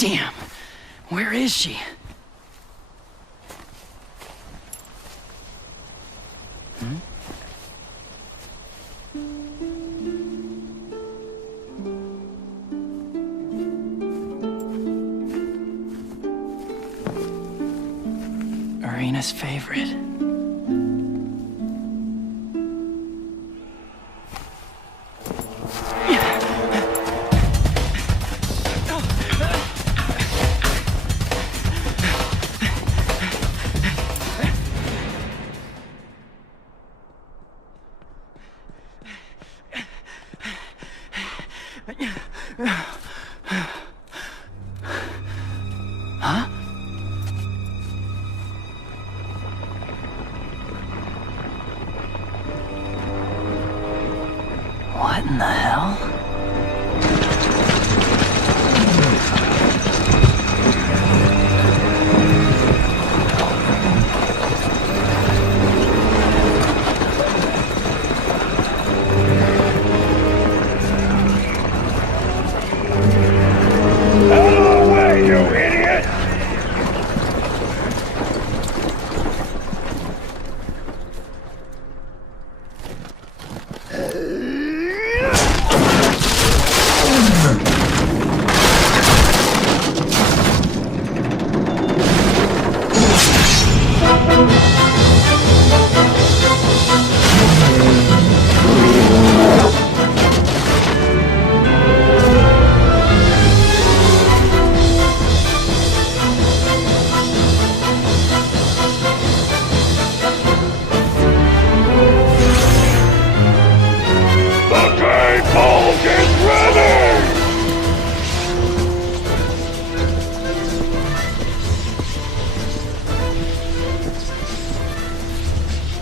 Damn! Where is she? Irina's favorite. Huh? What in the hell? Out of the way, you idiot!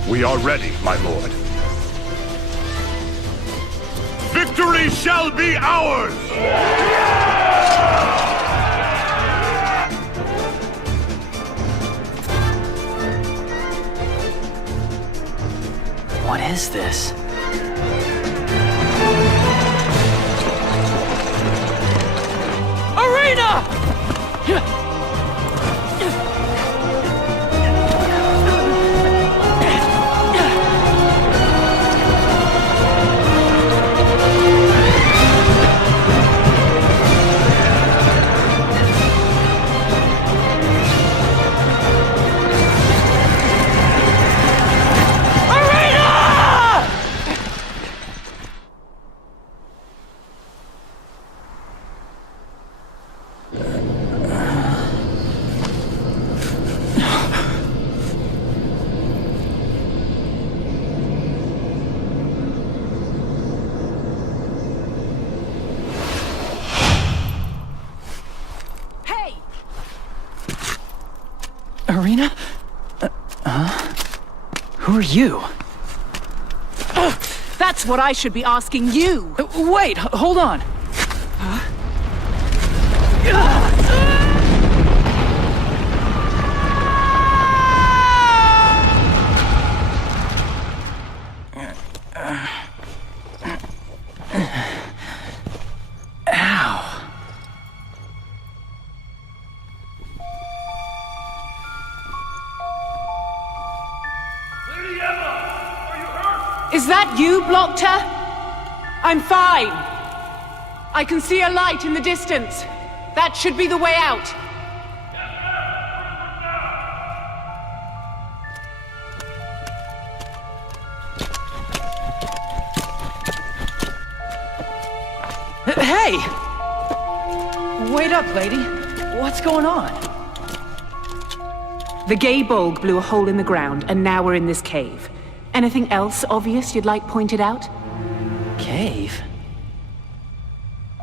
We are ready, my lord. Victory shall be ours! What is this? Irina! Irina? Who are you? That's what I should be asking you. Wait, hold on. Ow. Is that you, Blockter? I'm fine. I can see a light in the distance. That should be the way out. Hey! Wait up, lady. What's going on? The gay bulg blew a hole in the ground, and now we're in this cave. Anything else obvious you'd like pointed out? Cave?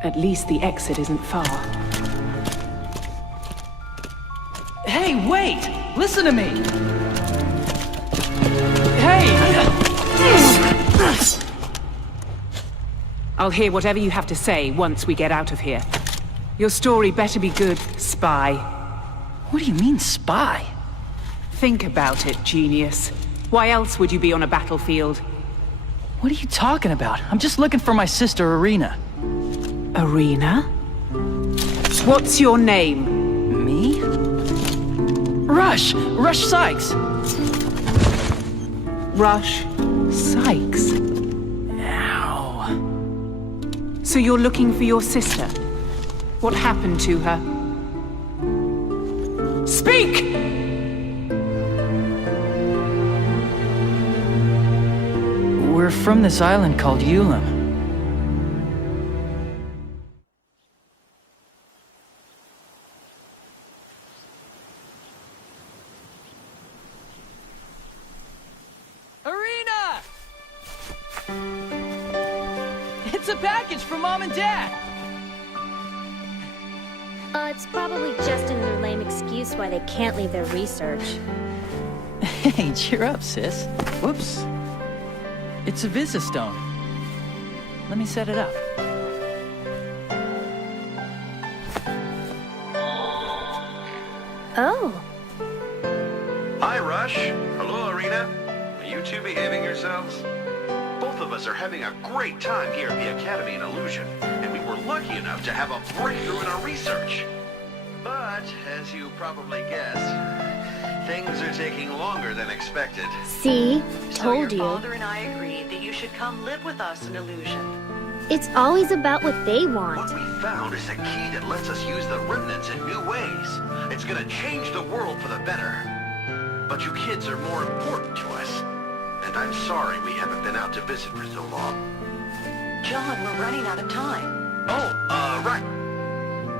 At least the exit isn't far. Hey, wait! Listen to me! Hey! I'll hear whatever you have to say once we get out of here. Your story better be good, spy. What do you mean, spy? Think about it, genius. Why else would you be on a battlefield? What are you talking about? I'm just looking for my sister, Irina. Irina? What's your name? Me? Rush Sykes. Rush Sykes. Ow. So you're looking for your sister? What happened to her? Speak! We're from this island called Ulam. Arena! It's a package from Mom and Dad! It's probably just another lame excuse why they can't leave their research. Hey, cheer up, sis. Whoops. It's a Visistone. Let me set it up. Oh. Hi, Rush. Hello, Arena. Are you two behaving yourselves? Both of us are having a great time here at the Academy in Illusion, and we were lucky enough to have a breakthrough in our research. But, as you probably guessed, things are taking longer than expected. See? So Told your you. father and I agreed that you should come live with us in Illusion. It's always about what they What want. we found is a key that lets us use the remnants in new ways. It's gonna change the world for the better. But you kids are more important to us. And I'm sorry we haven't been out to visit for so long. John, we're running out of time. Oh, right.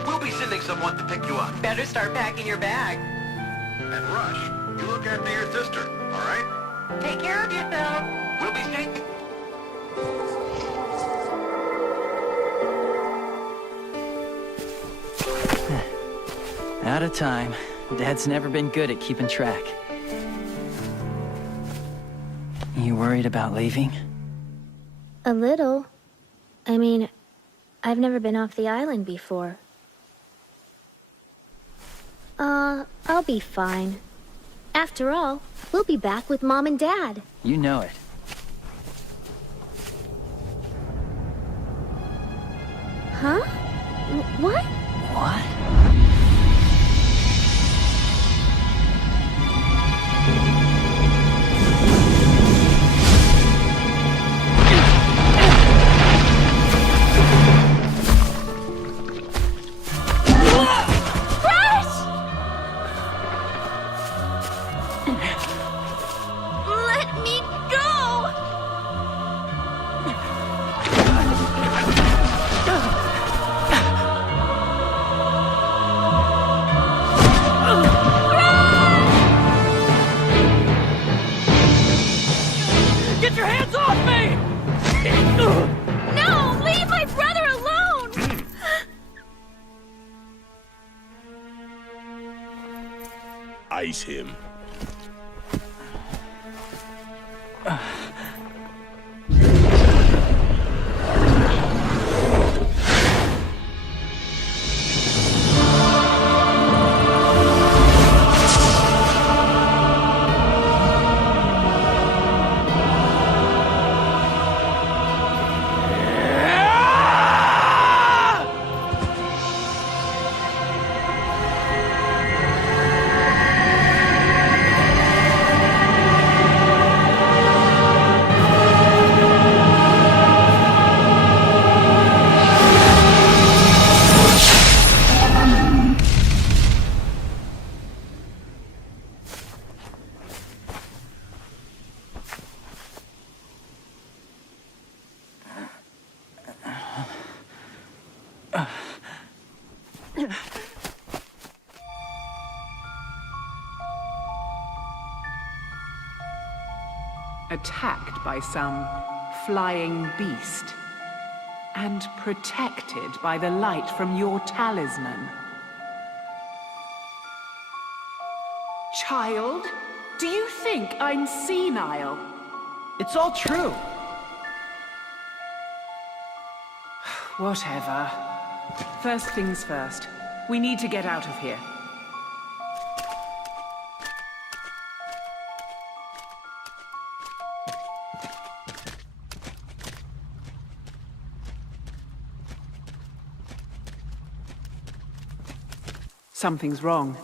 We'll be sending someone to pick you up. Better start packing your bag. And Rush, you look after your sister, all right? Take care of yourself. We'll be staying... Out of time. Dad's never been good at keeping track. You worried about leaving? A little. I mean, I've never been off the island before. I'll be fine. After all, we'll be back with Mom and Dad. You know it. Huh? What? What? Let me go! Get your hands off me! No! Leave my brother alone! Ice him. Attacked by some flying beast. And protected by the light from your talisman. Child, do you think I'm senile? It's all true. Whatever. First things first. We need to get out of here. Something's wrong.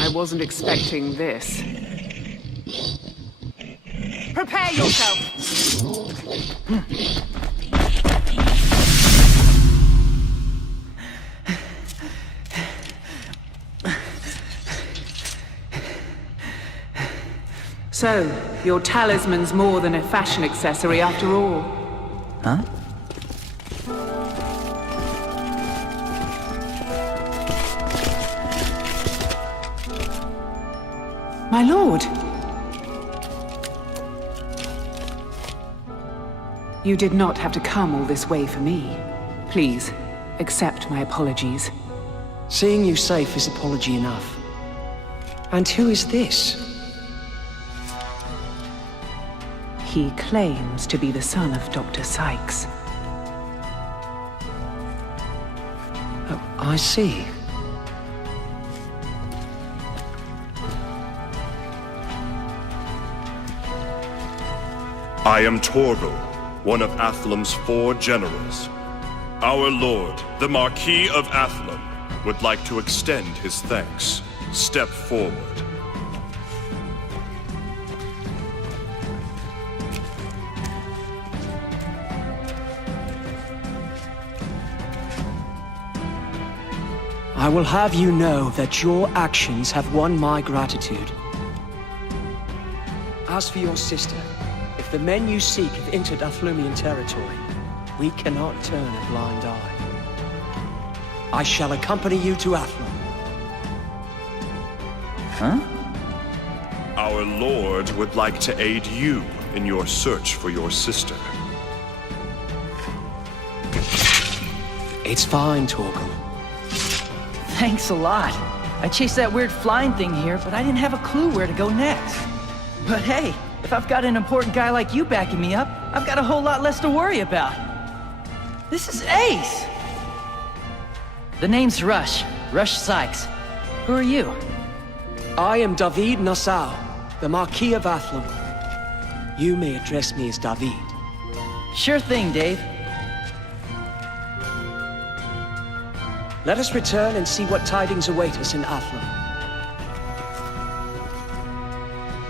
I wasn't expecting this. Prepare yourself! So, your talisman's more than a fashion accessory after all. Huh? My lord! You did not have to come all this way for me. Please, accept my apologies. Seeing you safe is apology enough. And who is this? He claims to be the son of Dr. Sykes. Oh, I see. I am Torgal, one of Athlum's 4 generals. Our lord, the Marquis of Athlum, would like to extend his thanks. Step forward. I will have you know that your actions have won my gratitude. As for your sister, if the men you seek have entered Athlumian territory, we cannot turn a blind eye. I shall accompany you to Athlum. Huh? Our lord would like to aid you in your search for your sister. It's fine, Torgal. Thanks a lot. I chased that weird flying thing here, but I didn't have a clue where to go next. But hey, if I've got an important guy like you backing me up, I've got a whole lot less to worry about. This is ace! The name's Rush. Rush Sykes. Who are you? I am David Nassau, the Marquis of Athlum. You may address me as David. Sure thing, Dave. Let us return and see what tidings await us in Athlum.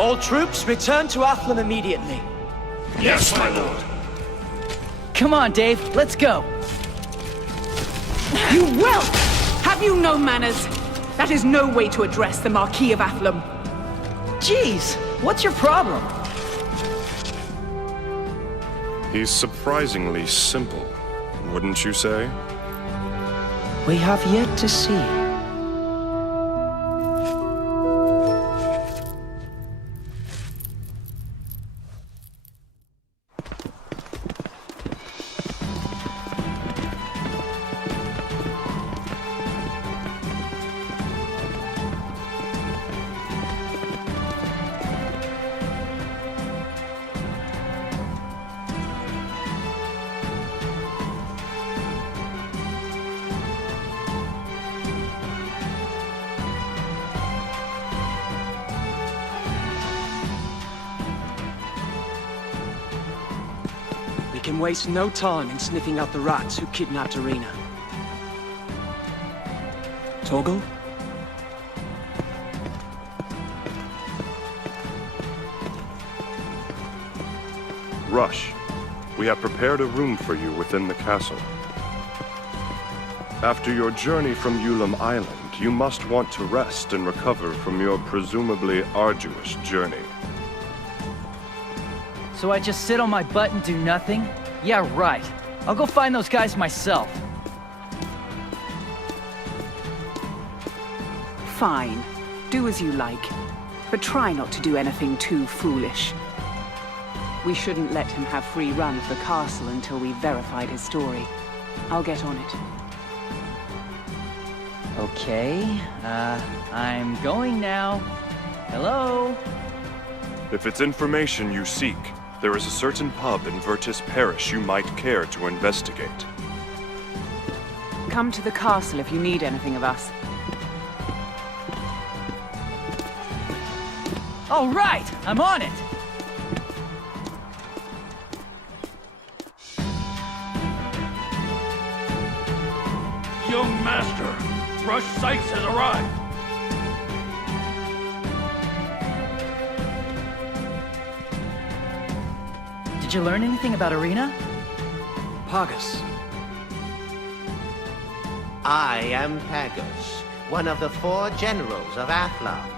All troops, return to Athlum immediately. Yes, my lord. Come on, Dave. Let's go. You whelp! Have you no manners? That is no way to address the Marquis of Athlum. Jeez, what's your problem? He's surprisingly simple, wouldn't you say? We have yet to see. We can waste no time in sniffing out the rats who kidnapped Arena. Torgal? Rush, we have prepared a room for you within the castle. After your journey from Ulam Island, you must want to rest and recover from your presumably arduous journey. So I just sit on my butt and do nothing? Yeah, right. I'll go find those guys myself. Fine. Do as you like. But try not to do anything too foolish. We shouldn't let him have free run of the castle until we've verified his story. I'll get on it. Okay, I'm going now. Hello? If it's information you seek, there is a certain pub in Virtus Parish you might care to investigate. Come to the castle if you need anything of us. All right, I'm on it. Young master, Rush Sykes has arrived. Did you learn anything about Arena? Pagus. I am Pagus, one of the 4 generals of Athlam.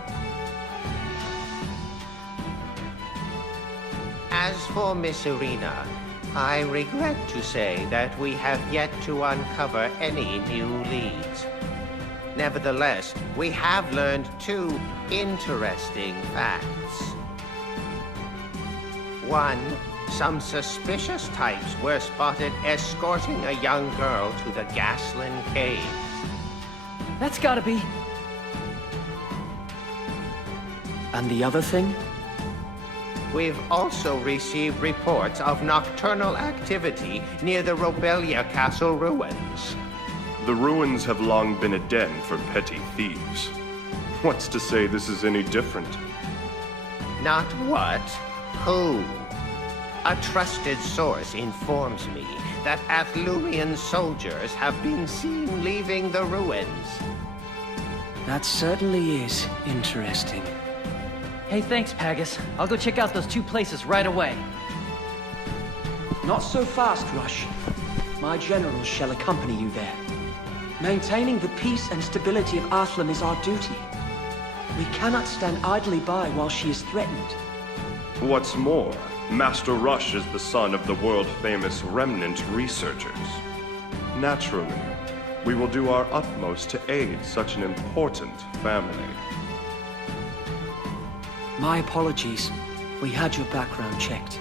As for Miss Arena, I regret to say that we have yet to uncover any new leads. Nevertheless, we have learned 2 interesting facts. 1, some suspicious types were spotted escorting a young girl to the Gaslin Cave. That's gotta be... And the other thing? We've also received reports of nocturnal activity near the Robelia Castle ruins. The ruins have long been a den for petty thieves. What's to say this is any different? Not what, who. A trusted source informs me that Athlumian soldiers have been seen leaving the ruins. That certainly is interesting. Hey, thanks, Pagus. I'll go check out those 2 places right away. Not so fast, Rush. My generals shall accompany you there. Maintaining the peace and stability of Athlam is our duty. We cannot stand idly by while she is threatened. What's more, Master Rush is the son of the world-famous Remnant researchers. Naturally, we will do our utmost to aid such an important family. My apologies. We had your background checked.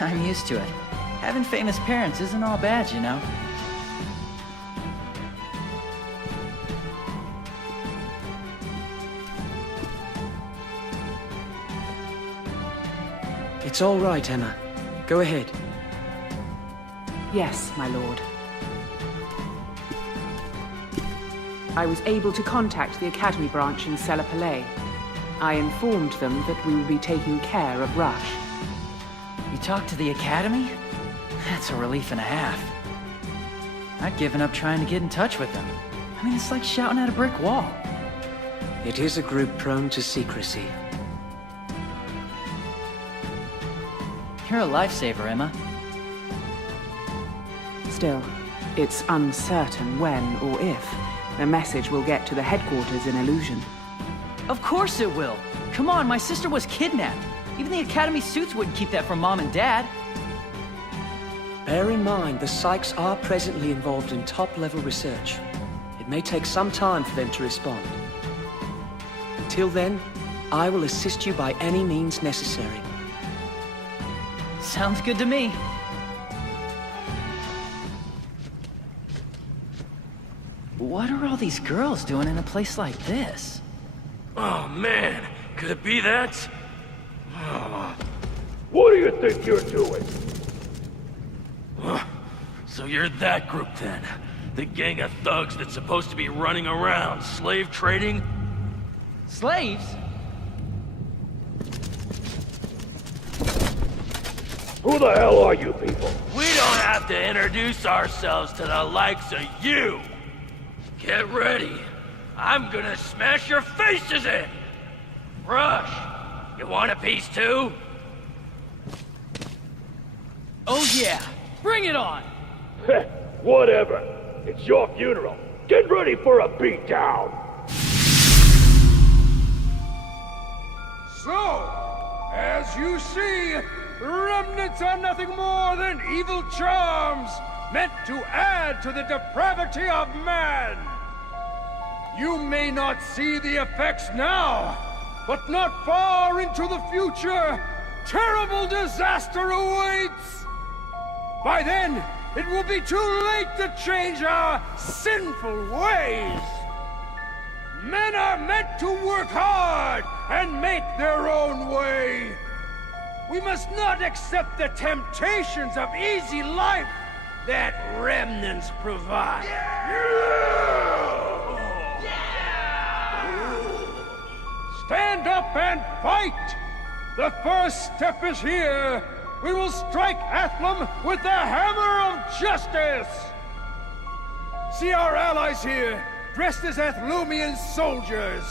I'm used to it. Having famous parents isn't all bad, you know. It's all right, Emma. Go ahead. Yes, my lord. I was able to contact the Academy branch in Cella Palais. I informed them that we will be taking care of Rush. You talked to the Academy? That's a relief and a half. I'd given up trying to get in touch with them. I mean, it's like shouting at a brick wall. It is a group prone to secrecy. You're a lifesaver, Emma. Still, it's uncertain when or if the message will get to the headquarters in Illusion. Of course it will. Come on, my sister was kidnapped. Even the Academy suits wouldn't keep that from Mom and Dad. Bear in mind, the Sykes are presently involved in top-level research. It may take some time for them to respond. Until then, I will assist you by any means necessary. Sounds good to me. What are all these girls doing in a place like this? Oh man, could it be that? What do you think you're doing? So you're that group then? The gang of thugs that's supposed to be running around, slave trading? Slaves? Who the hell are you people? We don't have to introduce ourselves to the likes of you! Get ready. I'm gonna smash your faces in! Rush, you want a piece too? Oh yeah, bring it on! Whatever. It's your funeral. Get ready for a beatdown! So, as you see, remnants are nothing more than evil charms meant to add to the depravity of man. You may not see the effects now, but not far into the future, terrible disaster awaits. By then, it will be too late to change our sinful ways. Men are meant to work hard and make their own way. We must not accept the temptations of easy life that remnants provide. stand up and fight! The first step is here. We will strike Athlum with the hammer of justice! See our allies here, dressed as Athlumian soldiers.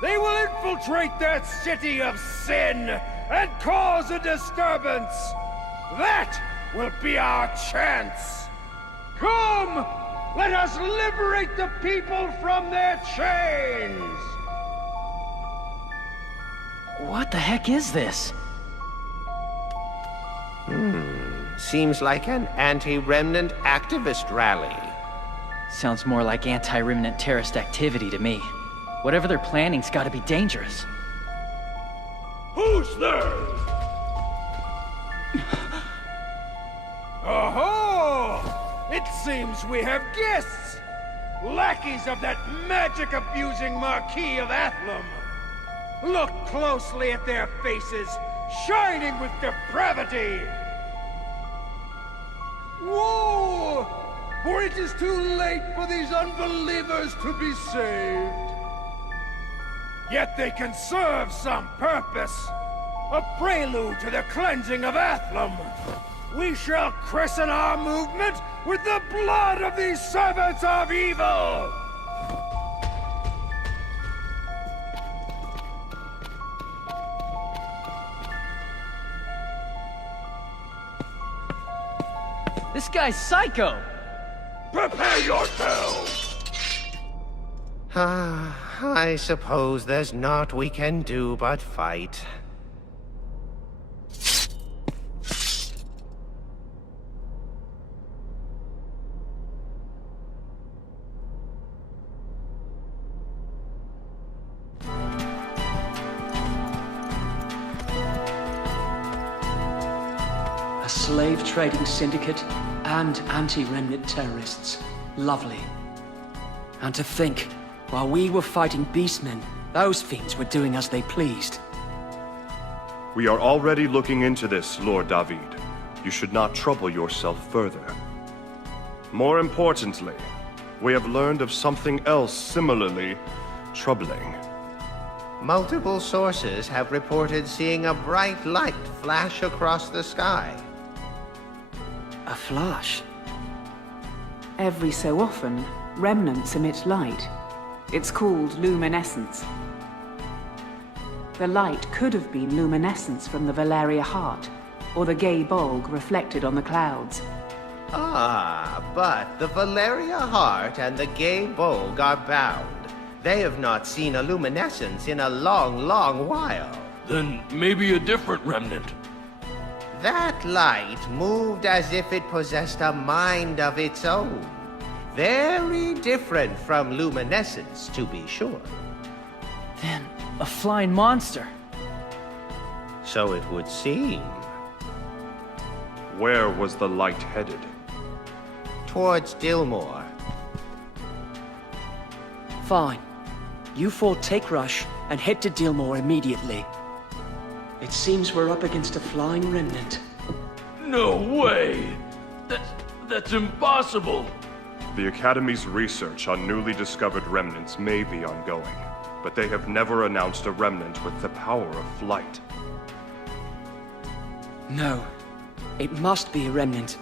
They will infiltrate that city of sin and cause a disturbance. That will be our chance. Come! Let us liberate the people from their chains! What the heck is this? Seems like an anti-Remnant activist rally. Sounds more like anti-Remnant terrorist activity to me. Whatever they're planning's gotta be dangerous. Who's there? Oh! It seems we have guests! Lackeys of that magic-abusing Marquis of Athlum! Look closely at their faces, shining with depravity! Whoa! For it is too late for these unbelievers to be saved. Yet they can serve some purpose. A prelude to the cleansing of Athlum. We shall christen our movement with the blood of these servants of evil! This guy's psycho! Prepare yourselves! I suppose there's naught we can do but fight. A slave trading syndicate and anti-Remnant terrorists. Lovely. And to think, while we were fighting beastmen, those fiends were doing as they pleased. We are already looking into this, Lord David. You should not trouble yourself further. More importantly, we have learned of something else similarly troubling. Multiple sources have reported seeing a bright light flash across the sky. A flash? Every so often, remnants emit light. It's called luminescence. The light could have been luminescence from the Valeria heart, or the gay bulg reflected on the clouds. Ah, but the Valeria heart and the gay bulg are bound. They have not seen a luminescence in a long, long while. Then maybe a different remnant. That light moved as if it possessed a mind of its own. Very different from luminescence, to be sure. Then, a flying monster. So it would seem. Where was the light headed? Towards Dillmore. Fine. You four take Rush and head to Dillmore immediately. It seems we're up against a flying remnant. No way! That's impossible! The Academy's research on newly discovered remnants may be ongoing, but they have never announced a remnant with the power of flight. No. It must be a remnant.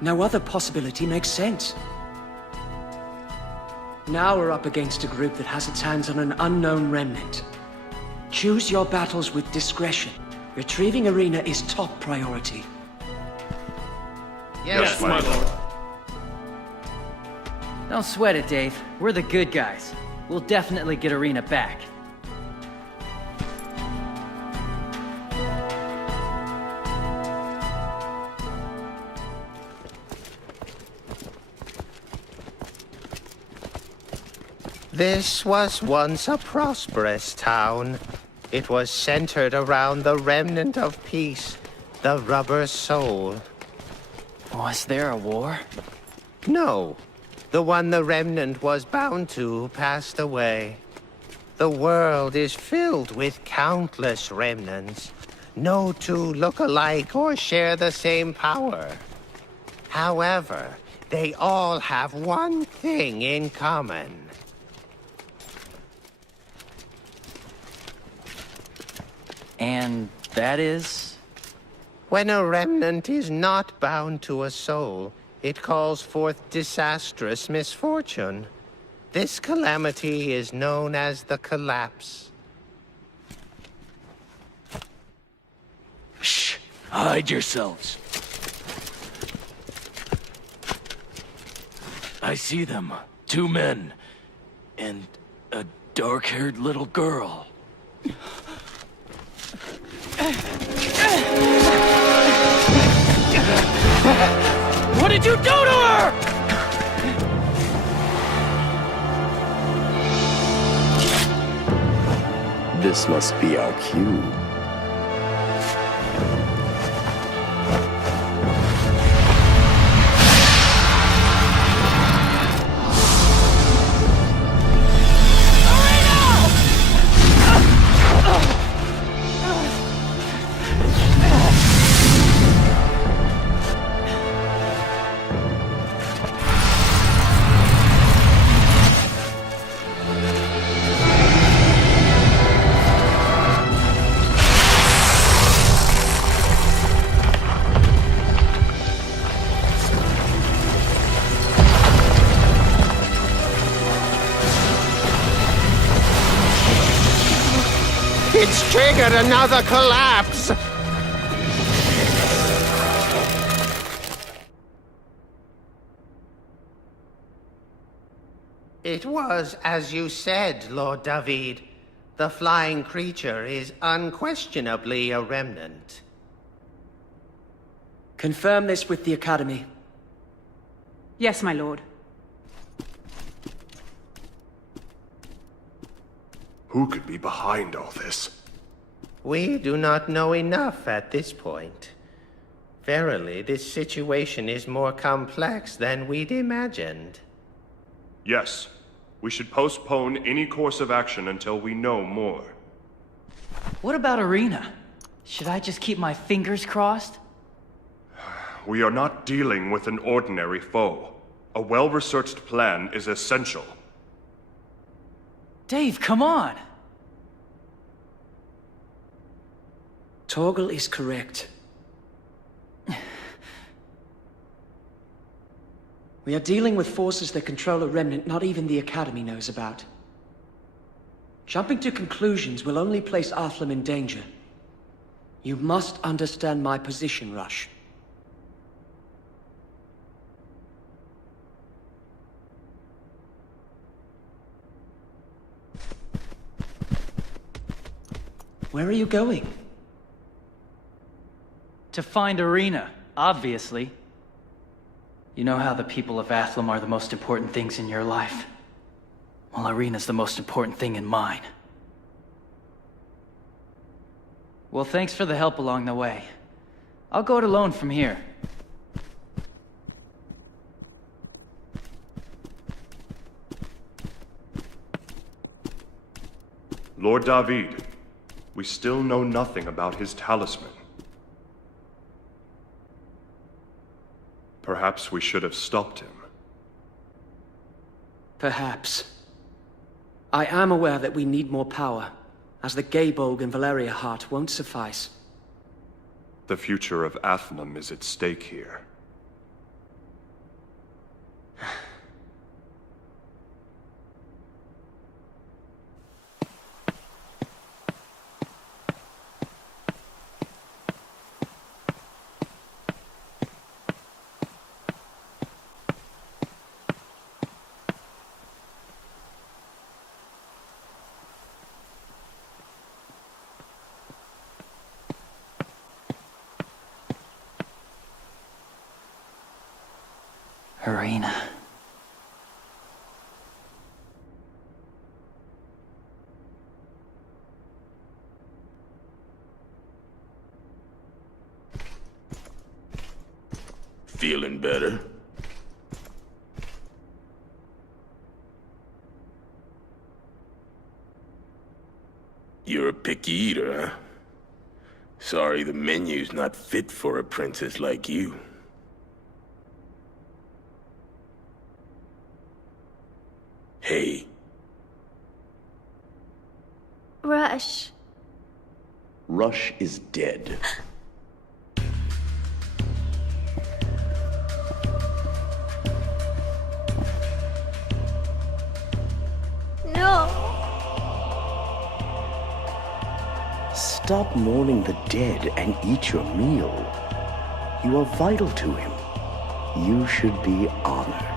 No other possibility makes sense. Now we're up against a group that has its hands on an unknown remnant. Choose your battles with discretion. Retrieving Arena is top priority. Yes, my lord. Don't sweat it, Dave. We're the good guys. We'll definitely get Arena back. This was once a prosperous town. It was centered around the remnant of peace, the Rubber Soul. Was there a war? No, the one the remnant was bound to passed away. The world is filled with countless remnants. No two look alike or share the same power. However, they all have one thing in common. And that is? When a remnant is not bound to a soul, it calls forth disastrous misfortune. This calamity is known as the Collapse. Shh! Hide yourselves. I see them. 2 men. And a dark-haired little girl. What did you do to her?! This must be our cue. It's triggered another collapse! It was as you said, Lord David. The flying creature is unquestionably a remnant. Confirm this with the Academy. Yes, my lord. Who could be behind all this? We do not know enough at this point. Verily, this situation is more complex than we'd imagined. Yes, we should postpone any course of action until we know more. What about Arena? Should I just keep my fingers crossed? We are not dealing with an ordinary foe. A well-researched plan is essential. Dave, come on! Torgal is correct. We are dealing with forces that control a remnant not even the Academy knows about. Jumping to conclusions will only place Athlam in danger. You must understand my position, Rush. Where are you going? To find Arena, obviously. You know how the people of Athlam are the most important things in your life? Well, Arena's the most important thing in mine. Well, thanks for the help along the way. I'll go it alone from here. Lord David, we still know nothing about his talisman. Perhaps we should have stopped him. Perhaps. I am aware that we need more power, as the Gaybolg and Valeria heart won't suffice. The future of Athlam is at stake here. Arena. Feeling better? You're a picky eater, huh? Sorry, the menu's not fit for a princess like you. Hey. Rush. Rush is dead. No. Stop mourning the dead and eat your meal. You are vital to him. You should be honored.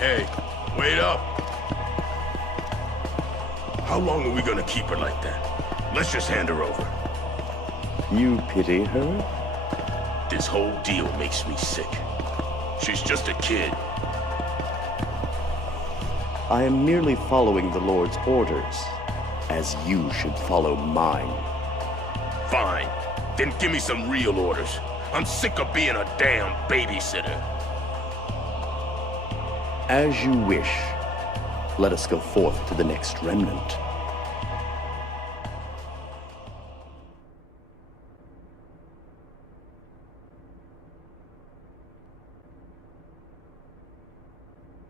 Hey, wait up. How long are we gonna keep her like that? Let's just hand her over. You pity her? This whole deal makes me sick. She's just a kid. I am merely following the Lord's orders, as you should follow mine. Fine. Then give me some real orders. I'm sick of being a damn babysitter. As you wish. Let us go forth to the next Remnant.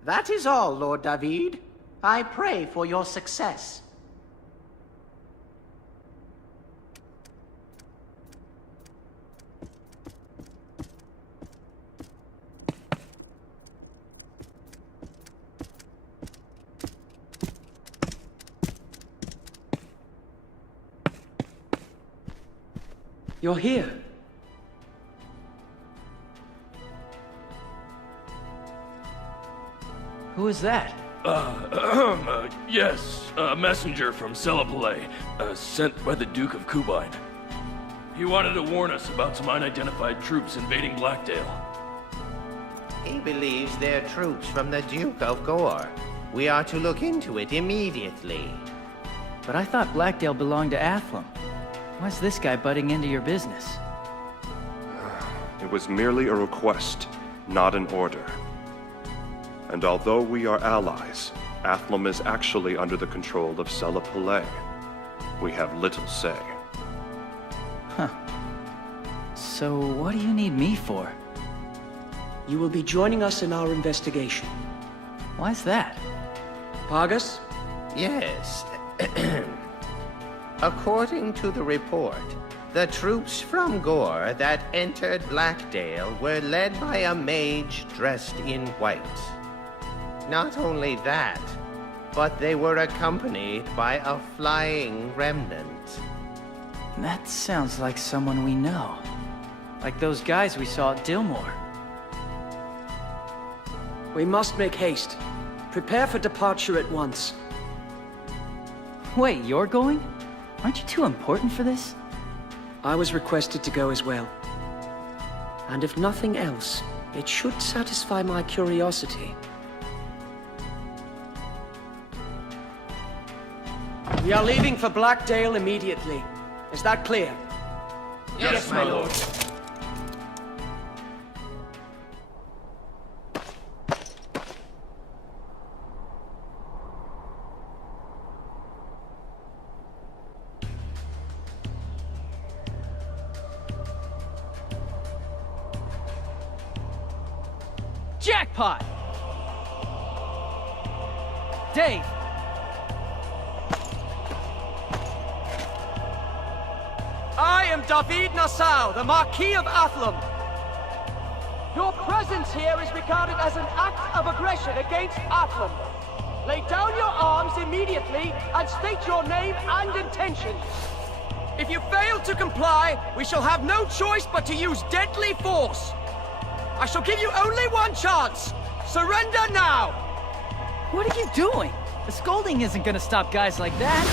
That is all, Lord David. I pray for your success. You're here. Who is that? Yes, a messenger from Selapalais, sent by the Duke of Kubine. He wanted to warn us about some unidentified troops invading Blackdale. He believes they're troops from the Duke of Gore. We are to look into it immediately. But I thought Blackdale belonged to Athlum. Why's this guy butting into your business? It was merely a request, not an order. And although we are allies, Athlum is actually under the control of Selapalais. We have little say. Huh. So what do you need me for? You will be joining us in our investigation. Why's that? Pargus? Yes. According to the report, the troops from Gore that entered Blackdale were led by a mage dressed in white. Not only that, but they were accompanied by a flying remnant. That sounds like someone we know. Like those guys we saw at Dillmore. We must make haste. Prepare for departure at once. Wait, you're going? Aren't you too important for this? I was requested to go as well. And if nothing else, it should satisfy my curiosity. We are leaving for Blackdale immediately. Is that clear? Yes, my lord. Jackpot! Dave! I am David Nassau, the Marquis of Athlum. Your presence here is regarded as an act of aggression against Athlum. Lay down your arms immediately and state your name and intentions. If you fail to comply, we shall have no choice but to use deadly force. I shall give you only one chance. Surrender now! What are you doing? The scolding isn't gonna stop guys like that.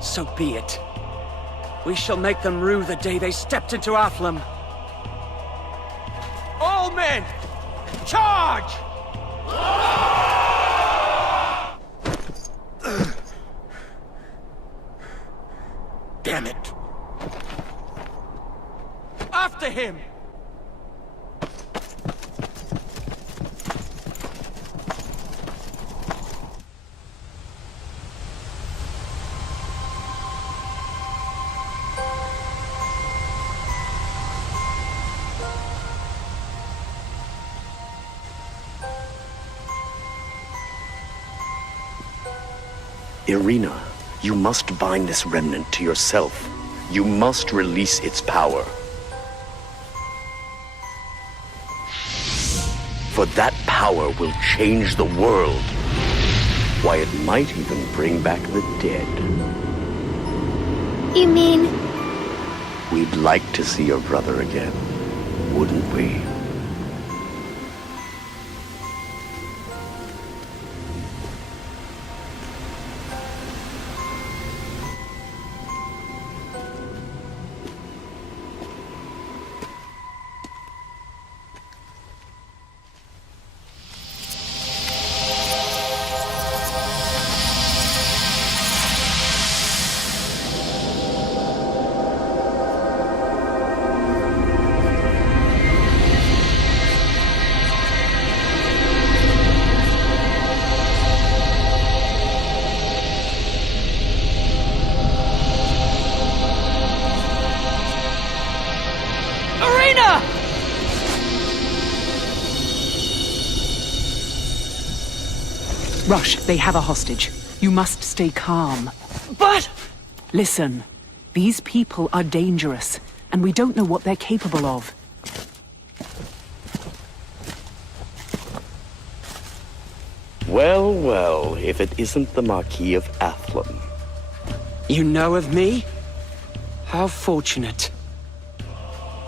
So be it. We shall make them rue the day they stepped into Athlum. All men, charge! Damn it! After him! Irina, you must bind this remnant to yourself. You must release its power. For that power will change the world. Why, it might even bring back the dead. You mean... We'd like to see your brother again, wouldn't we? Rush, they have a hostage. You must stay calm. But... Listen, these people are dangerous, and we don't know what they're capable of. Well, well, if it isn't the Marquis of Athlum. You know of me? How fortunate.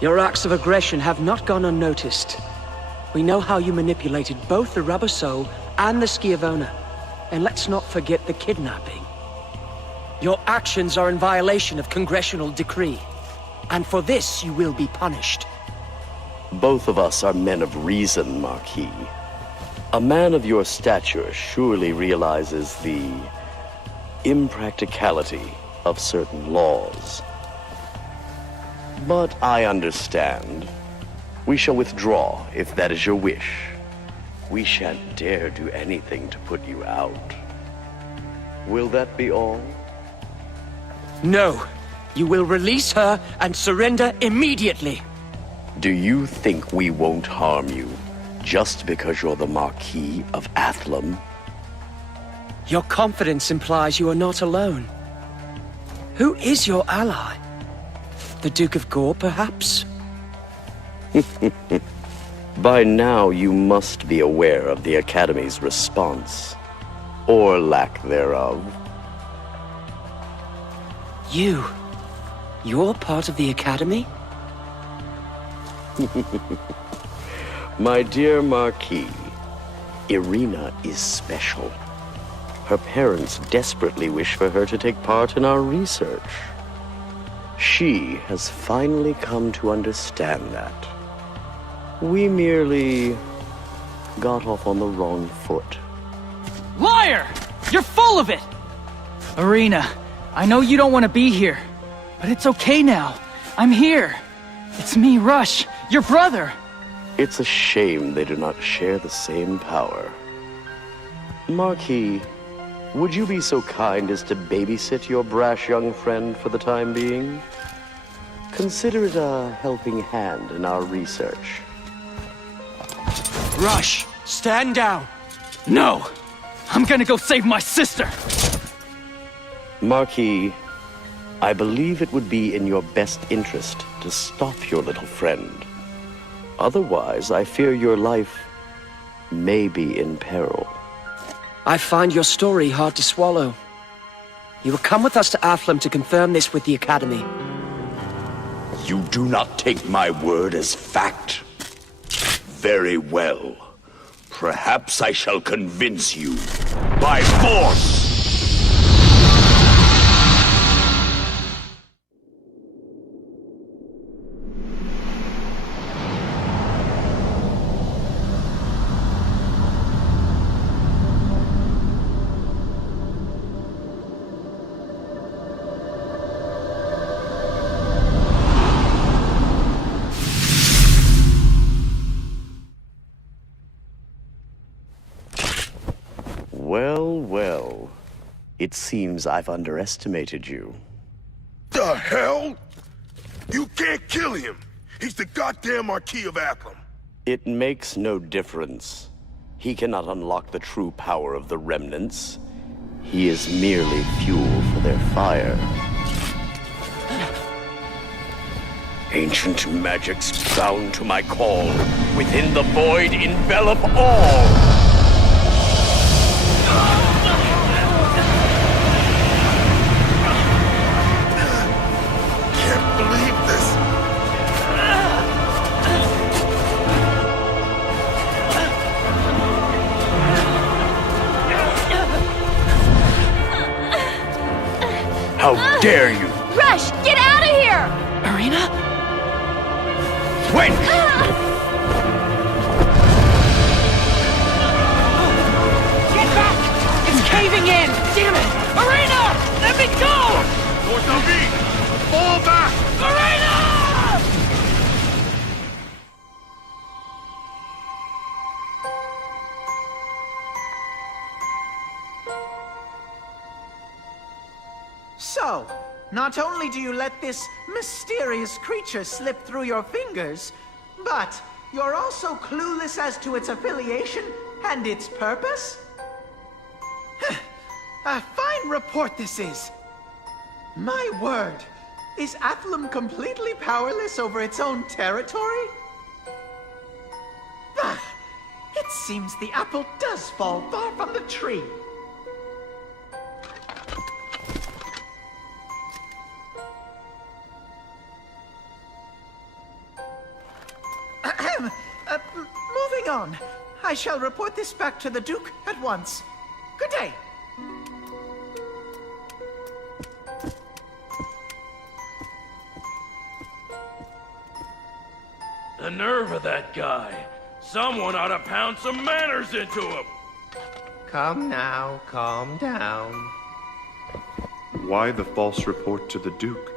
Your acts of aggression have not gone unnoticed. We know how you manipulated both the Rubber Soul and the Schiavona. And let's not forget the kidnapping. Your actions are in violation of congressional decree. And for this, you will be punished. Both of us are men of reason, Marquis. A man of your stature surely realizes the impracticality of certain laws. But I understand. We shall withdraw, if that is your wish. We shan't dare do anything to put you out. Will that be all? No. You will release her and surrender immediately. Do you think we won't harm you, just because you're the Marquis of Athlum? Your confidence implies you are not alone. Who is your ally? The Duke of Gore, perhaps? By now, you must be aware of the Academy's response, or lack thereof. You're part of the Academy? My dear Marquis, Irina is special. Her parents desperately wish for her to take part in our research. She has finally come to understand that. We merely got off on the wrong foot. Liar! You're full of it! Irina, I know you don't want to be here, but it's okay now. I'm here. It's me, Rush, your brother. It's a shame they do not share the same power. Marquis, would you be so kind as to babysit your brash young friend for the time being? Consider it a helping hand in our research. Rush, stand down. No! I'm gonna go save my sister! Marquis, I believe it would be in your best interest to stop your little friend. Otherwise, I fear your life may be in peril. I find your story hard to swallow. You will come with us to Athlum to confirm this with the Academy. You do not take my word as fact. Very well. Perhaps I shall convince you by force. Well, well. It seems I've underestimated you. The hell? You can't kill him. He's the goddamn Marquis of Athlum. It makes no difference. He cannot unlock the true power of the Remnants. He is merely fuel for their fire. Ancient magics bound to my call. Within the void envelop all. Can't believe this. How dare you! Rush, get out of here! Irina? Wait! Get back! It's caving in! Damn it! Irina! Let me go! Fall back! Irina! So, not only do you let this mysterious creature slip through your fingers, but you're also clueless as to its affiliation and its purpose? A fine report this is. My word, is Athlum completely powerless over its own territory? Ah, it seems the apple does fall far from the tree. Moving on. I shall report this back to the Duke at once. Good day. The nerve of that guy. Someone ought to pound some manners into him. Come now, calm down. Why the false report to the Duke?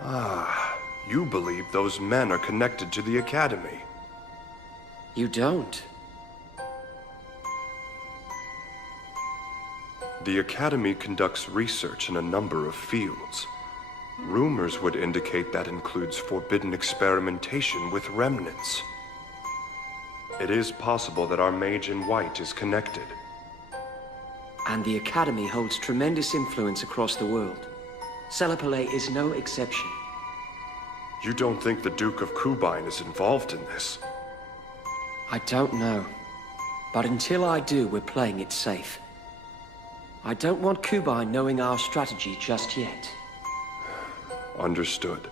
Ah, you believe those men are connected to the Academy. You don't. The Academy conducts research in a number of fields. Rumors would indicate that includes forbidden experimentation with remnants. It is possible that our mage in white is connected. And the Academy holds tremendous influence across the world. Celipole is no exception. You don't think the Duke of Kubine is involved in this? I don't know. But until I do, we're playing it safe. I don't want Kubine knowing our strategy just yet. Understood.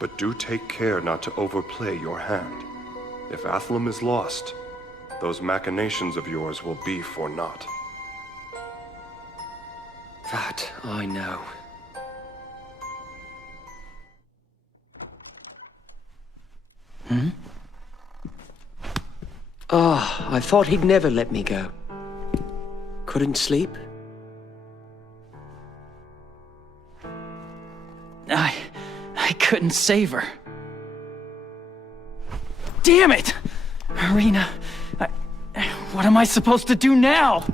But do take care not to overplay your hand. If Athlum is lost, those machinations of yours will be for naught. That I know. Ah, I thought he'd never let me go. Couldn't sleep? I couldn't save her. Damn it! Irina, what am I supposed to do now?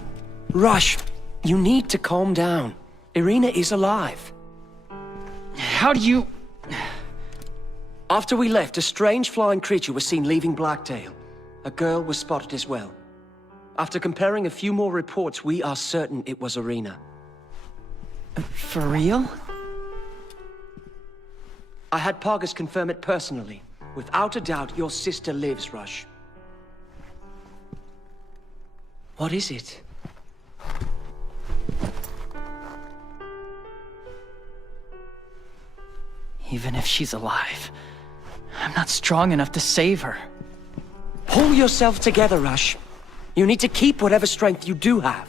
Rush, you need to calm down. Irina is alive. How do you... After we left, a strange flying creature was seen leaving Blackdale. A girl was spotted as well. After comparing a few more reports, we are certain it was Irina. For real? I had Pargus confirm it personally. Without a doubt, your sister lives, Rush. What is it? Even if she's alive, I'm not strong enough to save her. Pull yourself together, Rush. You need to keep whatever strength you do have.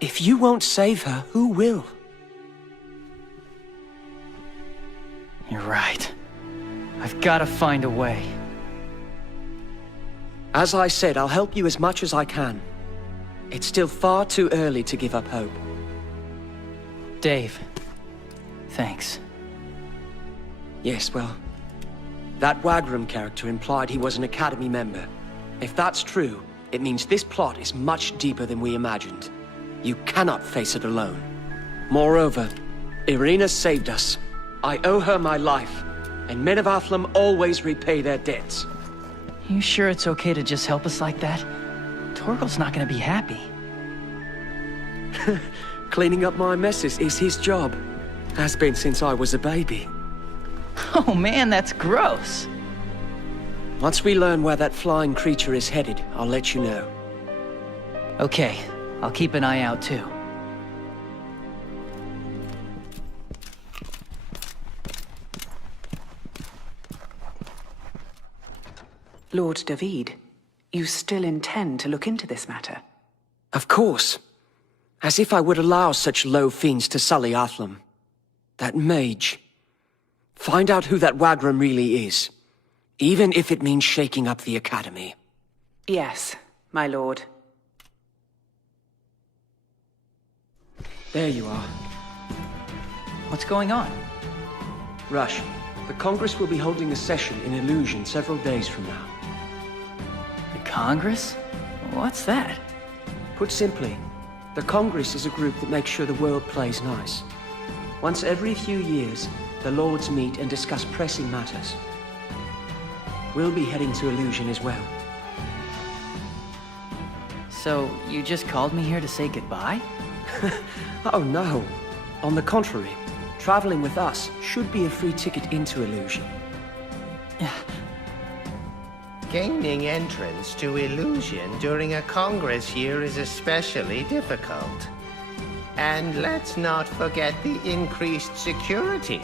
If you won't save her, who will? You're right. I've got to find a way. As I said, I'll help you as much as I can. It's still far too early to give up hope. Dave, thanks. Yes, well, that Wagram character implied he was an Academy member. If that's true, it means this plot is much deeper than we imagined. You cannot face it alone. Moreover, Irina saved us. I owe her my life, and men of Athlum always repay their debts. You sure it's okay to just help us like that? Torgal's not gonna be happy. Cleaning up my messes is his job. Has been since I was a baby. Oh man, that's gross. Once we learn where that flying creature is headed, I'll let you know. Okay, I'll keep an eye out too. Lord David, you still intend to look into this matter? Of course. As if I would allow such low fiends to sully Athlam. That mage. Find out who that Wagram really is. Even if it means shaking up the Academy. Yes, my lord. There you are. What's going on? Rush, the Congress will be holding a session in Illusion several days from now. The Congress? What's that? Put simply, the Congress is a group that makes sure the world plays nice. Once every few years, the Lords meet and discuss pressing matters. We'll be heading to Illusion as well. So, you just called me here to say goodbye? Oh no. On the contrary, traveling with us should be a free ticket into Illusion. Gaining entrance to Illusion during a Congress year is especially difficult. And let's not forget the increased security,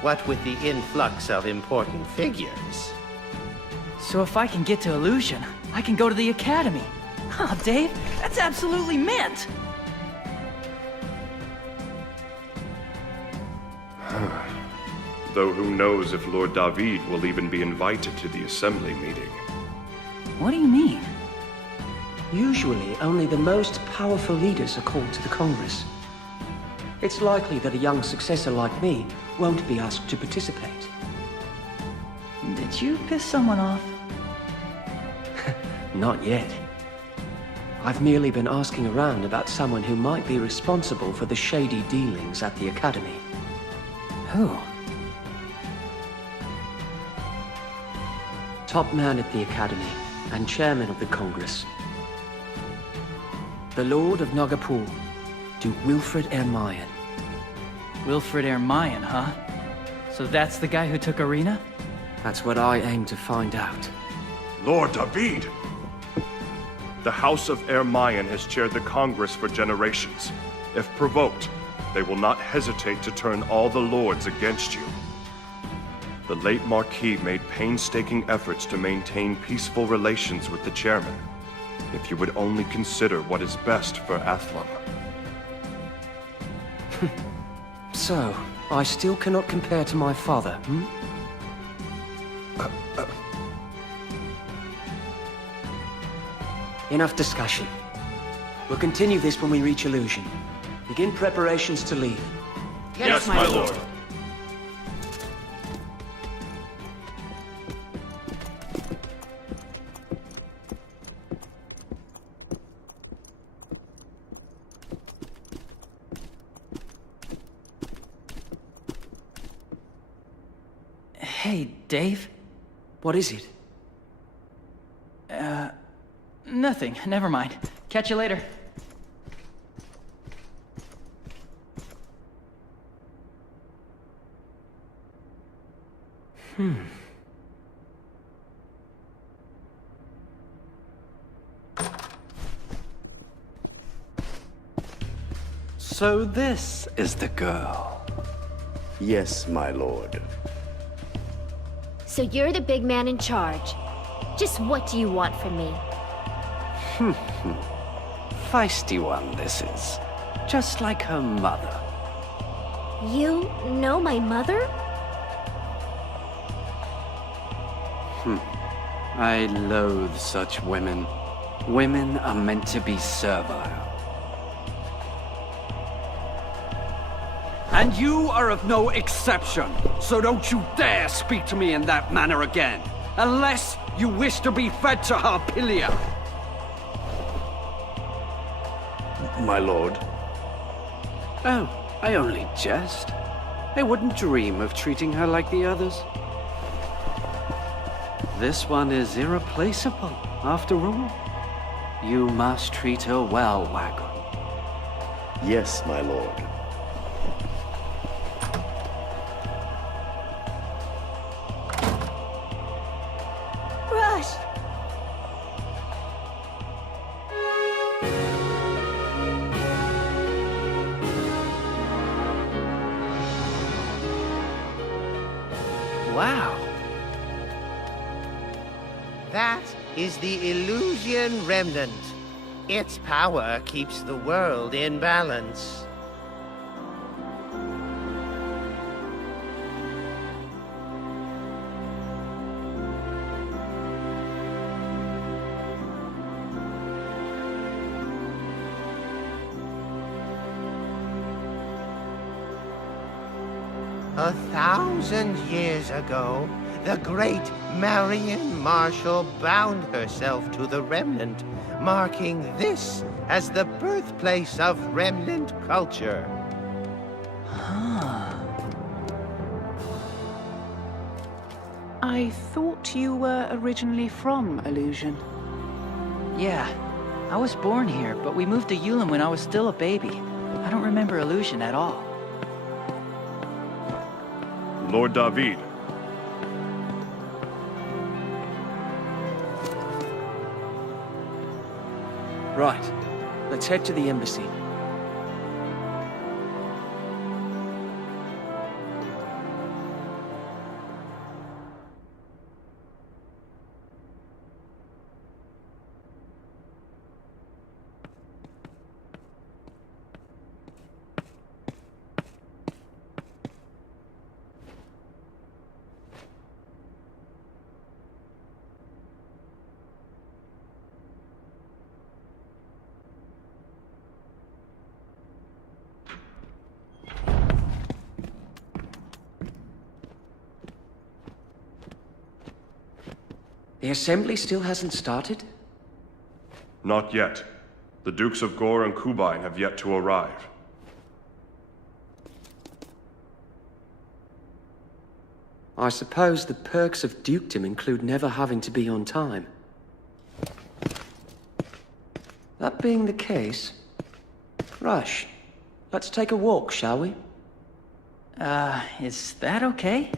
what with the influx of important figures. So if I can get to Illusion, I can go to the Academy. Oh, Dave, that's absolutely mint! Though who knows if Lord David will even be invited to the assembly meeting. What do you mean? Usually, only the most powerful leaders are called to the Congress. It's likely that a young successor like me won't be asked to participate. Did you piss someone off? Not yet. I've merely been asking around about someone who might be responsible for the shady dealings at the Academy. Who? Top man at the Academy, and chairman of the Congress. The Lord of Nagapur, Duke Wilfred Ermayan. Wilfred Ermayan, huh? So that's the guy who took Arena? That's what I aim to find out. Lord David! The House of Ermayan has chaired the Congress for generations. If provoked, they will not hesitate to turn all the lords against you. The late Marquis made painstaking efforts to maintain peaceful relations with the chairman. If you would only consider what is best for Athlam. So, I still cannot compare to my father, hmm? Enough discussion. We'll continue this when we reach Illusion. Begin preparations to leave. Yes, my lord. Hey, Dave? What is it? Nothing. Never mind. Catch you later. So this is the girl. Yes, my lord. So you're the big man in charge. Just what do you want from me? Feisty one, this is. Just like her mother. You know my mother? I loathe such women. Women are meant to be servile. And you are of no exception, so don't you dare speak to me in that manner again, unless you wish to be fed to Harpilia. My lord. Oh, I only jest. I wouldn't dream of treating her like the others. This one is irreplaceable, after all. You must treat her well, Wagon. Yes, my lord. Rush! Wow. That is the Illusion Remnant. Its power keeps the world in balance. A 1,000 years ago, the great Marion Marshall bound herself to the Remnant, marking this as the birthplace of Remnant culture. I thought you were originally from Illusion. Yeah, I was born here, but we moved to Yulin when I was still a baby. I don't remember Illusion at all. Lord David. Right. Let's head to the embassy. The assembly still hasn't started? Not yet. The Dukes of Gore and Kubine have yet to arrive. I suppose the perks of dukedom include never having to be on time. That being the case... Rush, let's take a walk, shall we? Is that okay?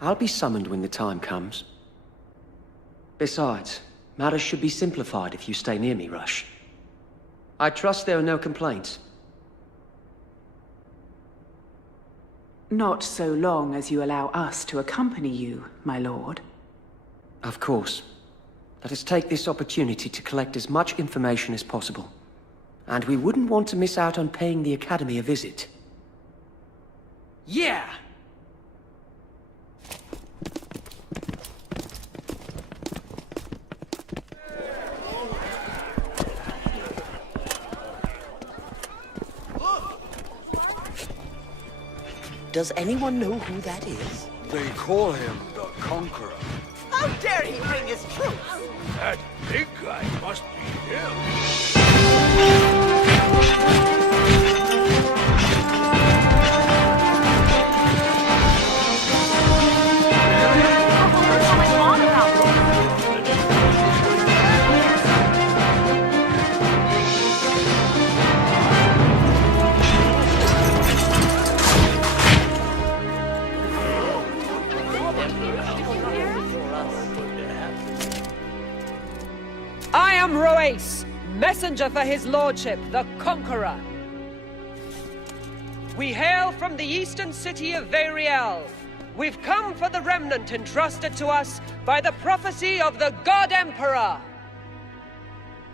I'll be summoned when the time comes. Besides, matters should be simplified if you stay near me, Rush. I trust there are no complaints. Not so long as you allow us to accompany you, my lord. Of course. Let us take this opportunity to collect as much information as possible. And we wouldn't want to miss out on paying the Academy a visit. Yeah! Does anyone know who that is? They call him the Conqueror. How dare he bring his troops? That big guy must be him. I am Roace, messenger for his lordship, the Conqueror. We hail from the eastern city of Variel. We've come for the Remnant entrusted to us by the prophecy of the God Emperor.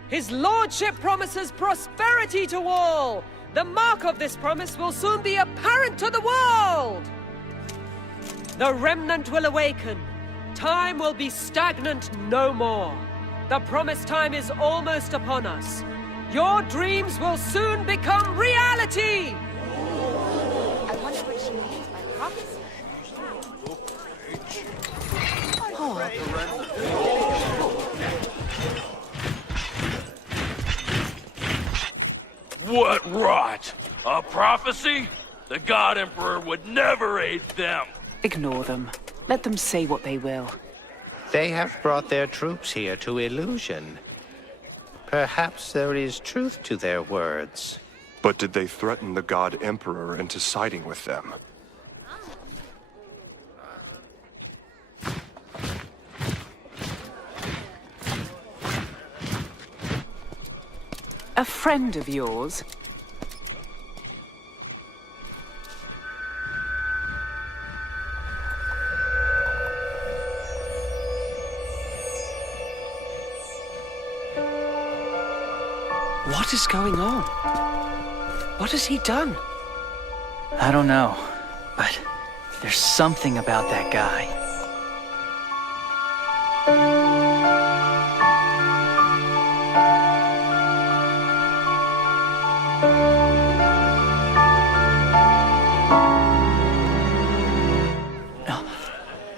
His lordship promises prosperity to all. The mark of this promise will soon be apparent to the world. The Remnant will awaken. Time will be stagnant no more. The promised time is almost upon us. Your dreams will soon become reality! I wonder what she means by prophecy. What rot! A prophecy? The God Emperor would never aid them! Ignore them. Let them say what they will. They have brought their troops here to Illusion. Perhaps there is truth to their words. But did they threaten the God Emperor into siding with them? A friend of yours? What is going on? What has he done? I don't know, but there's something about that guy.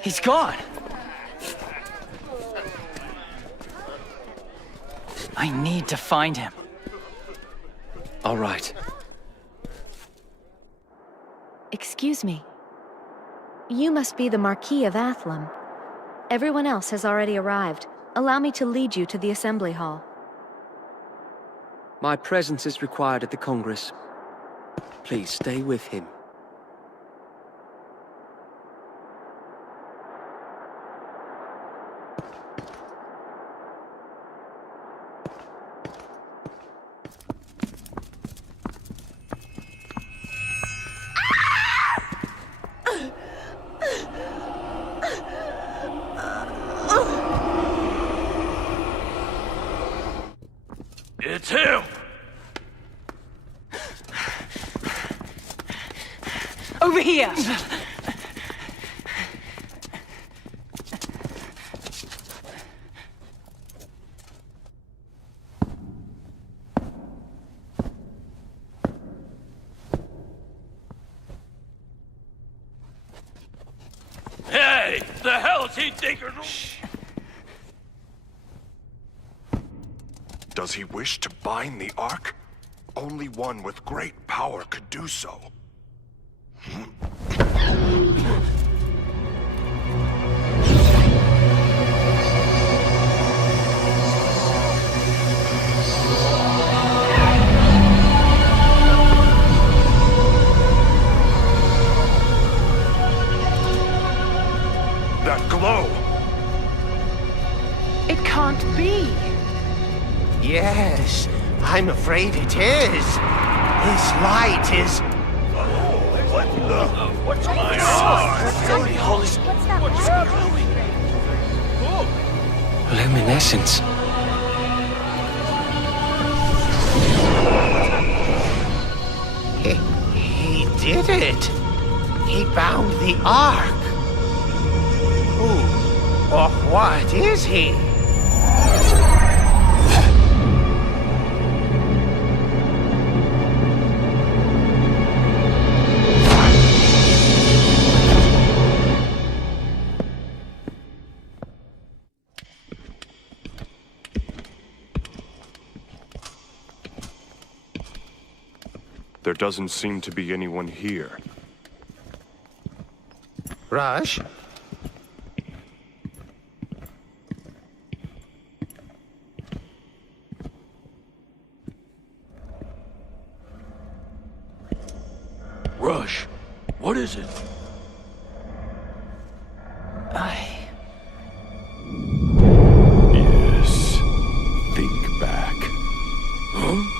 He's gone. I need to find him. All right. Excuse me. You must be the Marquis of Athlum. Everyone else has already arrived. Allow me to lead you to the assembly hall. My presence is required at the Congress. Please stay with him. It's him! Over here! Hey! The hell is he thinking? Does he wish to bind the Ark? Only one with great power could do so. That glow! It can't be! Yes, I'm afraid it is. This light is... What's going on? What's happening? Luminescence. He did it. He bound the Ark. Who or what is he? There doesn't seem to be anyone here. Rush? Rush, what is it? Yes. Think back. Huh?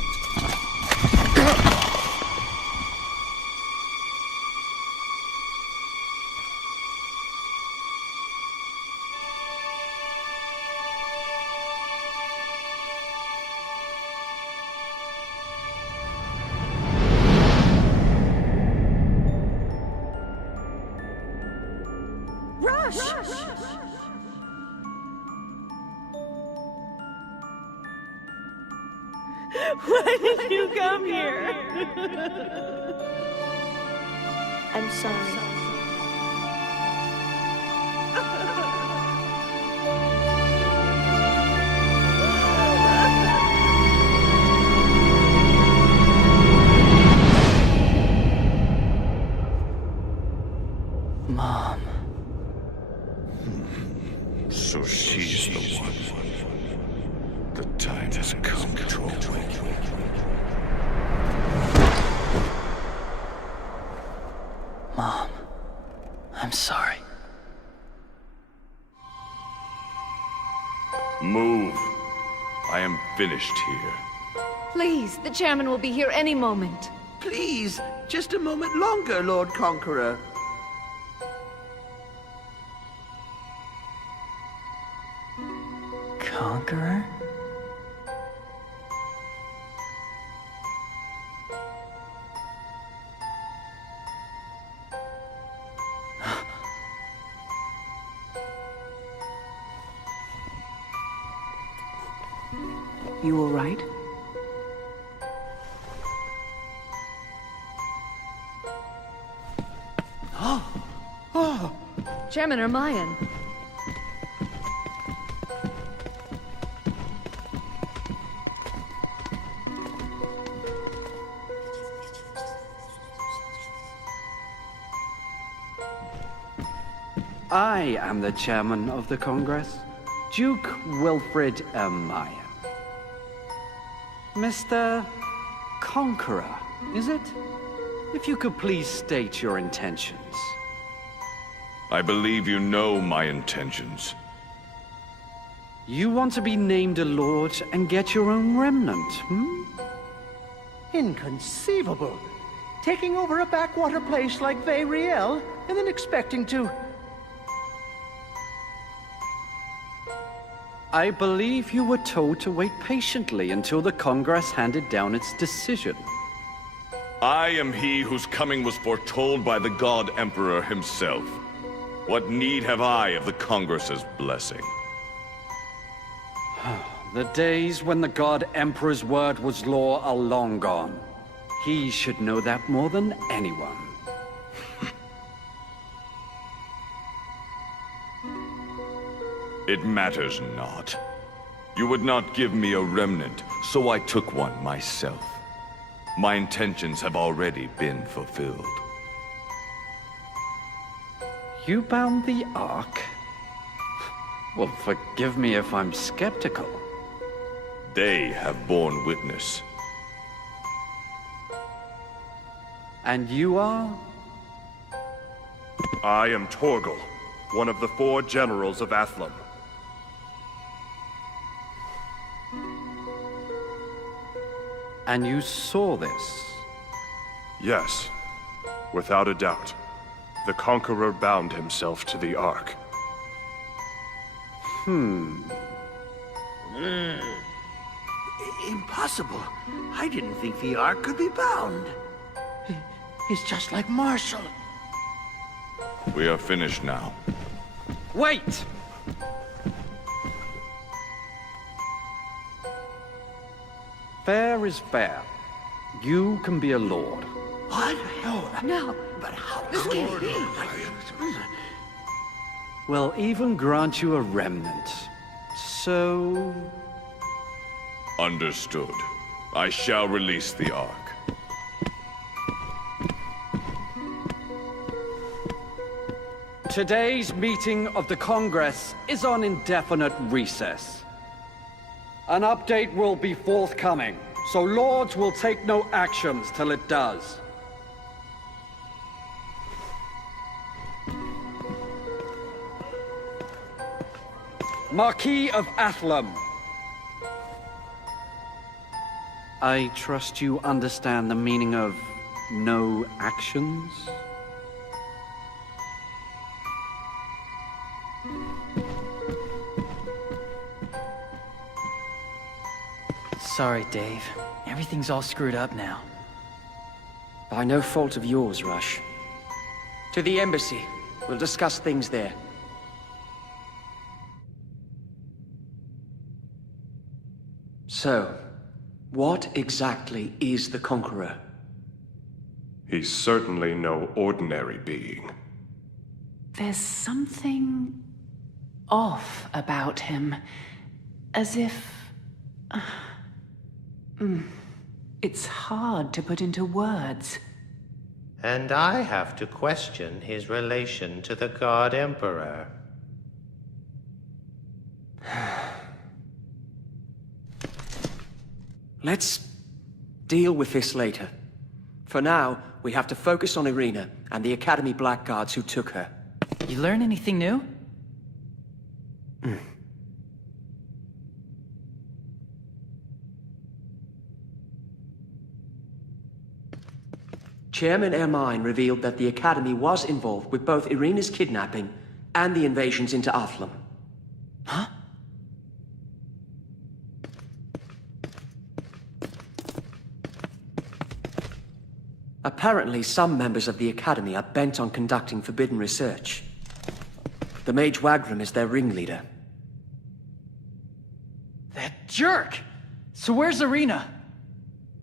Why did you come here? I'm sorry. Mom. So she's the one. The time has come. control. Mom, I'm sorry. Move. I am finished here. Please, the chairman will be here any moment. Please, just a moment longer, Lord Conqueror. Conqueror? You all right? Chairman Ermayan. I am the chairman of the Congress, Duke Wilfred Ermayan. Mr. Conqueror, is it? If you could please state your intentions. I believe you know my intentions. You want to be named a lord and get your own remnant, hmm? Inconceivable. Taking over a backwater place like Vayriel, and then expecting to... I believe you were told to wait patiently until the Congress handed down its decision. I am he whose coming was foretold by the God Emperor himself. What need have I of the Congress's blessing? The days when the God Emperor's word was law are long gone. He should know that more than anyone. It matters not. You would not give me a remnant, so I took one myself. My intentions have already been fulfilled. You bound the Ark? Well, forgive me if I'm skeptical. They have borne witness. And you are? I am Torgal, one of the 4 generals of Athlum. And you saw this? Yes, without a doubt. The Conqueror bound himself to the Ark. Impossible. I didn't think the Ark could be bound. He's just like Marshall. We are finished now. Wait! Fair is fair. You can be a lord. What? No. But how This could can't he? We'll even grant you a remnant. So... Understood. I shall release the Ark. Today's meeting of the Congress is on indefinite recess. An update will be forthcoming, so Lords will take no actions till it does. Marquis of Athlum. I trust you understand the meaning of no actions? Sorry, Dave. Everything's all screwed up now. By no fault of yours, Rush. To the embassy. We'll discuss things there. So, what exactly is the Conqueror? He's certainly no ordinary being. There's something off about him. As if... It's hard to put into words. And I have to question his relation to the God Emperor. Let's deal with this later. For now, we have to focus on Irina and the Academy Blackguards who took her. You learn anything new? Chairman Ermine revealed that the Academy was involved with both Irina's kidnapping and the invasions into Athlum. Huh? Apparently, some members of the Academy are bent on conducting forbidden research. The Mage Wagram is their ringleader. That jerk! So where's Irina?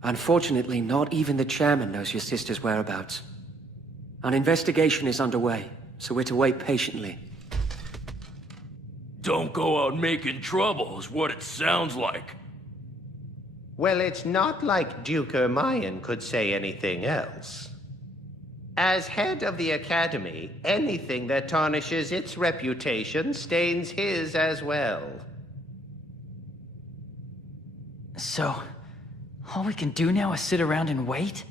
Unfortunately, not even the chairman knows your sister's whereabouts. An investigation is underway, so we're to wait patiently. Don't go out making trouble, is what it sounds like. Well, it's not like Duke Ermine could say anything else. As head of the Academy, anything that tarnishes its reputation stains his as well. So, all we can do now is sit around and wait?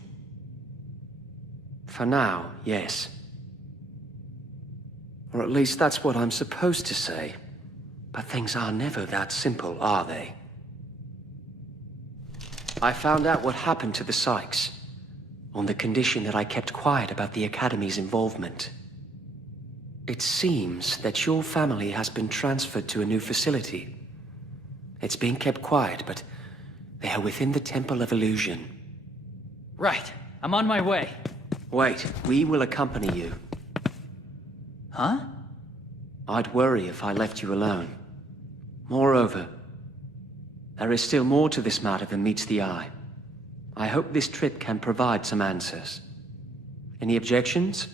For now, yes. Or at least that's what I'm supposed to say. But things are never that simple, are they? I found out what happened to the Sykes, on the condition that I kept quiet about the Academy's involvement. It seems that your family has been transferred to a new facility. It's being kept quiet, but they are within the Temple of Illusion. Right. I'm on my way. Wait, we will accompany you. Huh? I'd worry if I left you alone. Moreover, there is still more to this matter than meets the eye. I hope this trip can provide some answers. Any objections?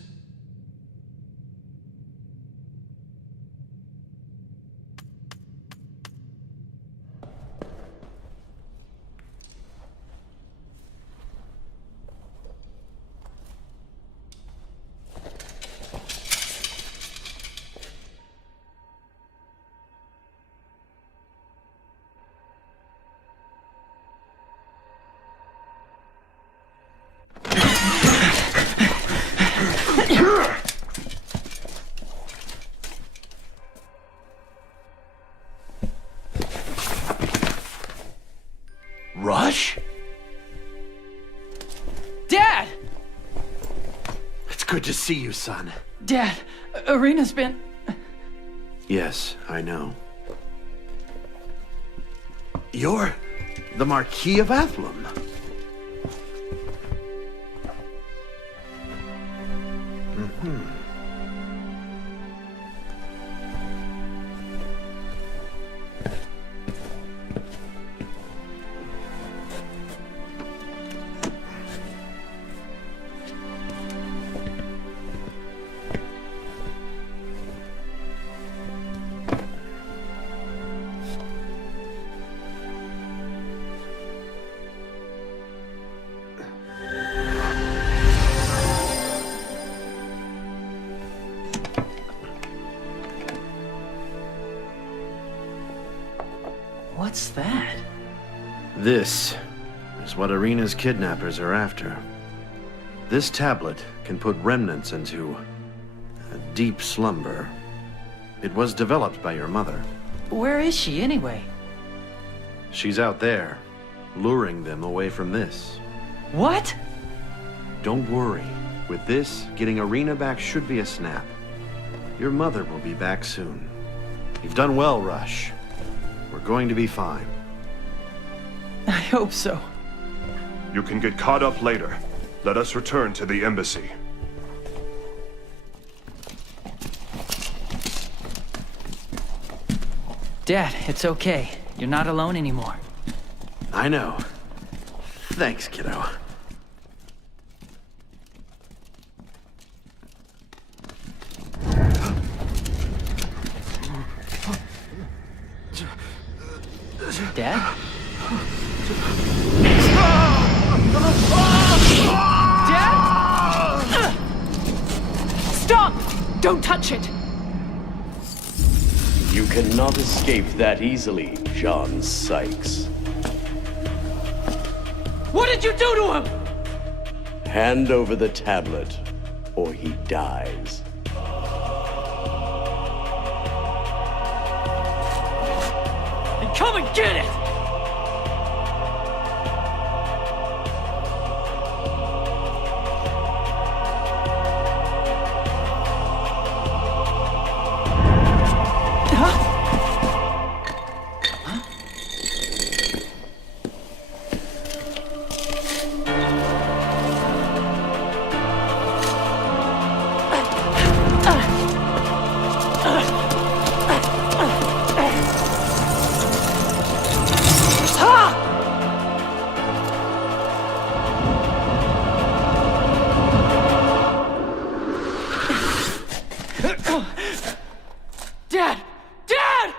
Rush? Dad! It's good to see you, son. Dad, Irina's been... Yes, I know. You're the Marquis of Athlum. Mm-hmm. What's that? This is what Irina's kidnappers are after. This tablet can put remnants into a deep slumber. It was developed by your mother. Where is she, anyway? She's out there, luring them away from this. What? Don't worry. With this, getting Irina back should be a snap. Your mother will be back soon. You've done well, Rush. We're going to be fine. I hope so. You can get caught up later. Let us return to the embassy. Dad, it's okay. You're not alone anymore. I know. Thanks, kiddo. Dad? Dad? Stop! Don't touch it! You cannot escape that easily, John Sykes. did you do to him? Hand over the tablet, or he dies. Then come and get it! Dad! Dad!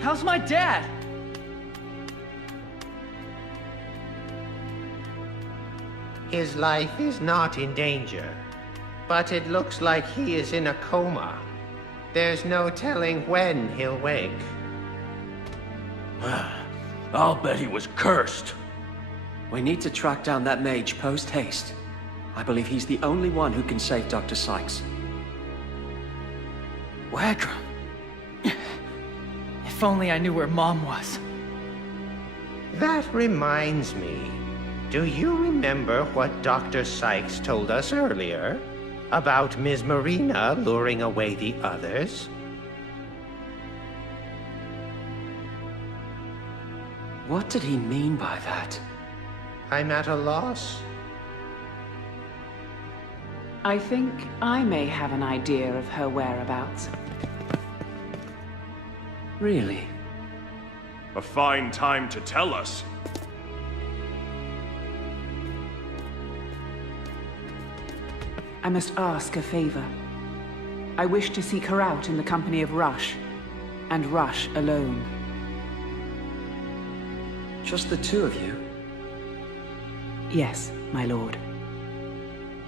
How's my dad? His life is not in danger, but it looks like he is in a coma. There's no telling when he'll wake. I'll bet he was cursed. We need to track down that mage post-haste. I believe he's the only one who can save Dr. Sykes. Wagram. If only I knew where Mom was. That reminds me. Do you remember what Dr. Sykes told us earlier? About Ms. Marina luring away the others? What did he mean by that? I'm at a loss. I think I may have an idea of her whereabouts. Really? A fine time to tell us. I must ask a favor. I wish to seek her out in the company of Rush, and Rush alone. Just the two of you? Yes, my lord.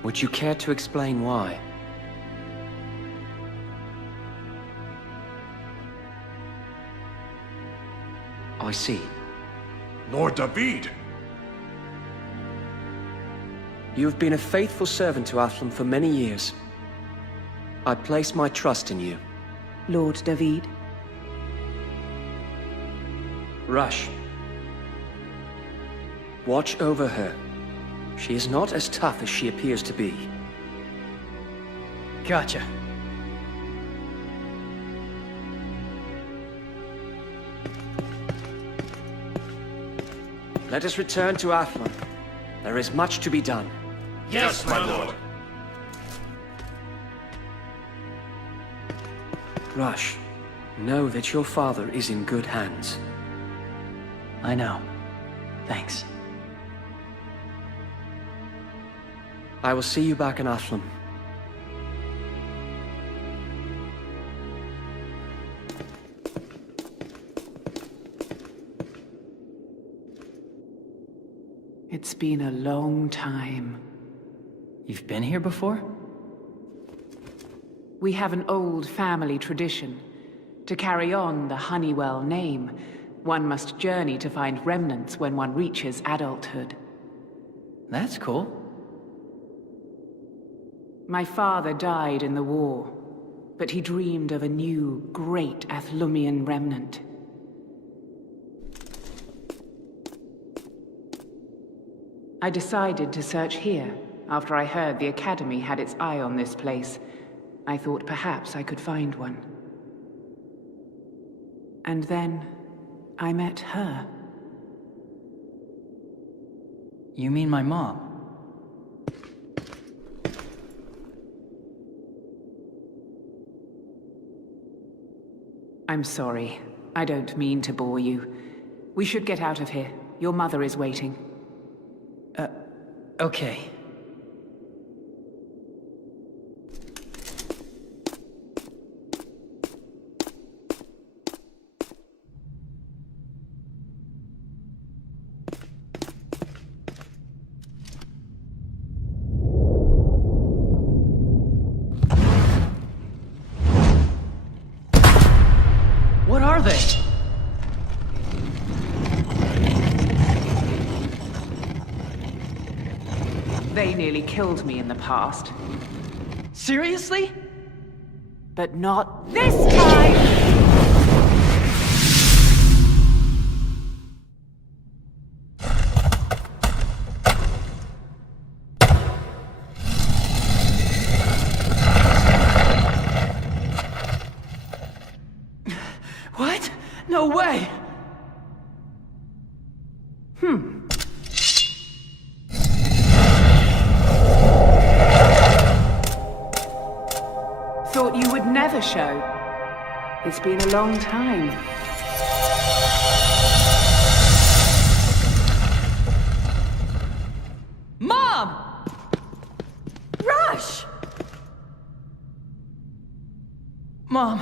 Would you care to explain why? I see. Lord David! You have been a faithful servant to Athlum for many years. I place my trust in you. Lord David? Rush. Watch over her. She is not as tough as she appears to be. Gotcha. Let us return to Athlum. There is much to be done. Yes, my lord. Rush, know that your father is in good hands. I know. Thanks. I will see you back in Athlum. It's been a long time. You've been here before? We have an old family tradition. To carry on the Honeywell name, one must journey to find remnants when one reaches adulthood. That's cool. My father died in the war, but he dreamed of a new, great Athlumian remnant. I decided to search here after I heard the Academy had its eye on this place. I thought perhaps I could find one. And then I met her. You mean my mom? I'm sorry. I don't mean to bore you. We should get out of here. Your mother is waiting. Okay. they? They nearly killed me in the past. Seriously? But not this time! What? No way! Thought you would never show. It's been a long time. Mom! Rush! Mom,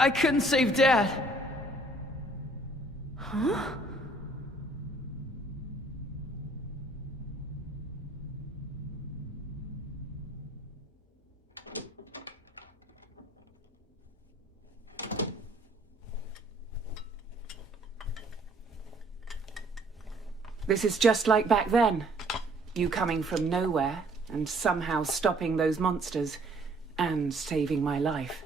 I couldn't save Dad. Huh? This is just like back then. You coming from nowhere and somehow stopping those monsters and saving my life.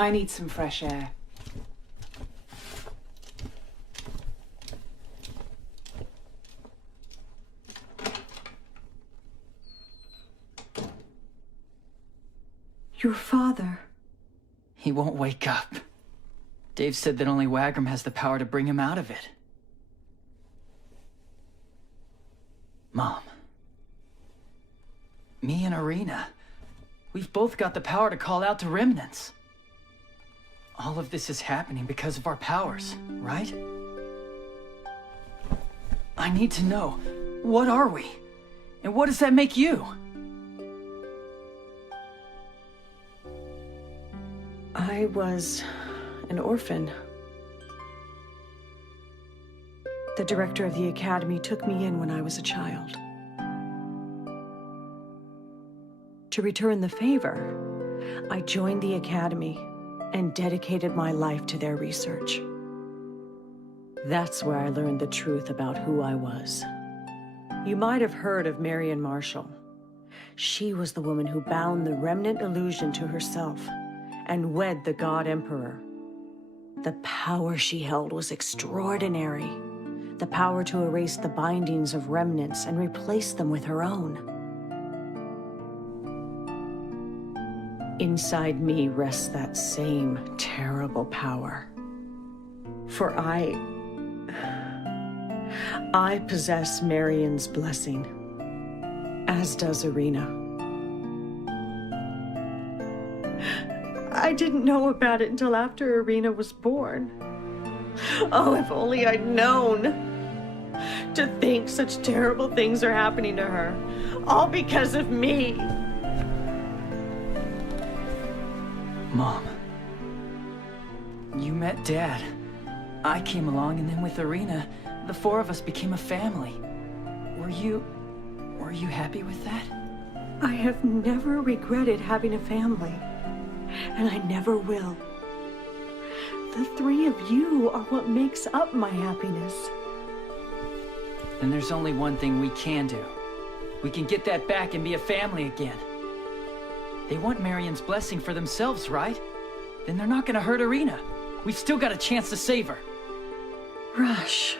I need some fresh air. Your father. He won't wake up. Dave said that only Wagram has the power to bring him out of it. Mom. Me and Irina. We've both got the power to call out to remnants. All of this is happening because of our powers, right? I need to know, what are we? And what does that make you? I was an orphan. The director of the academy took me in when I was a child. To return the favor, I joined the academy and dedicated my life to their research. That's where I learned the truth about who I was. You might have heard of Marion Marshall. She was the woman who bound the Remnant illusion to herself and wed the God Emperor. The power she held was extraordinary. The power to erase the bindings of remnants and replace them with her own. Inside me rests that same terrible power. For I possess Marion's blessing, as does Irina. I didn't know about it until after Irina was born. Oh, if only I'd known. To think such terrible things are happening to her, all because of me. Mom. You met Dad. I came along, and then with Irina, the four of us became a family. Were you happy with that? I have never regretted having a family, and I never will. The three of you are what makes up my happiness. Then there's only one thing we can do. We can get that back and be a family again. They want Marion's blessing for themselves, right? Then they're not gonna hurt Irina. We've still got a chance to save her. Rush.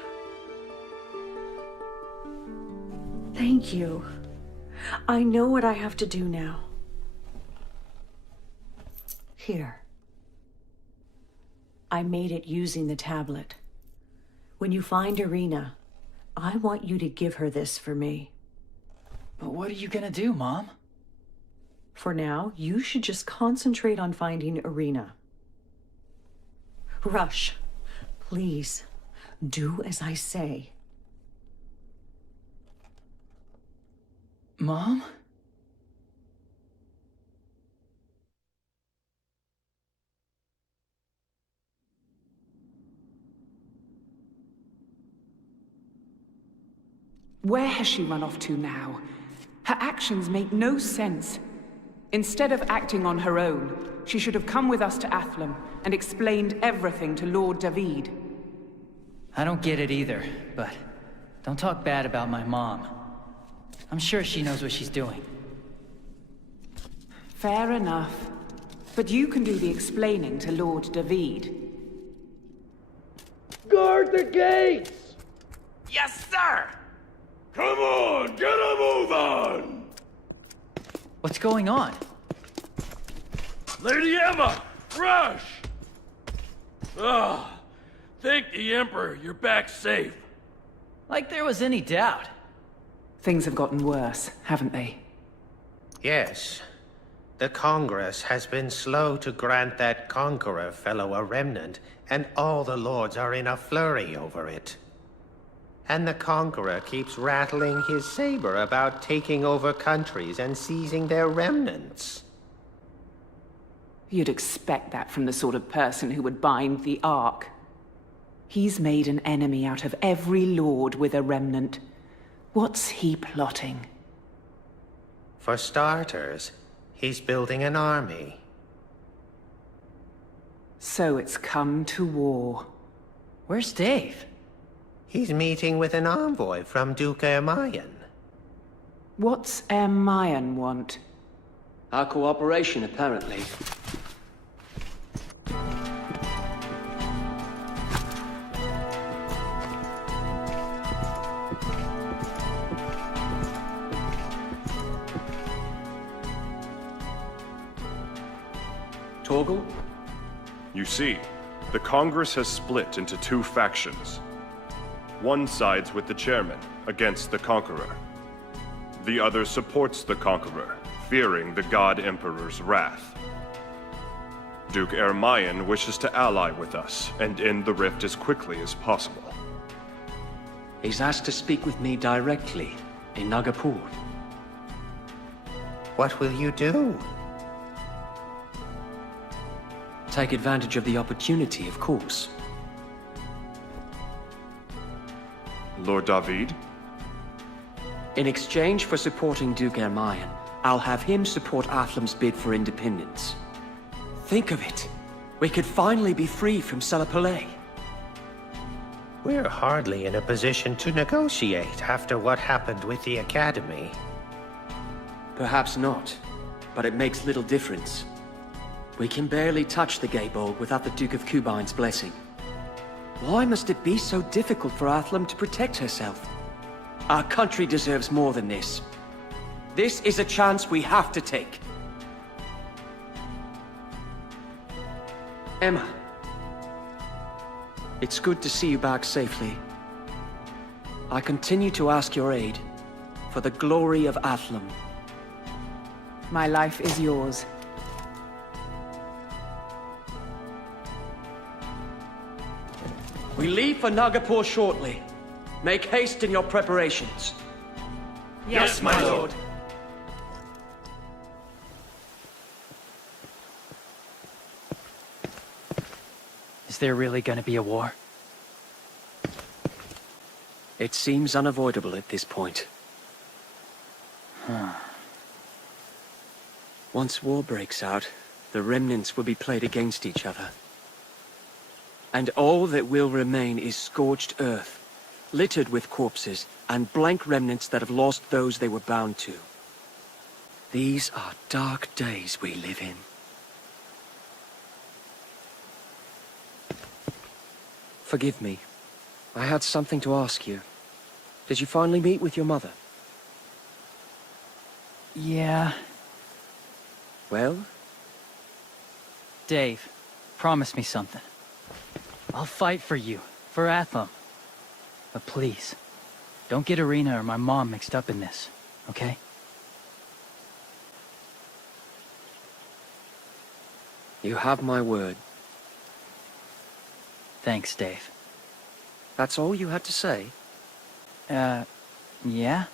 Thank you. I know what I have to do now. Here. I made it using the tablet. When you find Irina, I want you to give her this for me. But what are you gonna do, Mom? For now, you should just concentrate on finding Irina. Rush, please, do as I say. Mom? Where has she run off to now? Her actions make no sense. Instead of acting on her own, she should have come with us to Athlum and explained everything to Lord David. I don't get it either, but don't talk bad about my mom. I'm sure she knows what she's doing. Fair enough. But you can do the explaining to Lord David. Guard the gates! Yes, sir! Come on, get a move on! What's going on? Lady Emma! Rush! Ah, thank the Emperor you're back safe. Like there was any doubt. Things have gotten worse, haven't they? Yes. The Congress has been slow to grant that Conqueror fellow a remnant, and all the lords are in a flurry over it. And the Conqueror keeps rattling his saber about taking over countries and seizing their remnants. You'd expect that from the sort of person who would bind the Ark. He's made an enemy out of every lord with a remnant. What's he plotting? For starters, he's building an army. So it's come to war. Where's Dave? He's meeting with an envoy from Duke Ermayan. What's Ermayan want? Our cooperation, apparently. Torgal? You see, the Congress has split into two factions. One sides with the chairman, against the Conqueror. The other supports the Conqueror, fearing the God Emperor's wrath. Duke Ermayan wishes to ally with us, and end the rift as quickly as possible. He's asked to speak with me directly, in Nagapur. What will you do? Take advantage of the opportunity, of course. Lord David? In exchange for supporting Duke Ermayan, I'll have him support Athlum's bid for independence. Think of it. We could finally be free from Salapalais. We're hardly in a position to negotiate after what happened with the Academy. Perhaps not, but it makes little difference. We can barely touch the Gaybold without the Duke of Cubine's blessing. Why must it be so difficult for Athlum to protect herself? Our country deserves more than this. This is a chance we have to take. Emma. It's good to see you back safely. I continue to ask your aid, for the glory of Athlum. My life is yours. We leave for Nagapur shortly. Make haste in your preparations. Yes, my lord. Is there really gonna be a war? It seems unavoidable at this point. Once war breaks out, the remnants will be played against each other. And all that will remain is scorched earth, littered with corpses and blank remnants that have lost those they were bound to. These are dark days we live in. Forgive me. I had something to ask you. Did you finally meet with your mother? Yeah. Well? Dave, promise me something. I'll fight for you, for Athlum. But please, don't get Irina or my mom mixed up in this, okay? You have my word. Thanks, Dave. That's all you had to say? Yeah?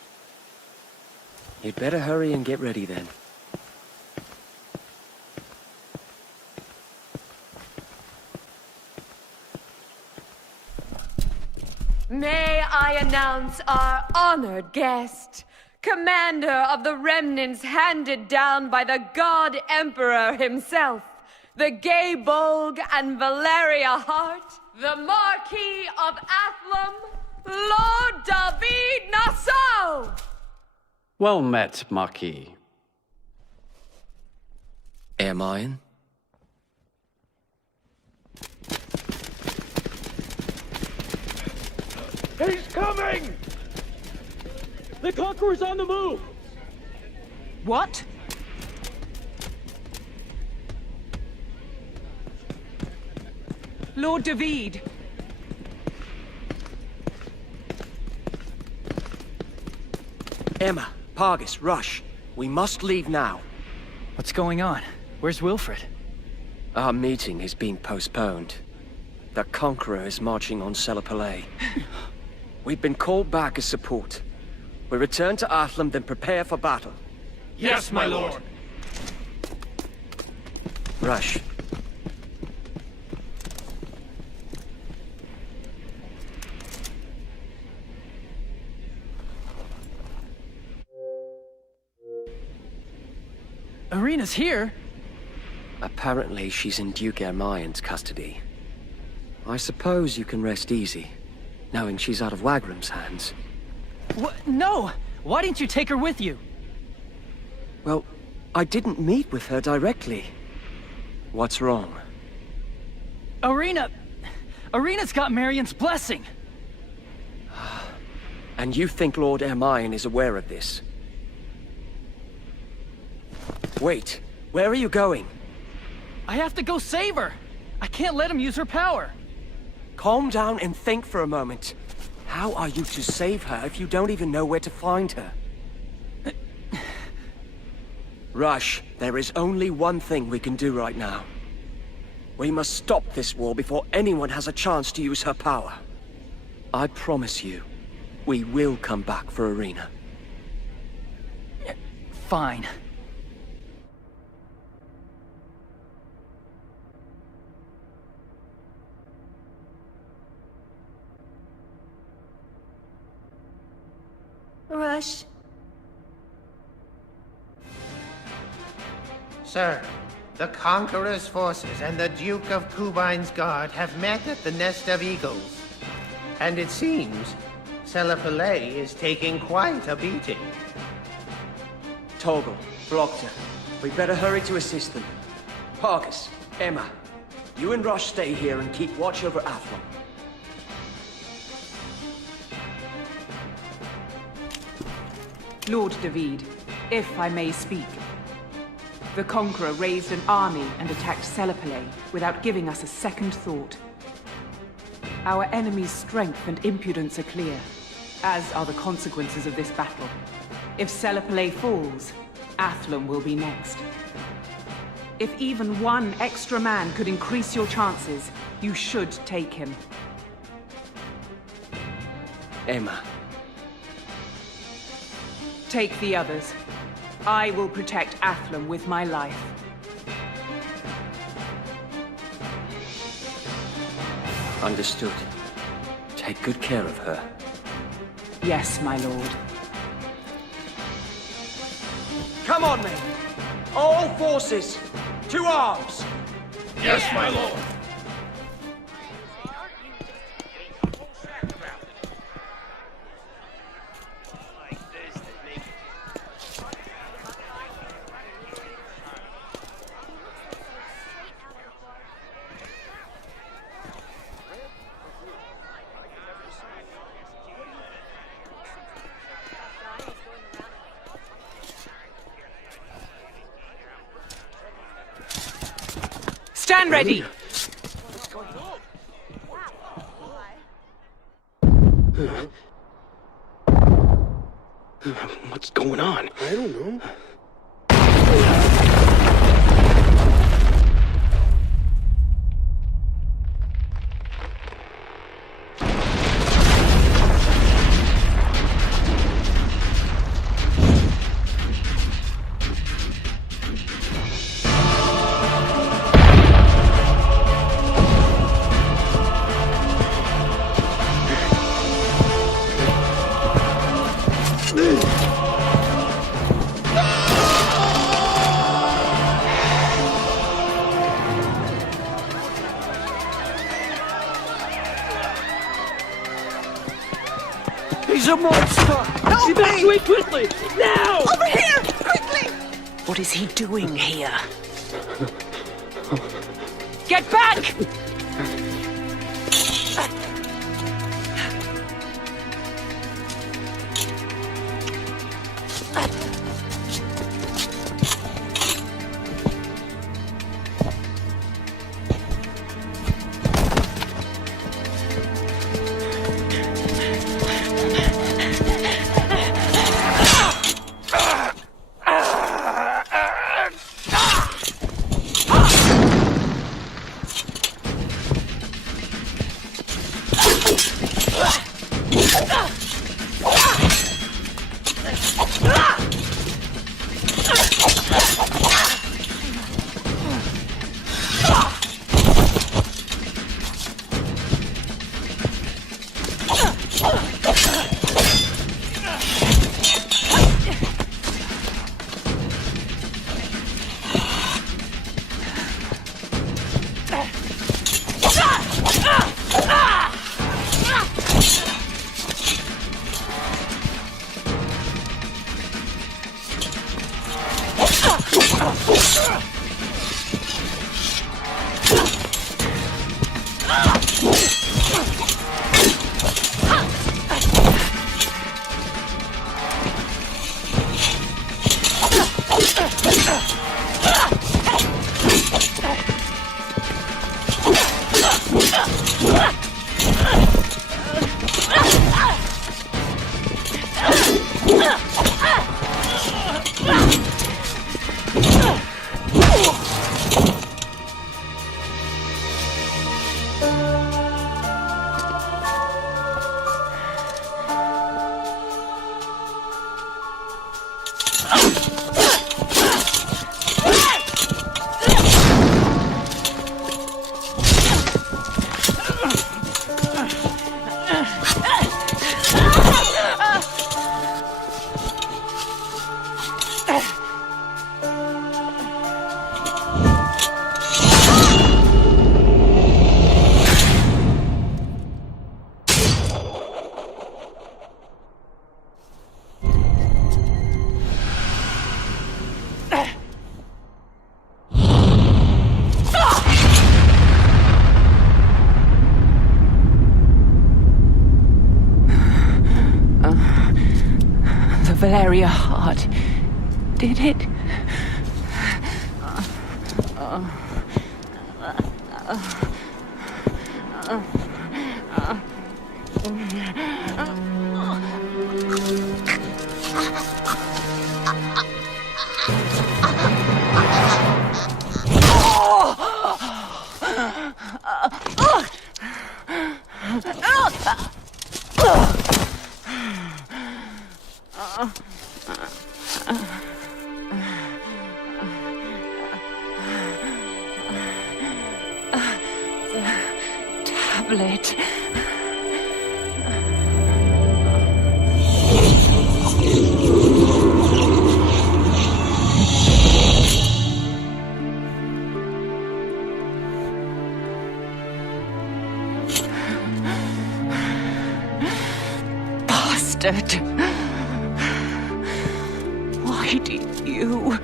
You'd better hurry and get ready then. May I announce our honored guest, commander of the remnants handed down by the God Emperor himself, the Gaybolg and Valeria Hart, the Marquis of Athlum, Lord David Nassau! Well met, Marquis. Ermine? He's coming! The Conqueror's on the move! What? Lord David. Emma, Pargus, Rush. We must leave now. What's going on? Where's Wilfred? Our meeting is being postponed. The Conqueror is marching on Selipalay. We've been called back as support. We return to Athlum, then prepare for battle. Yes, my lord! Rush. Irina's here? Apparently she's in Duke Ermine's custody. I suppose you can rest easy, knowing she's out of Wagram's hands. What? No! Why didn't you take her with you? Well, I didn't meet with her directly. What's wrong? Irina's got Marion's blessing! And you think Lord Ermine is aware of this? Wait, where are you going? I have to go save her! I can't let him use her power! Calm down and think for a moment. How are you to save her if you don't even know where to find her? Rush, there is only one thing we can do right now. We must stop this war before anyone has a chance to use her power. I promise you, we will come back for Irina. Fine. Rush. Sir, the Conqueror's forces and the Duke of Kubine's guard have met at the Nest of Eagles. And it seems Selipalay is taking quite a beating. Toggle, Blockter, we better hurry to assist them. Pargus, Emma, you and Rush stay here and keep watch over Athlum. Lord David, if I may speak. The Conqueror raised an army and attacked Selipalay without giving us a second thought. Our enemy's strength and impudence are clear, as are the consequences of this battle. If Selipalay falls, Athlum will be next. If even one extra man could increase your chances, you should take him. Emma. Take the others. I will protect Athlum with my life. Understood. Take good care of her. Yes, my lord. Come on, men! All forces! To arms! Yes, my lord! Stand ready! What's going on? I don't know. He's a monster! Help Evacuate quickly! Now! Over here! Quickly! What is he doing here? Get back! Valeria heart. Did it? Tablet. Bastard. Why did you...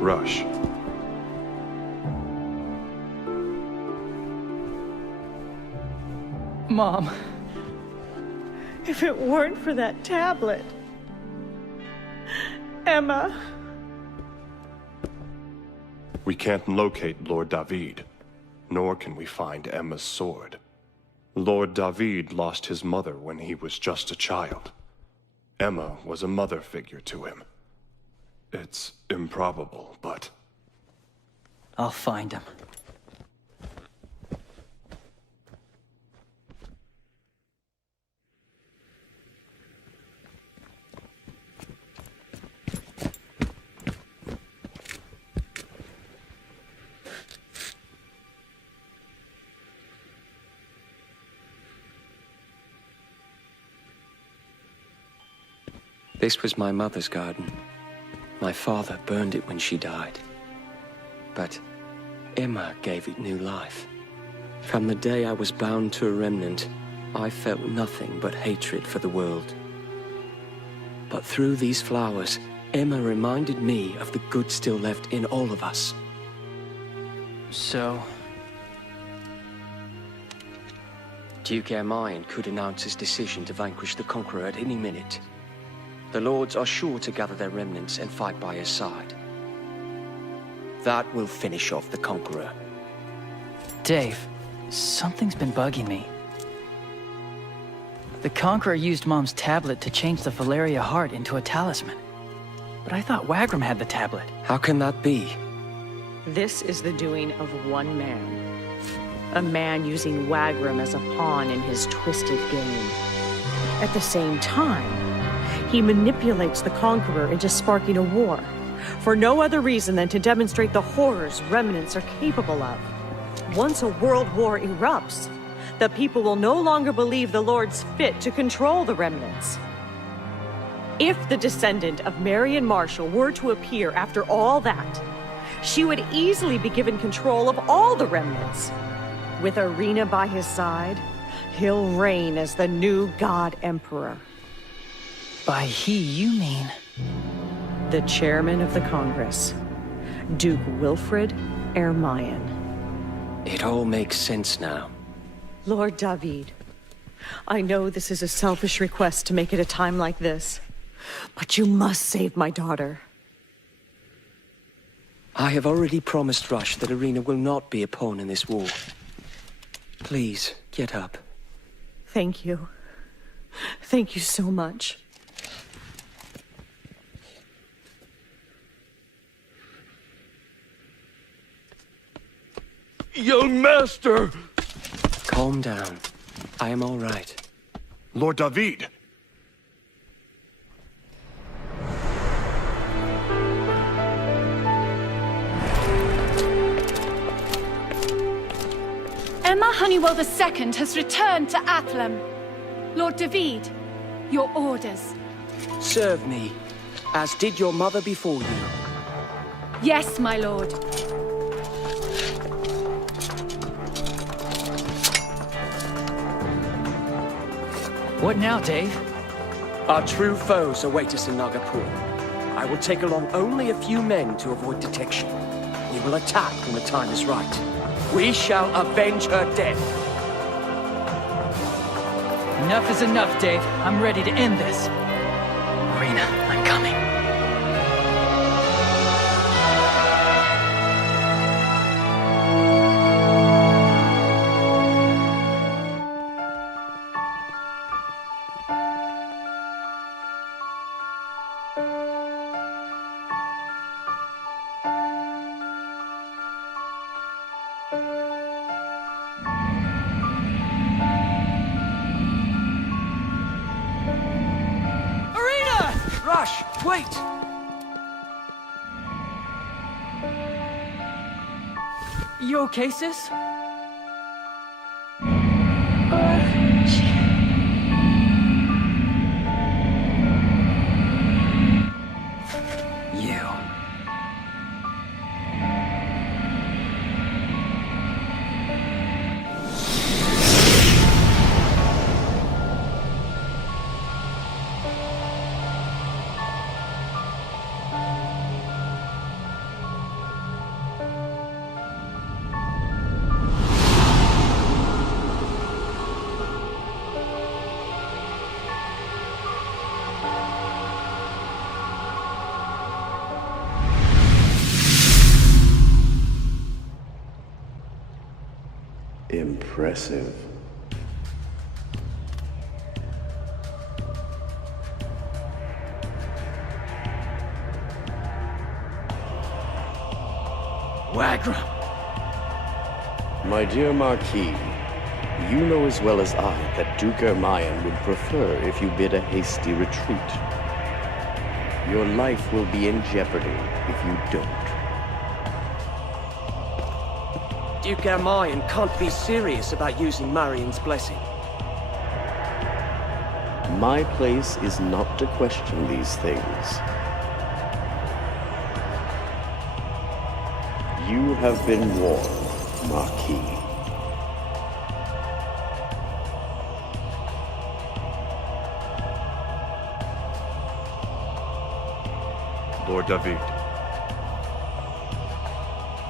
Rush. Mom, if it weren't for that tablet, Emma... We can't locate Lord David, nor can we find Emma's sword. Lord David lost his mother when he was just a child. Emma was a mother figure to him. It's improbable, but... I'll find him. This was my mother's garden. My father burned it when she died. But Emma gave it new life. From the day I was bound to a remnant, I felt nothing but hatred for the world. But through these flowers, Emma reminded me of the good still left in all of us. So... Duke Ermayan could announce his decision to vanquish the Conqueror at any minute. The Lords are sure to gather their remnants and fight by his side. That will finish off the Conqueror. Dave, something's been bugging me. The Conqueror used Mom's tablet to change the Valeria heart into a talisman. But I thought Wagram had the tablet. How can that be? This is the doing of one man. A man using Wagram as a pawn in his twisted game. At the same time, he manipulates the Conqueror into sparking a war, for no other reason than to demonstrate the horrors remnants are capable of. Once a world war erupts, the people will no longer believe the Lord's fit to control the remnants. If the descendant of Marion Marshall were to appear after all that, she would easily be given control of all the remnants. With Irina by his side, he'll reign as the new God Emperor. By he, you mean? The chairman of the Congress, Duke Wilfred Ermayan. It all makes sense now. Lord David, I know this is a selfish request to make it a time like this, but you must save my daughter. I have already promised Rush that Irina will not be a pawn in this war. Please, get up. Thank you. Thank you so much. Young master! Calm down. I am all right. Lord David! Emma Honeywell II has returned to Athlum. Lord David, your orders. Serve me, as did your mother before you. Yes, my lord. What now, Dave? Our true foes await us in Nagapur. I will take along only a few men to avoid detection. We will attack when the time is right. We shall avenge her death. Enough is enough, Dave. I'm ready to end this. Irina, I'm coming. Rush, wait! You okay, sis? You. Impressive. Wagram! My dear Marquis, you know as well as I that Duke Ermayan would prefer if you bid a hasty retreat. Your life will be in jeopardy if you don't. Duke Ermayan can't be serious about using Marion's blessing. My place is not to question these things. You have been warned, Marquis. Lord David.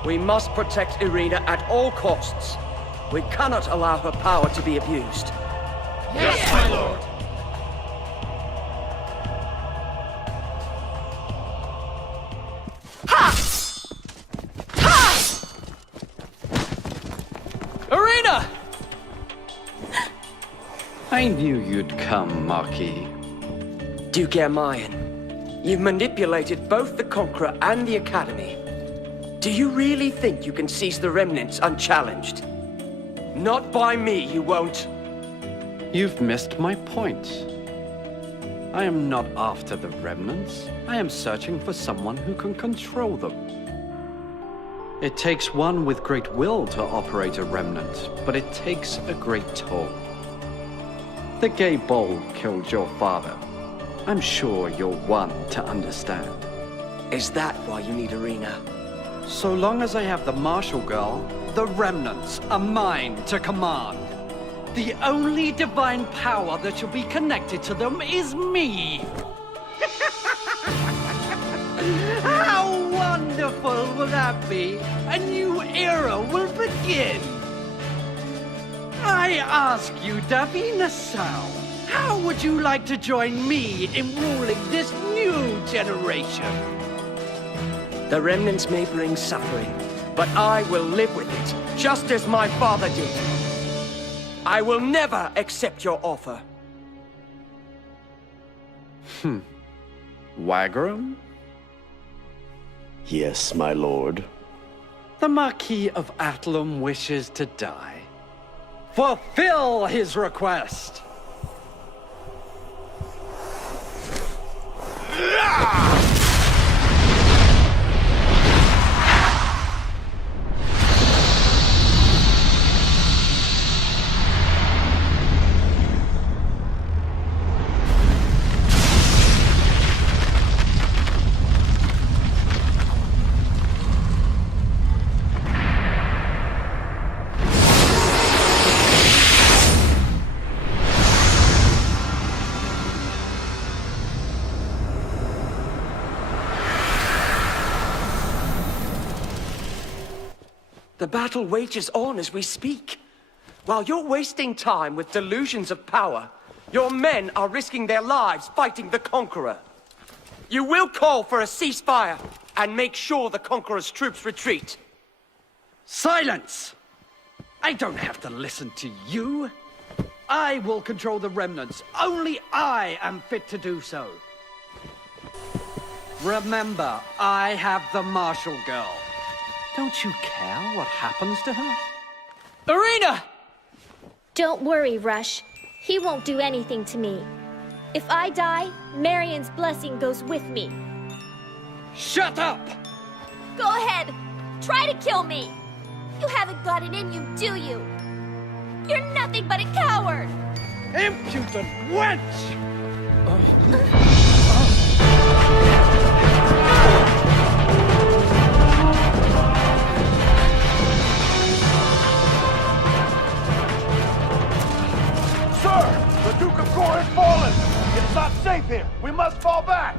We must protect Irina at all costs. We cannot allow her power to be abused. Yes, my lord! Irina! I knew you'd come, Marquis. Duke Ermayan, you've manipulated both the Conqueror and the Academy. Do you really think you can seize the Remnants unchallenged? Not by me, you won't. You've missed my point. I am not after the Remnants. I am searching for someone who can control them. It takes one with great will to operate a Remnant, but it takes a great toll. The gay bull killed your father. I'm sure you're one to understand. Is that why you need Irina? So long as I have the Marshal Girl, the Remnants are mine to command. The only divine power that shall be connected to them is me. How wonderful will that be? A new era will begin. I ask you, Davi Nassau, how would you like to join me in ruling this new generation? The Remnants may bring suffering, but I will live with it, just as my father did. I will never accept your offer. Wagram? Yes, my lord. The Marquis of Athlum wishes to die. Fulfill his request! The battle wages on as we speak. While you're wasting time with delusions of power, your men are risking their lives fighting the Conqueror. You will call for a ceasefire and make sure the Conqueror's troops retreat. Silence! I don't have to listen to you. I will control the Remnants. Only I am fit to do so. Remember, I have the Marshal Girl. Don't you care what happens to her? Irina! Don't worry, Rush. He won't do anything to me. If I die, Marion's blessing goes with me. Shut up! Go ahead. Try to kill me. You haven't got it in you, do you? You're nothing but a coward. Impudent wench! The Duke of Gore has fallen! It's not safe here! We must fall back!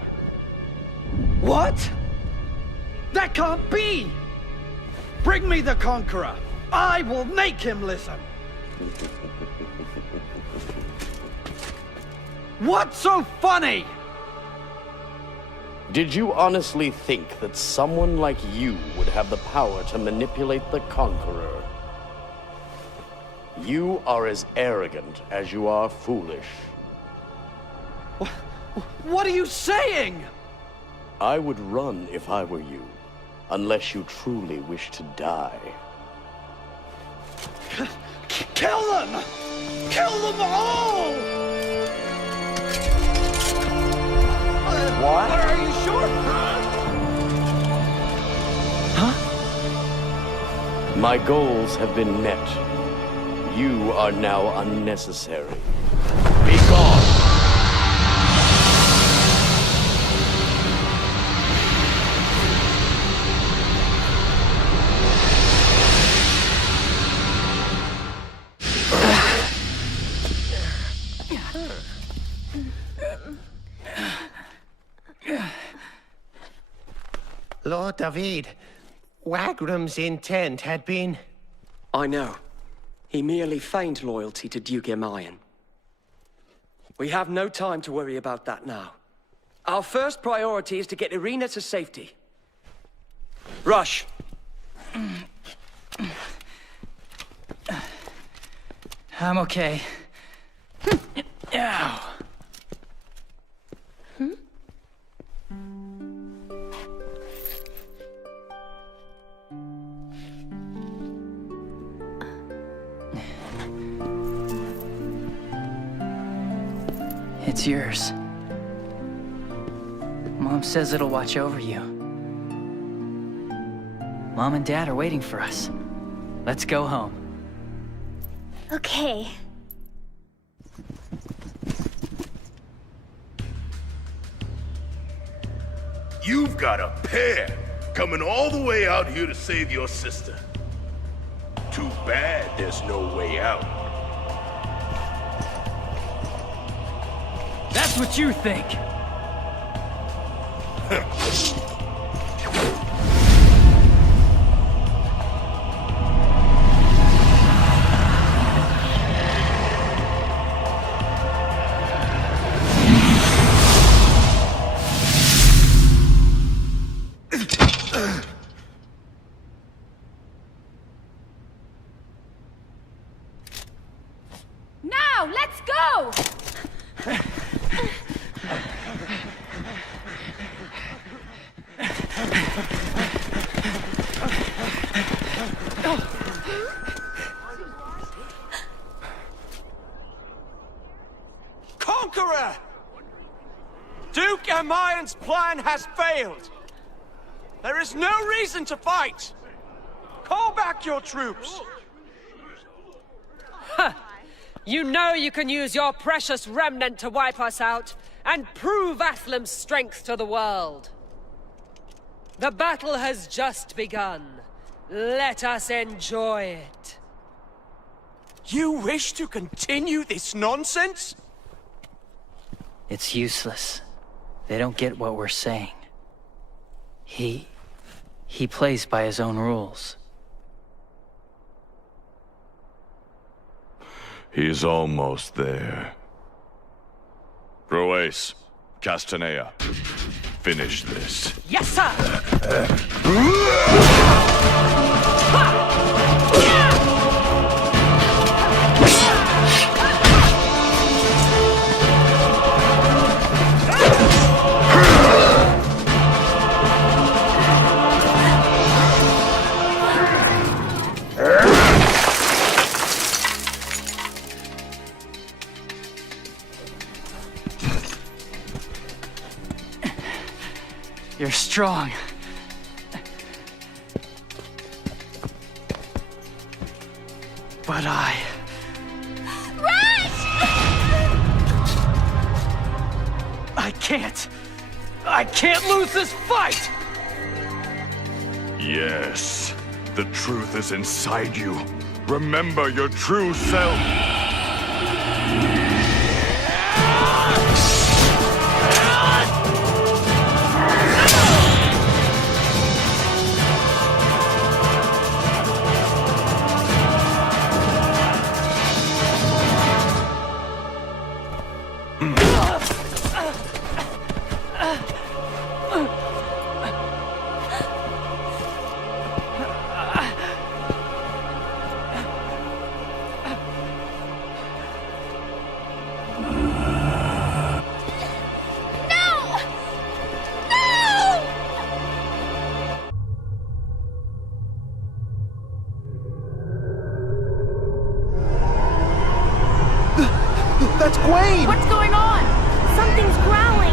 What? That can't be! Bring me the Conqueror! I will make him listen! What's so funny? Did you honestly think that someone like you would have the power to manipulate the Conqueror? You are as arrogant as you are foolish. What are you saying? I would run if I were you, unless you truly wish to die. Kill them! Kill them all! What? Are you sure? Huh? My goals have been met. You are now unnecessary. Be gone! Lord David, Wagram's intent had been... I know. He merely feigned loyalty to Duke Emayan. We have no time to worry about that now. Our first priority is to get Irina to safety. Rush! I'm okay. Ow. It's yours. Mom says it'll watch over you. Mom and Dad are waiting for us. Let's go home. Okay. You've got a pair coming all the way out here to save your sister. Too bad there's no way out. That's what you think. Now, let's go! Conqueror! Duke Emayan's plan has failed. There is no reason to fight. Call back your troops. Huh. You know you can use your precious remnant to wipe us out and prove Athlam's strength to the world. The battle has just begun. Let us enjoy it. You wish to continue this nonsense? It's useless. They don't get what we're saying. He plays by his own rules. He's almost there. Ruiz, Castanea, finish this. Yes, sir! You're strong. But I can't lose this fight! Yes, the truth is inside you. Remember your true self. That's Gwen! What's going on? Something's growling.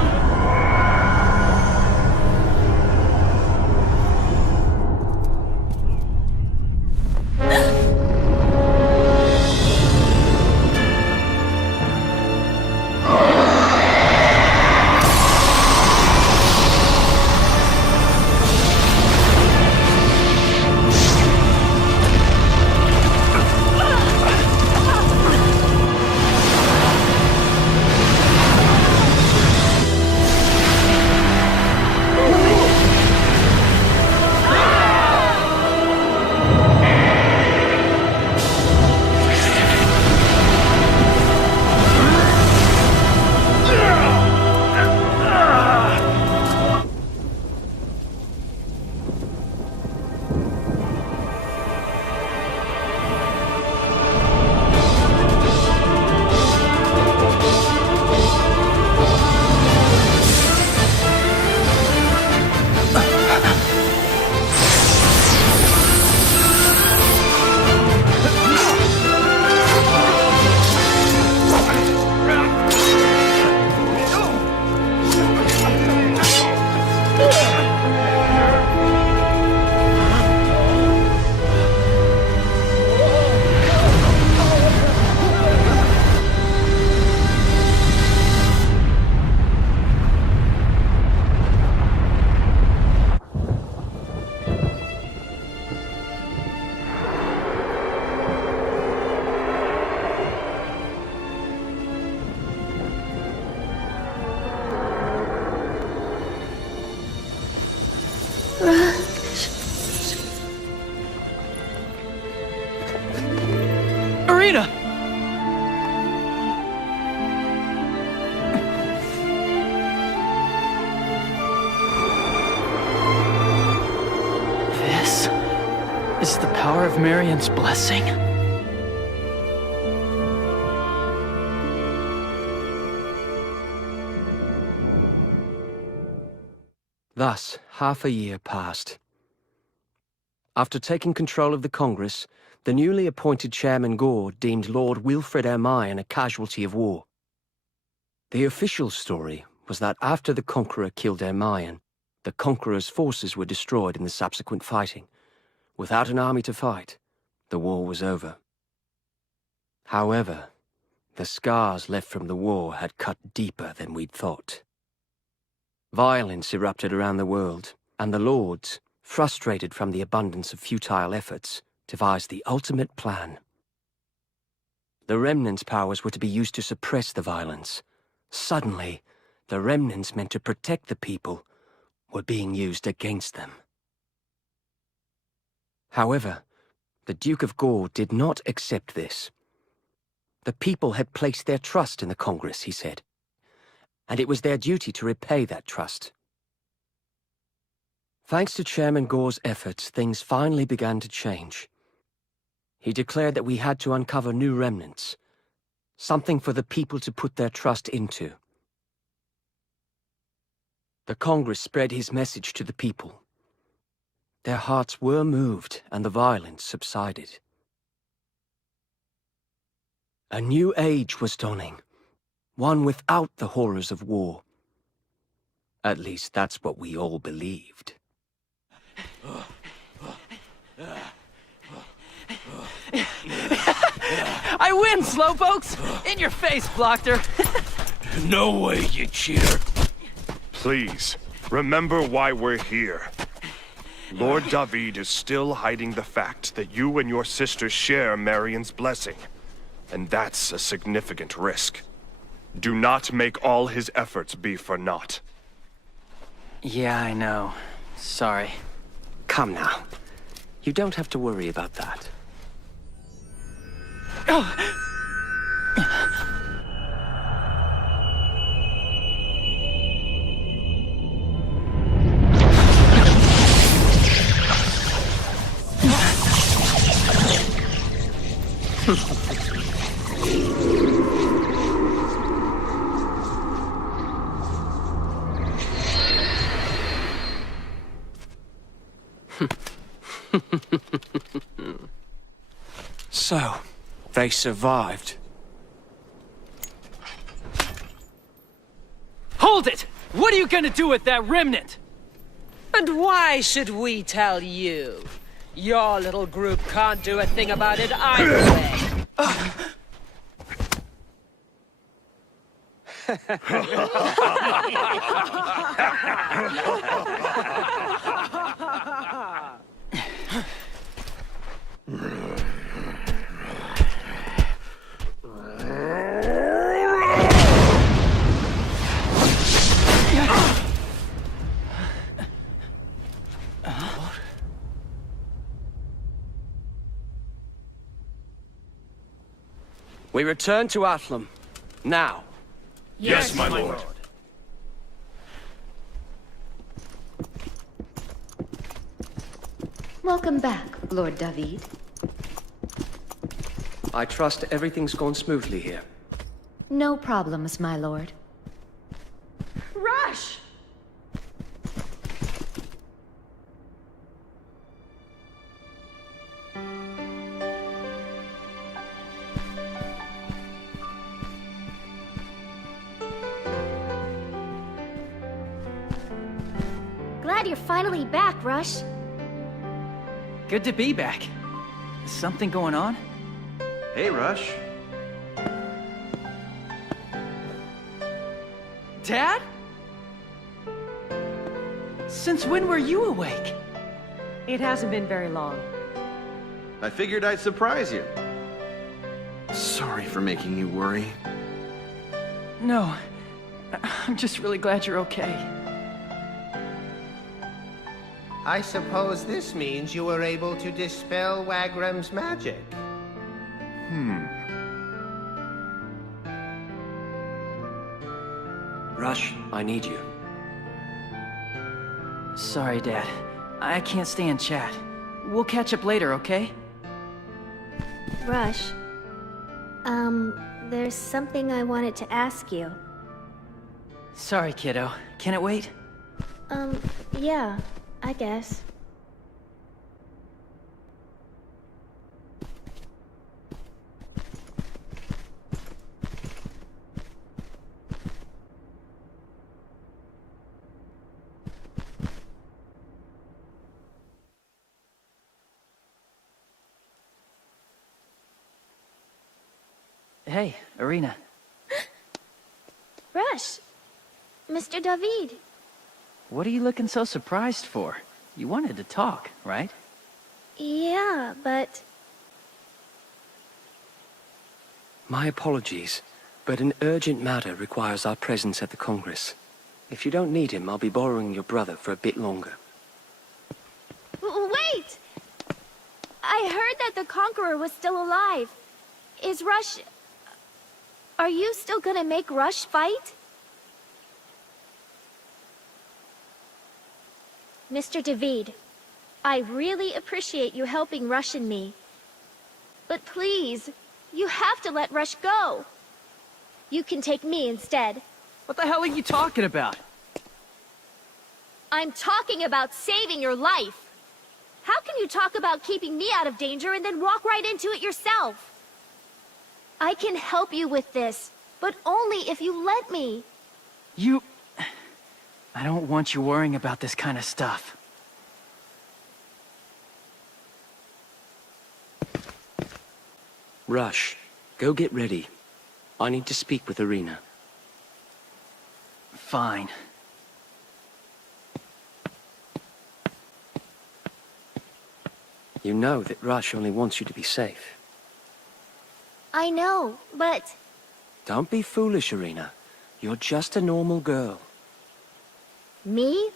Irina! This is the power of Marion's blessing? Thus, half a year passed. After taking control of the Congress, the newly appointed Chairman Gore deemed Lord Wilfred Ermine a casualty of war. The official story was that after the Conqueror killed Ermine, the Conqueror's forces were destroyed in the subsequent fighting. Without an army to fight, the war was over. However, the scars left from the war had cut deeper than we'd thought. Violence erupted around the world, and the Lords, frustrated from the abundance of futile efforts, devised the ultimate plan. The Remnant's powers were to be used to suppress the violence. Suddenly, the Remnants meant to protect the people were being used against them. However, the Duke of Gore did not accept this. The people had placed their trust in the Congress, he said, and it was their duty to repay that trust. Thanks to Chairman Gore's efforts, things finally began to change. He declared that we had to uncover new remnants, something for the people to put their trust into. The Congress spread his message to the people. Their hearts were moved, and the violence subsided. A new age was dawning, one without the horrors of war. At least that's what we all believed. I win, Slowpokes! In your face, Blockter! No way, you cheater! Please, remember why we're here. Lord David is still hiding the fact that you and your sister share Marion's blessing. And that's a significant risk. Do not make all his efforts be for naught. Yeah, I know. Sorry. Come now. You don't have to worry about that. So, they survived. Hold it! What are you gonna do with that remnant? And why should we tell you? Your little group can't do a thing about it either way. We return to Athlum. Now. Yes, my lord. Welcome back, Lord David. I trust everything's gone smoothly here. No problems, my lord. Rush! Glad you're finally back, Rush. Good to be back. Something going on? Hey, Rush. Dad? Since when were you awake? It hasn't been very long. I figured I'd surprise you. Sorry for making you worry. No. I'm just really glad you're okay. I suppose this means you were able to dispel Wagram's magic. Rush, I need you. Sorry, Dad. I can't stay and chat. We'll catch up later, okay? Rush. There's something I wanted to ask you. Sorry, kiddo. Can it wait? Yeah, I guess. Hey, Irina. Rush! Mr. David! What are you looking so surprised for? You wanted to talk, right? Yeah, but... My apologies, but an urgent matter requires our presence at the Congress. If you don't need him, I'll be borrowing your brother for a bit longer. Wait! I heard that the Conqueror was still alive. Is Rush... Are you still gonna make Rush fight? Mr. David, I really appreciate you helping Rush and me. But please, you have to let Rush go. You can take me instead. What the hell are you talking about? I'm talking about saving your life. How can you talk about keeping me out of danger and then walk right into it yourself? I can help you with this, but only if you let me. I don't want you worrying about this kind of stuff. Rush, go get ready. I need to speak with Irina. Fine. You know that Rush only wants you to be safe. I know, but... Don't be foolish, Irina. You're just a normal girl. Me?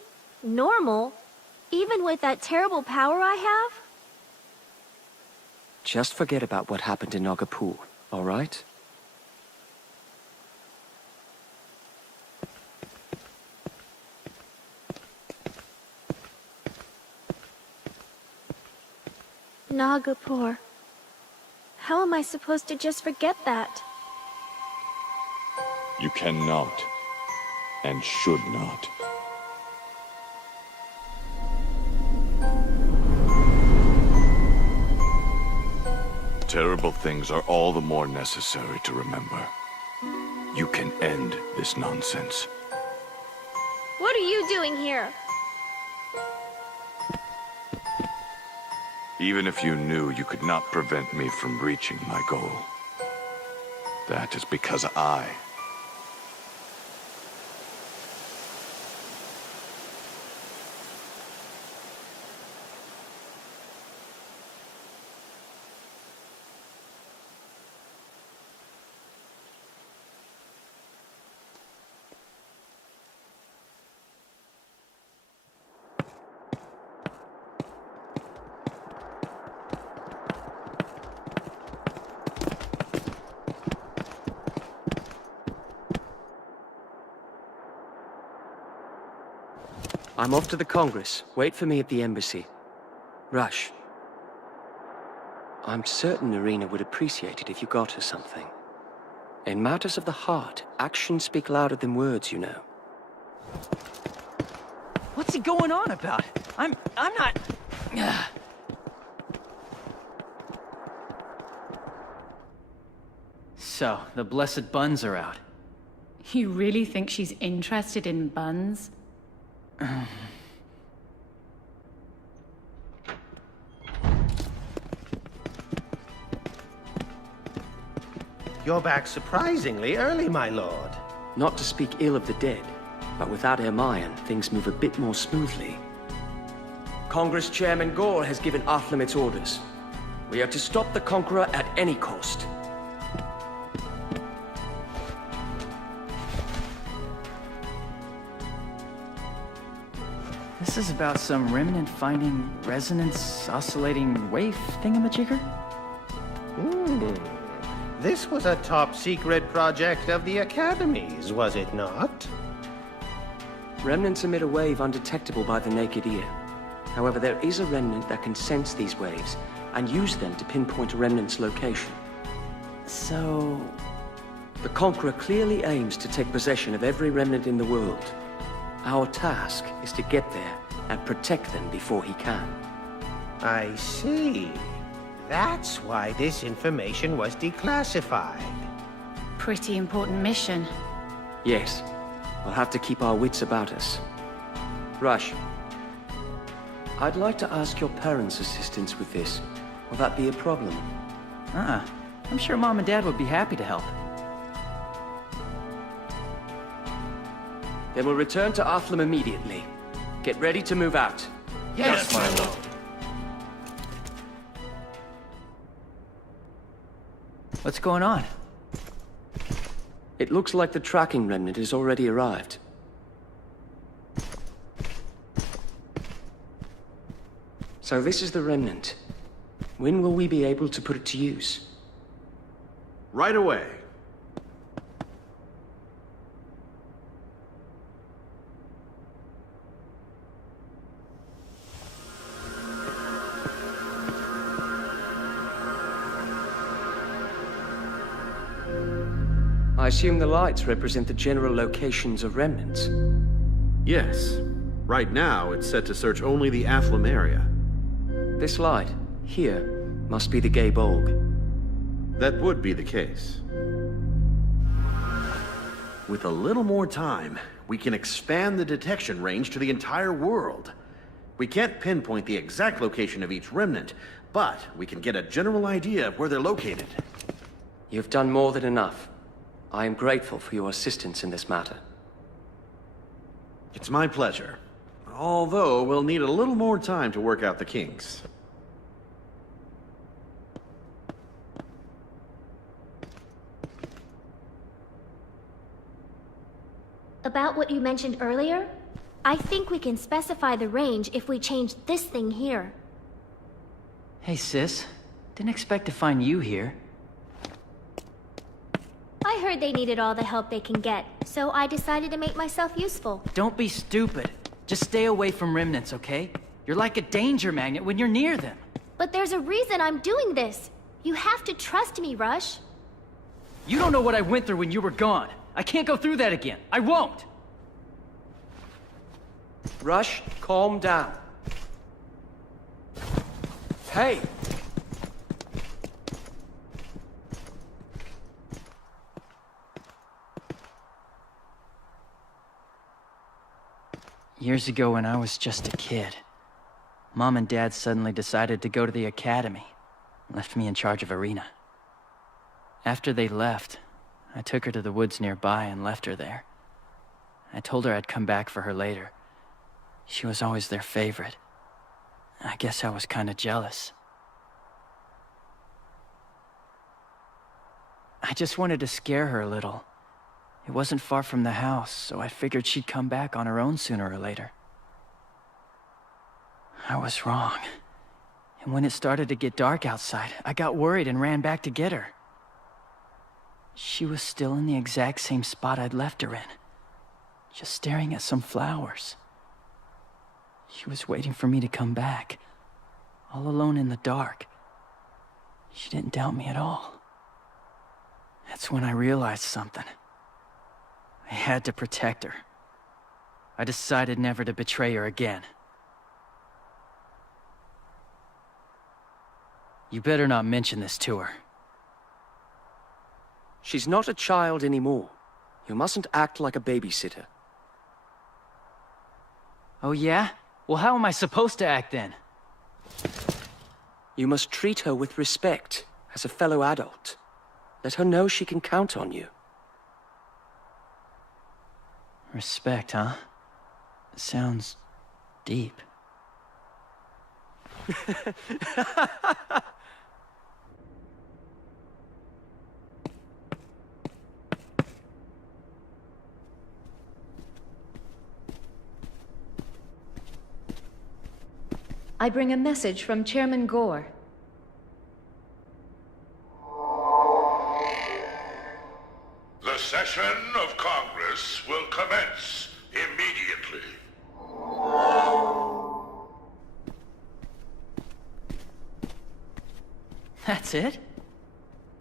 Normal? Even with that terrible power I have? Just forget about what happened in Nagapur, all right? Nagapur. How am I supposed to just forget that? You cannot, and should not. Terrible things are all the more necessary to remember. You can end this nonsense. What are you doing here? Even if you knew, you could not prevent me from reaching my goal. That is because I... I'm off to the Congress. Wait for me at the embassy. Rush. I'm certain Irina would appreciate it if you got her something. In matters of the heart, actions speak louder than words, you know. What's he going on about? I'm not... So, the blessed buns are out. You really think she's interested in buns? You're back surprisingly early, my lord. Not to speak ill of the dead, but without Hermione, things move a bit more smoothly. Congress Chairman Gore has given Athlum its orders. We are to stop the Conqueror at any cost. This is about some Remnant finding resonance oscillating wave thingamajigger? This was a top-secret project of the Academy's, was it not? Remnants emit a wave undetectable by the naked ear. However, there is a remnant that can sense these waves and use them to pinpoint a remnant's location. So... The Conqueror clearly aims to take possession of every remnant in the world. Our task is to get there and protect them before he can. I see. That's why this information was declassified. Pretty important mission. Yes, we'll have to keep our wits about us. Rush, I'd like to ask your parents' assistance with this. Will that be a problem? I'm sure Mom and Dad would be happy to help. Then we'll return to Athlum immediately. Get ready to move out. Yes, my lord. What's going on? It looks like the tracking remnant has already arrived. So this is the remnant. When will we be able to put it to use? Right away. I assume the lights represent the general locations of remnants. Yes. Right now, it's set to search only the Athlum area. This light, here, must be the Gay Bulg. That would be the case. With a little more time, we can expand the detection range to the entire world. We can't pinpoint the exact location of each remnant, but we can get a general idea of where they're located. You've done more than enough. I am grateful for your assistance in this matter. It's my pleasure. Although, we'll need a little more time to work out the kinks. About what you mentioned earlier, I think we can specify the range if we change this thing here. Hey, sis. Didn't expect to find you here. I heard they needed all the help they can get, so I decided to make myself useful. Don't be stupid. Just stay away from remnants, okay? You're like a danger magnet when you're near them. But there's a reason I'm doing this. You have to trust me, Rush. You don't know what I went through when you were gone. I can't go through that again. I won't! Rush, calm down. Hey! Years ago when I was just a kid, Mom and Dad suddenly decided to go to the academy, and left me in charge of Irina. After they left, I took her to the woods nearby and left her there. I told her I'd come back for her later. She was always their favorite. I guess I was kind of jealous. I just wanted to scare her a little. It wasn't far from the house, so I figured she'd come back on her own sooner or later. I was wrong. And when it started to get dark outside, I got worried and ran back to get her. She was still in the exact same spot I'd left her in, just staring at some flowers. She was waiting for me to come back, all alone in the dark. She didn't doubt me at all. That's when I realized something. I had to protect her. I decided never to betray her again. You better not mention this to her. She's not a child anymore. You mustn't act like a babysitter. Oh yeah? Well, how am I supposed to act then? You must treat her with respect, as a fellow adult. Let her know she can count on you. Respect, huh? Sounds deep. I bring a message from Chairman Gore. session of Congress will commence immediately. That's it?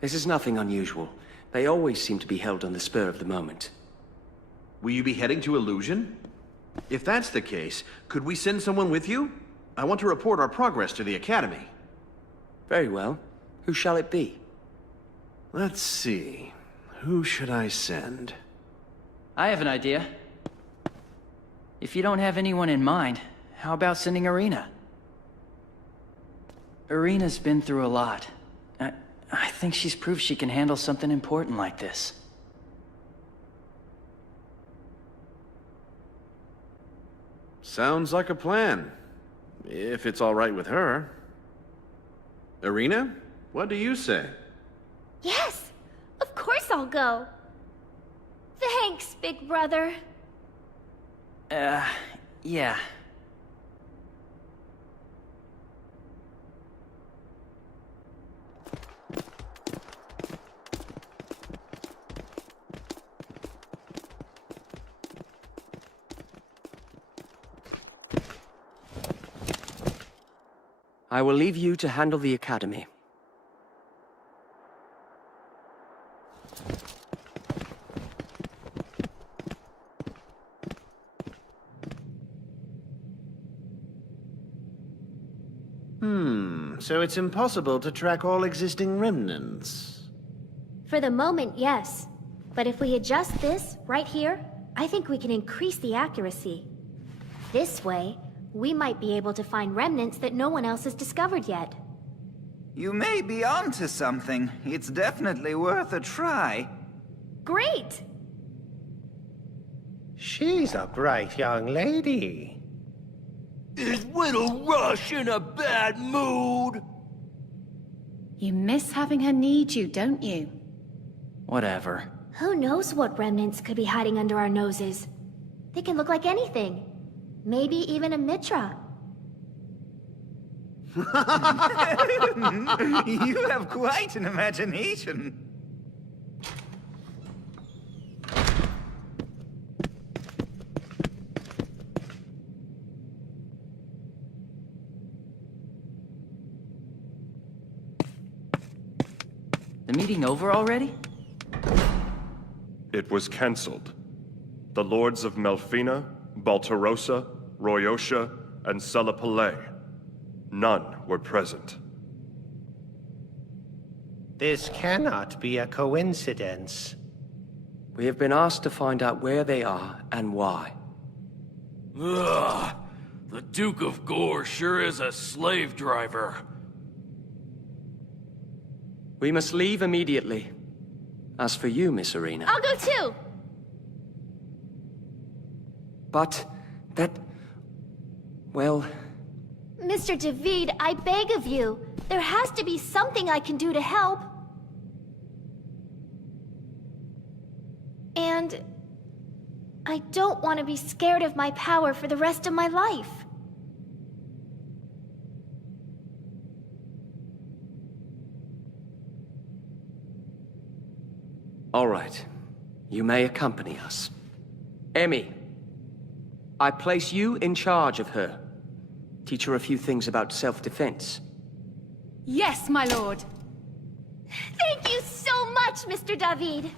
This is nothing unusual. They always seem to be held on the spur of the moment. Will you be heading to Illusion? If that's the case, could we send someone with you? I want to report our progress to the Academy. Very well. Who shall it be? Let's see. Who should I send? I have an idea. If you don't have anyone in mind, how about sending Irina? Irina's been through a lot. I think she's proved she can handle something important like this. Sounds like a plan. If it's all right with her. Irina, what do you say? Yes, of course I'll go. Thanks, big brother. Yeah. I will leave you to handle the Academy. So it's impossible to track all existing remnants. For the moment, yes. But if we adjust this, right here, I think we can increase the accuracy. This way, we might be able to find remnants that no one else has discovered yet. You may be onto something. It's definitely worth a try. Great! She's a bright young lady. Is Little Rush in a bad mood? You miss having her need you, don't you? Whatever. Who knows what remnants could be hiding under our noses? They can look like anything. Maybe even a Mitra. You have quite an imagination. The meeting over already? It was cancelled. The lords of Melfina, Baltarosa, Royosha, and Selapalais. None were present. This cannot be a coincidence. We have been asked to find out where they are and why. Ugh, the Duke of Gore sure is a slave driver. We must leave immediately. As for you, Miss Irina... I'll go too! But... that... well... Mr. David, I beg of you. There has to be something I can do to help. And... I don't want to be scared of my power for the rest of my life. All right. You may accompany us. Emmy, I place you in charge of her. Teach her a few things about self-defense. Yes, my lord. Thank you so much, Mr. David.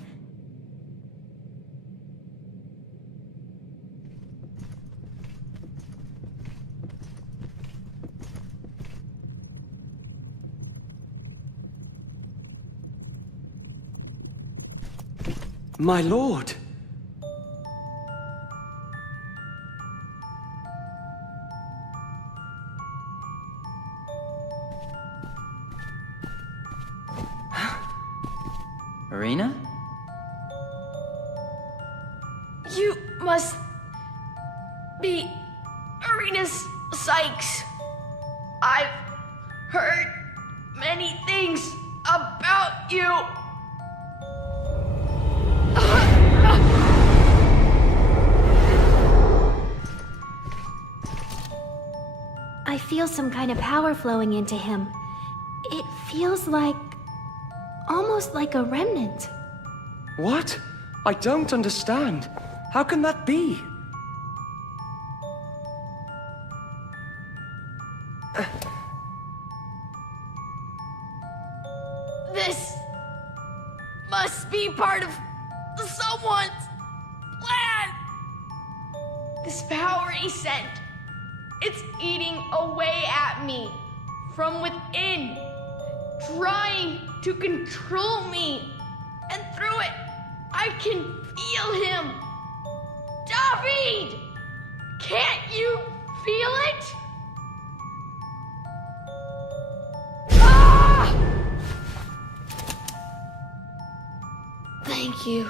My lord! Irina? You must be Irina's Sykes. I've heard many things about you. I feel some kind of power flowing into him. It feels like... almost like a remnant. What? I don't understand. How can that be? This must be part of someone's plan. This power he sent, it's eating away at me from within, trying to control me. And through it, I can feel him. David! Can't you feel it? Ah! Thank you.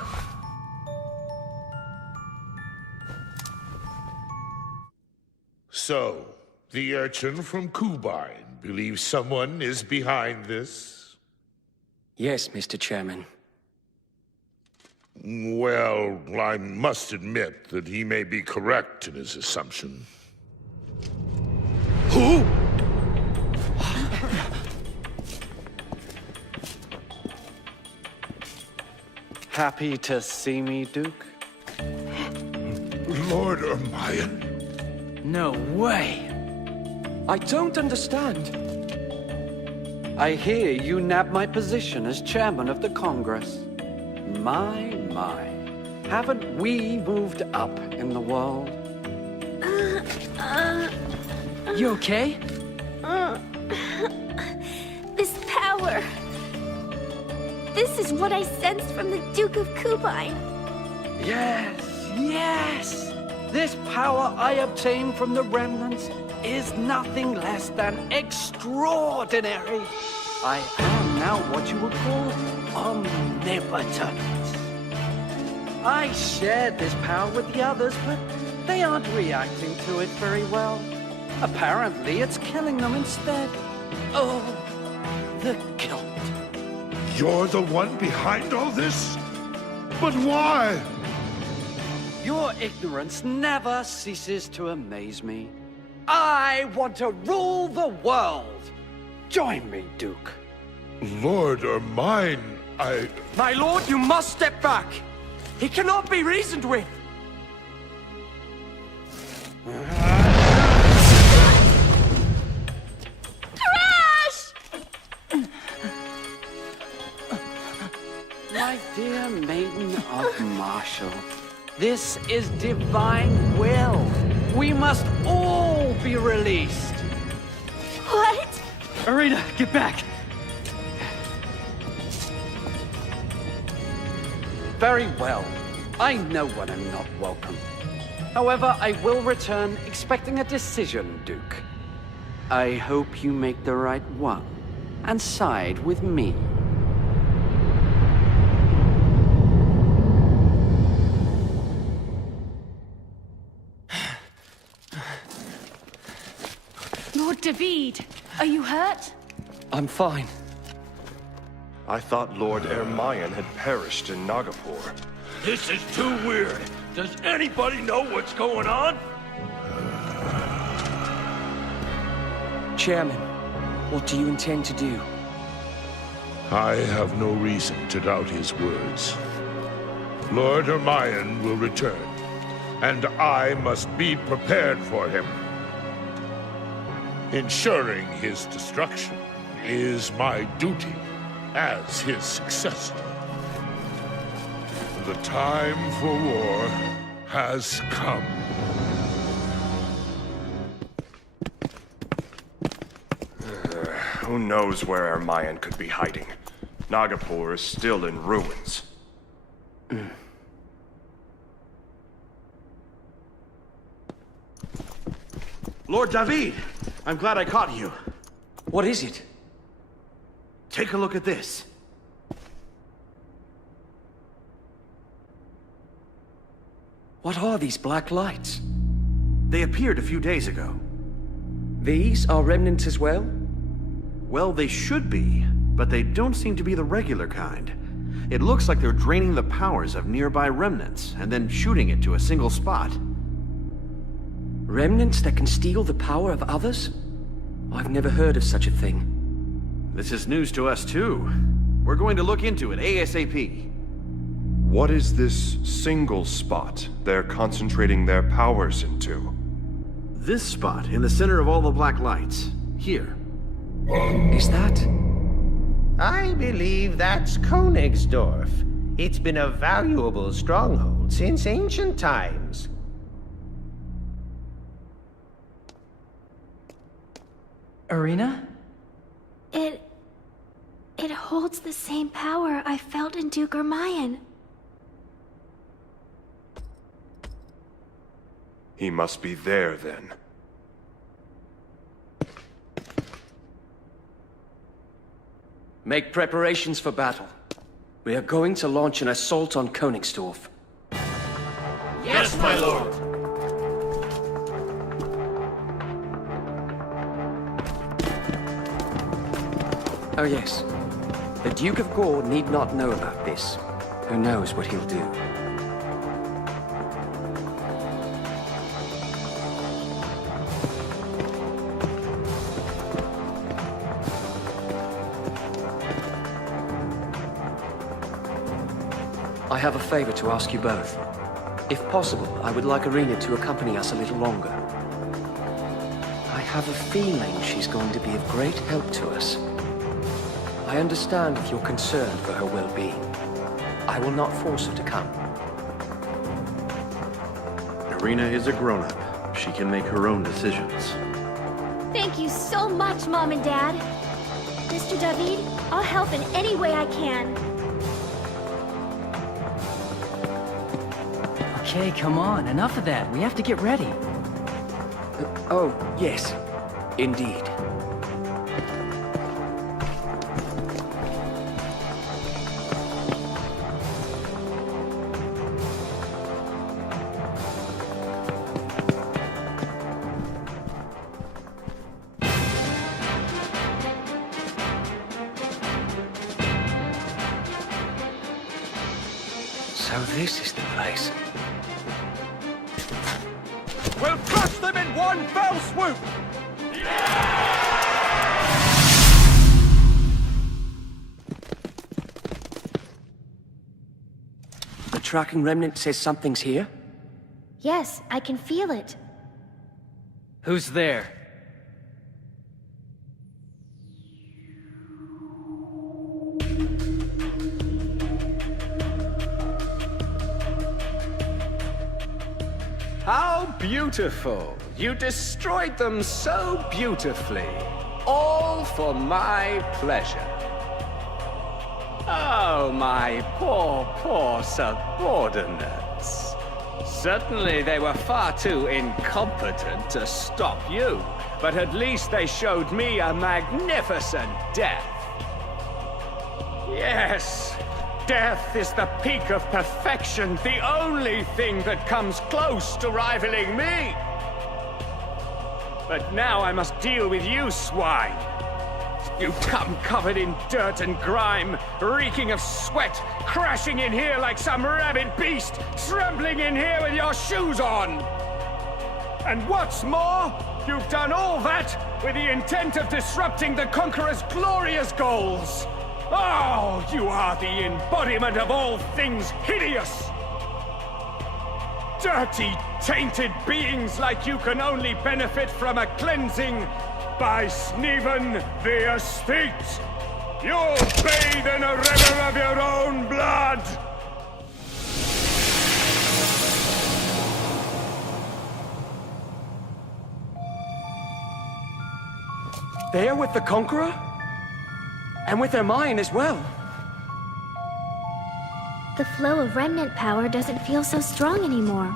So, the urchin from Kubine believes someone is behind this? Yes, Mr. Chairman. Well, I must admit that he may be correct in his assumption. Who? Happy to see me, Duke? Lord Ermion? No way. I don't understand. I hear you nabbed my position as chairman of the Congress. My. Haven't we moved up in the world? You okay? This power. This is what I sensed from the Duke of Kubine. Yes! This power I obtained from the Remnants is nothing less than extraordinary. I am now what you would call omnipotent. I shared this power with the others, but they aren't reacting to it very well. Apparently, it's killing them instead. Oh, the guilt. You're the one behind all this? But why? Your ignorance never ceases to amaze me. I want to rule the world. Join me, Duke. Lord Ermion, My lord, you must step back. He cannot be reasoned with. Crash! My dear maiden of Marshall, this is divine will. We must all be released. What? Irina, get back. Very well. I know when I'm not welcome. However, I will return expecting a decision, Duke. I hope you make the right one and side with me. Lord David, are you hurt? I'm fine. I thought Lord Ermion had perished in Nagapur. This is too weird. Does anybody know what's going on? Chairman, what do you intend to do? I have no reason to doubt his words. Lord Ermion will return, and I must be prepared for him. Ensuring his destruction is my duty as his successor. The time for war has come. Who knows where Ermion could be hiding? Nagapur is still in ruins. Lord David! I'm glad I caught you. What is it? Take a look at this. What are these black lights? They appeared a few days ago. These are remnants as well? Well, they should be, but they don't seem to be the regular kind. It looks like they're draining the powers of nearby remnants, and then shooting it to a single spot. Remnants that can steal the power of others? I've never heard of such a thing. This is news to us, too. We're going to look into it ASAP. What is this single spot they're concentrating their powers into? This spot, in the center of all the black lights. Here. Is that? I believe that's Königsdorf. It's been a valuable stronghold since ancient times. Irina? It holds the same power I felt in Duke Mayan. He must be there, then. Make preparations for battle. We are going to launch an assault on Königsdorf. Yes, my lord! Oh yes. The Duke of Gore need not know about this. Who knows what he'll do. I have a favor to ask you both. If possible, I would like Irina to accompany us a little longer. I have a feeling she's going to be of great help to us. I understand if you're concerned for her well-being. I will not force her to come. Irina is a grown-up. She can make her own decisions. Thank you so much, Mom and Dad. Mr. David, I'll help in any way I can. Okay, come on. Enough of that. We have to get ready. Oh, yes. Indeed. So this is the place. We'll crush them in one fell swoop! The tracking remnant says something's here? Yes, I can feel it. Who's there? How beautiful! You destroyed them so beautifully. All for my pleasure. Oh, my poor subordinates. Certainly they were far too incompetent to stop you, but at least they showed me a magnificent death. Yes, death is the peak of perfection, the only thing that comes close to rivaling me. But now I must deal with you, swine. You come covered in dirt and grime, reeking of sweat, crashing in here like some rabid beast, trembling in here with your shoes on. And what's more, you've done all that with the intent of disrupting the Conqueror's glorious goals. Oh, you are the embodiment of all things hideous! Dirty, tainted beings like you can only benefit from a cleansing by Sneven the Estate! You'll bathe in a river of your own blood! They're with the Conqueror? And with their mine as well. The flow of remnant power doesn't feel so strong anymore.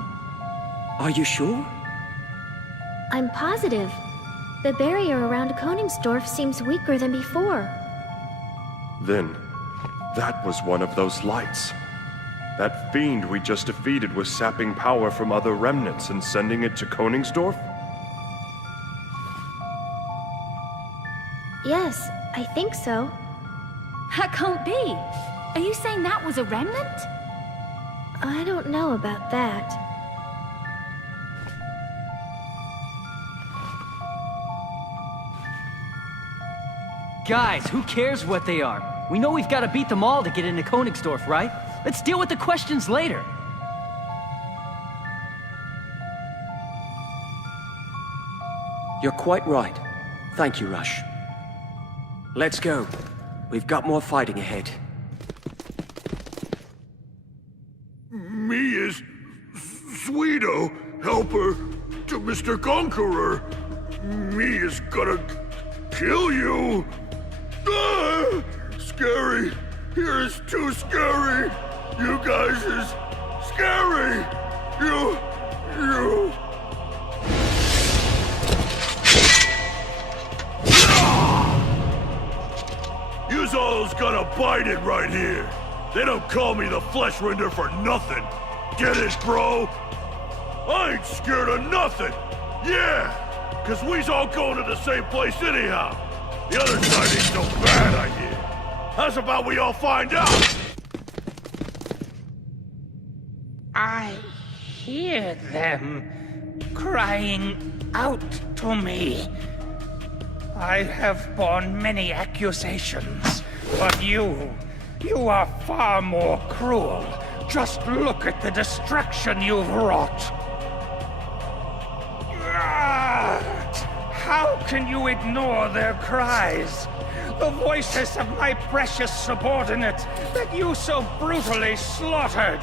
Are you sure? I'm positive. The barrier around Königsdorf seems weaker than before. Then, that was one of those lights. That fiend we just defeated was sapping power from other remnants and sending it to Königsdorf? Yes, I think so. That can't be. Are you saying that was a remnant? I don't know about that. Guys, who cares what they are? We know we've got to beat them all to get into Königsdorf, right? Let's deal with the questions later. You're quite right. Thank you, Rush. Let's go. We've got more fighting ahead. Me is Sweeto, helper to Mr. Conqueror. Me is gonna kill you. Ah, scary. Here is too scary. You guys is scary. You. You's all's gonna bite it right here. They don't call me the Flesh Render for nothing. Get it, bro? I ain't scared of nothing. Yeah, cause we's all going to the same place anyhow. The other side ain't so bad, I hear. How's about we all find out? I hear them crying out to me. I have borne many accusations, but you are far more cruel. Just look at the destruction you've wrought. How can you ignore their cries? The voices of my precious subordinate that you so brutally slaughtered.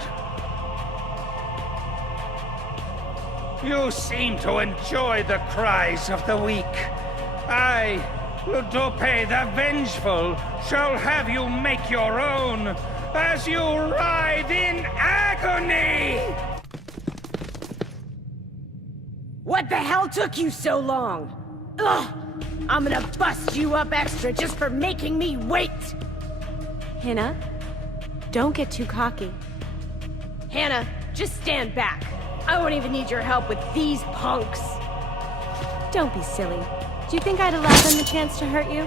You seem to enjoy the cries of the weak. I, Ludope the Vengeful, shall have you make your own as you writhe in agony! What the hell took you so long? Ugh! I'm gonna bust you up extra just for making me wait! Hannah, don't get too cocky. Hannah, just stand back. I won't even need your help with these punks. Don't be silly. Do you think I'd allow them the chance to hurt you?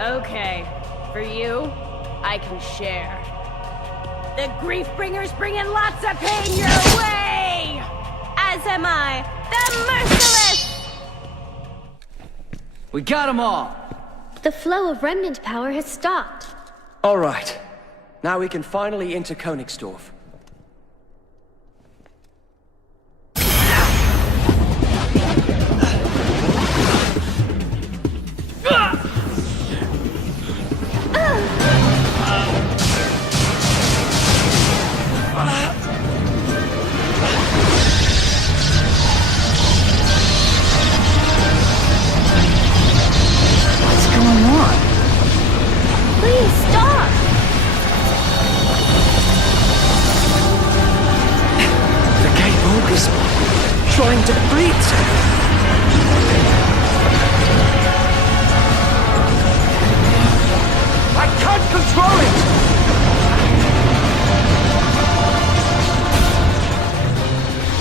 Okay. For you, I can share. The Griefbringers bringing lots of pain your way! As am I, the Merciless! We got them all! The flow of Remnant power has stopped. All right. Now we can finally enter Königsdorf. Please stop! The Gate is trying to breathe. I can't control it!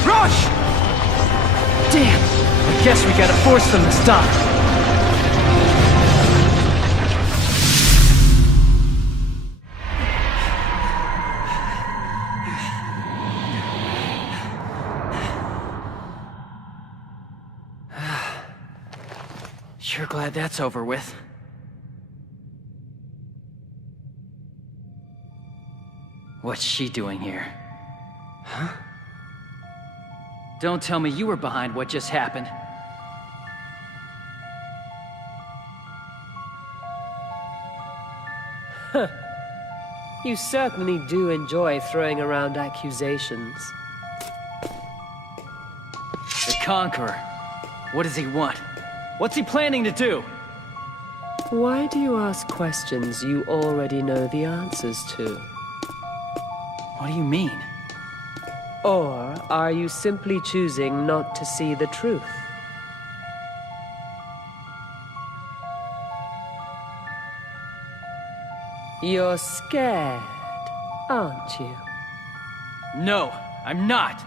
Rush! Damn! I guess we gotta force them to stop. Sure glad that's over with. What's she doing here? Huh? Don't tell me you were behind what just happened. You certainly do enjoy throwing around accusations. The Conqueror. What does he want? What's he planning to do? Why do you ask questions you already know the answers to? What do you mean? Or are you simply choosing not to see the truth? You're scared, aren't you? No, I'm not.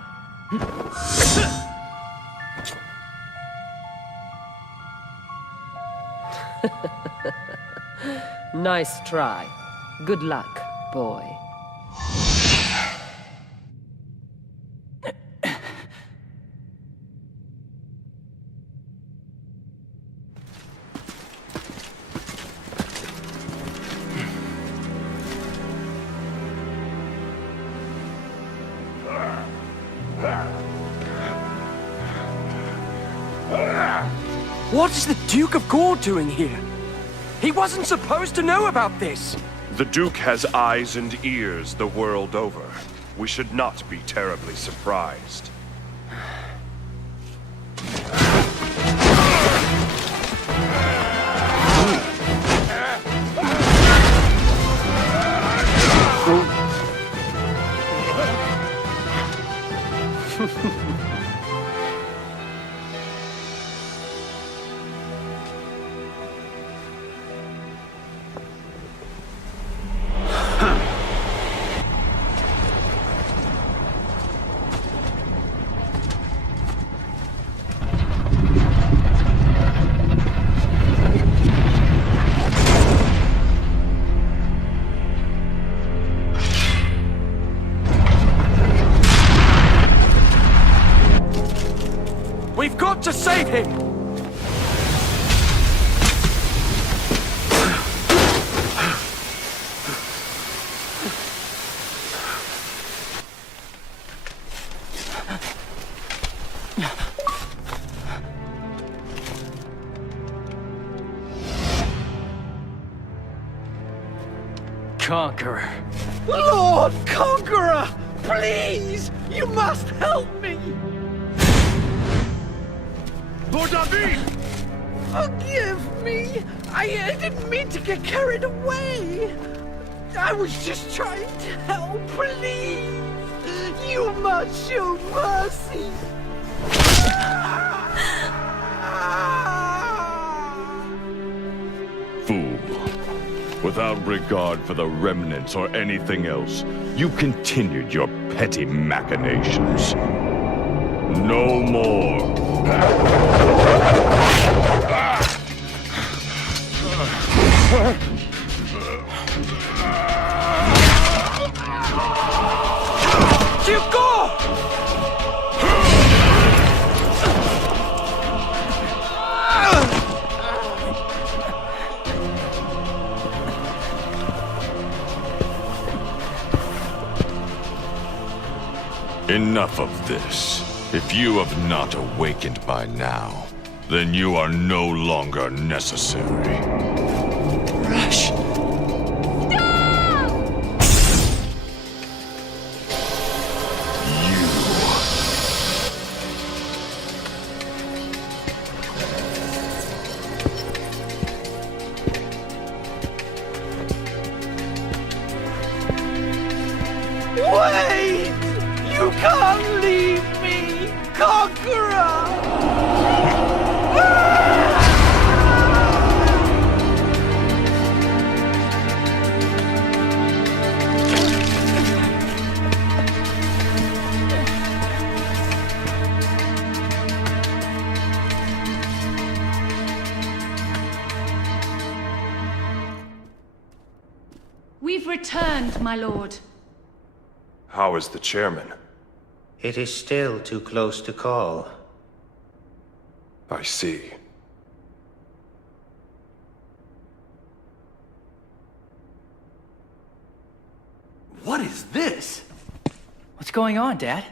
Nice try. Good luck, boy. What is the Duke of Gore doing here? He wasn't supposed to know about this! The Duke has eyes and ears the world over. We should not be terribly surprised. We've got to save him! Conqueror. Lord Conqueror! Please! You must help me! Lord David! Forgive me! I didn't mean to get carried away! I was just trying to help, please! You must show mercy! Fool. Without regard for the remnants or anything else, you continued your petty machinations. No more. Hugo! Enough of this. If you have not awakened by now, then you are no longer necessary. Rush! Wait! You can't leave me, Conqueror! We've returned, my lord. How is the chairman? It is still too close to call. I see. What is this? What's going on, Dad?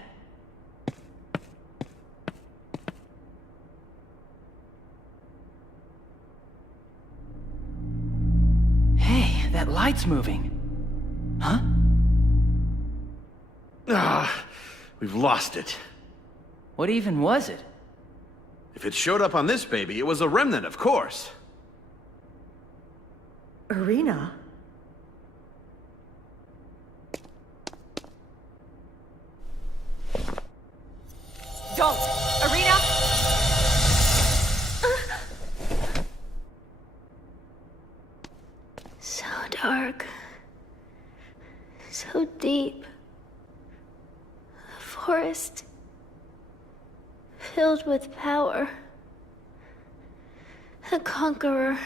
Hey, that light's moving. Huh? We've lost it. What even was it? If it showed up on this baby, it was a remnant, of course. Irina? Don't! Irina! So dark. So deep. A forest. Filled with power. A conqueror.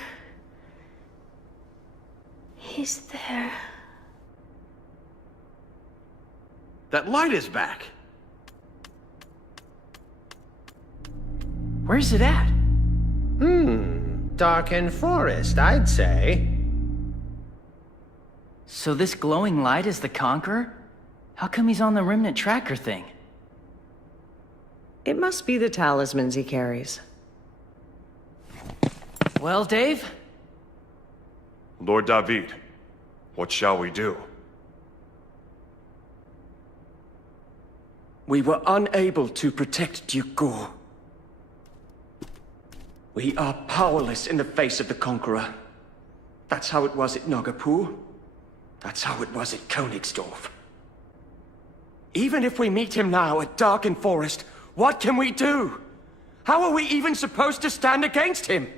He's there. That light is back. Where's it at? Darkened forest, I'd say. So this glowing light is the Conqueror? How come he's on the Remnant tracker thing? It must be the talismans he carries. Well, Dave? Lord David, what shall we do? We were unable to protect Duke Gore. We are powerless in the face of the Conqueror. That's how it was at Nagapur. That's how it was at Königsdorf. Even if we meet him now at Darken Forest, what can we do? How are we even supposed to stand against him?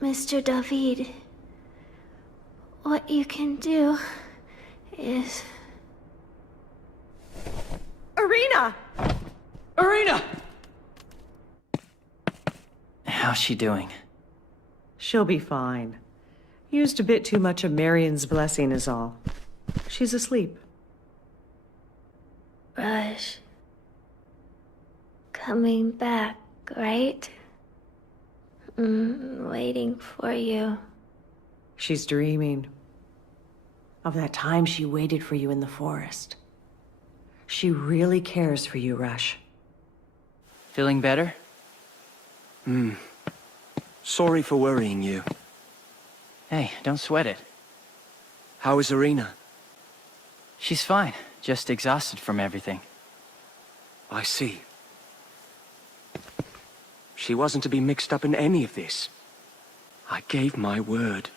Mr. David, what you can do is... Irina! Irina! How's she doing? She'll be fine. Used a bit too much of Marion's blessing is all. She's asleep. Rush. Coming back, right? Waiting for you. She's dreaming of that time she waited for you in the forest. She really cares for you, Rush. Feeling better? Sorry for worrying you. Hey, don't sweat it. How is Irina? She's fine, just exhausted from everything. I see. She wasn't to be mixed up in any of this. I gave my word.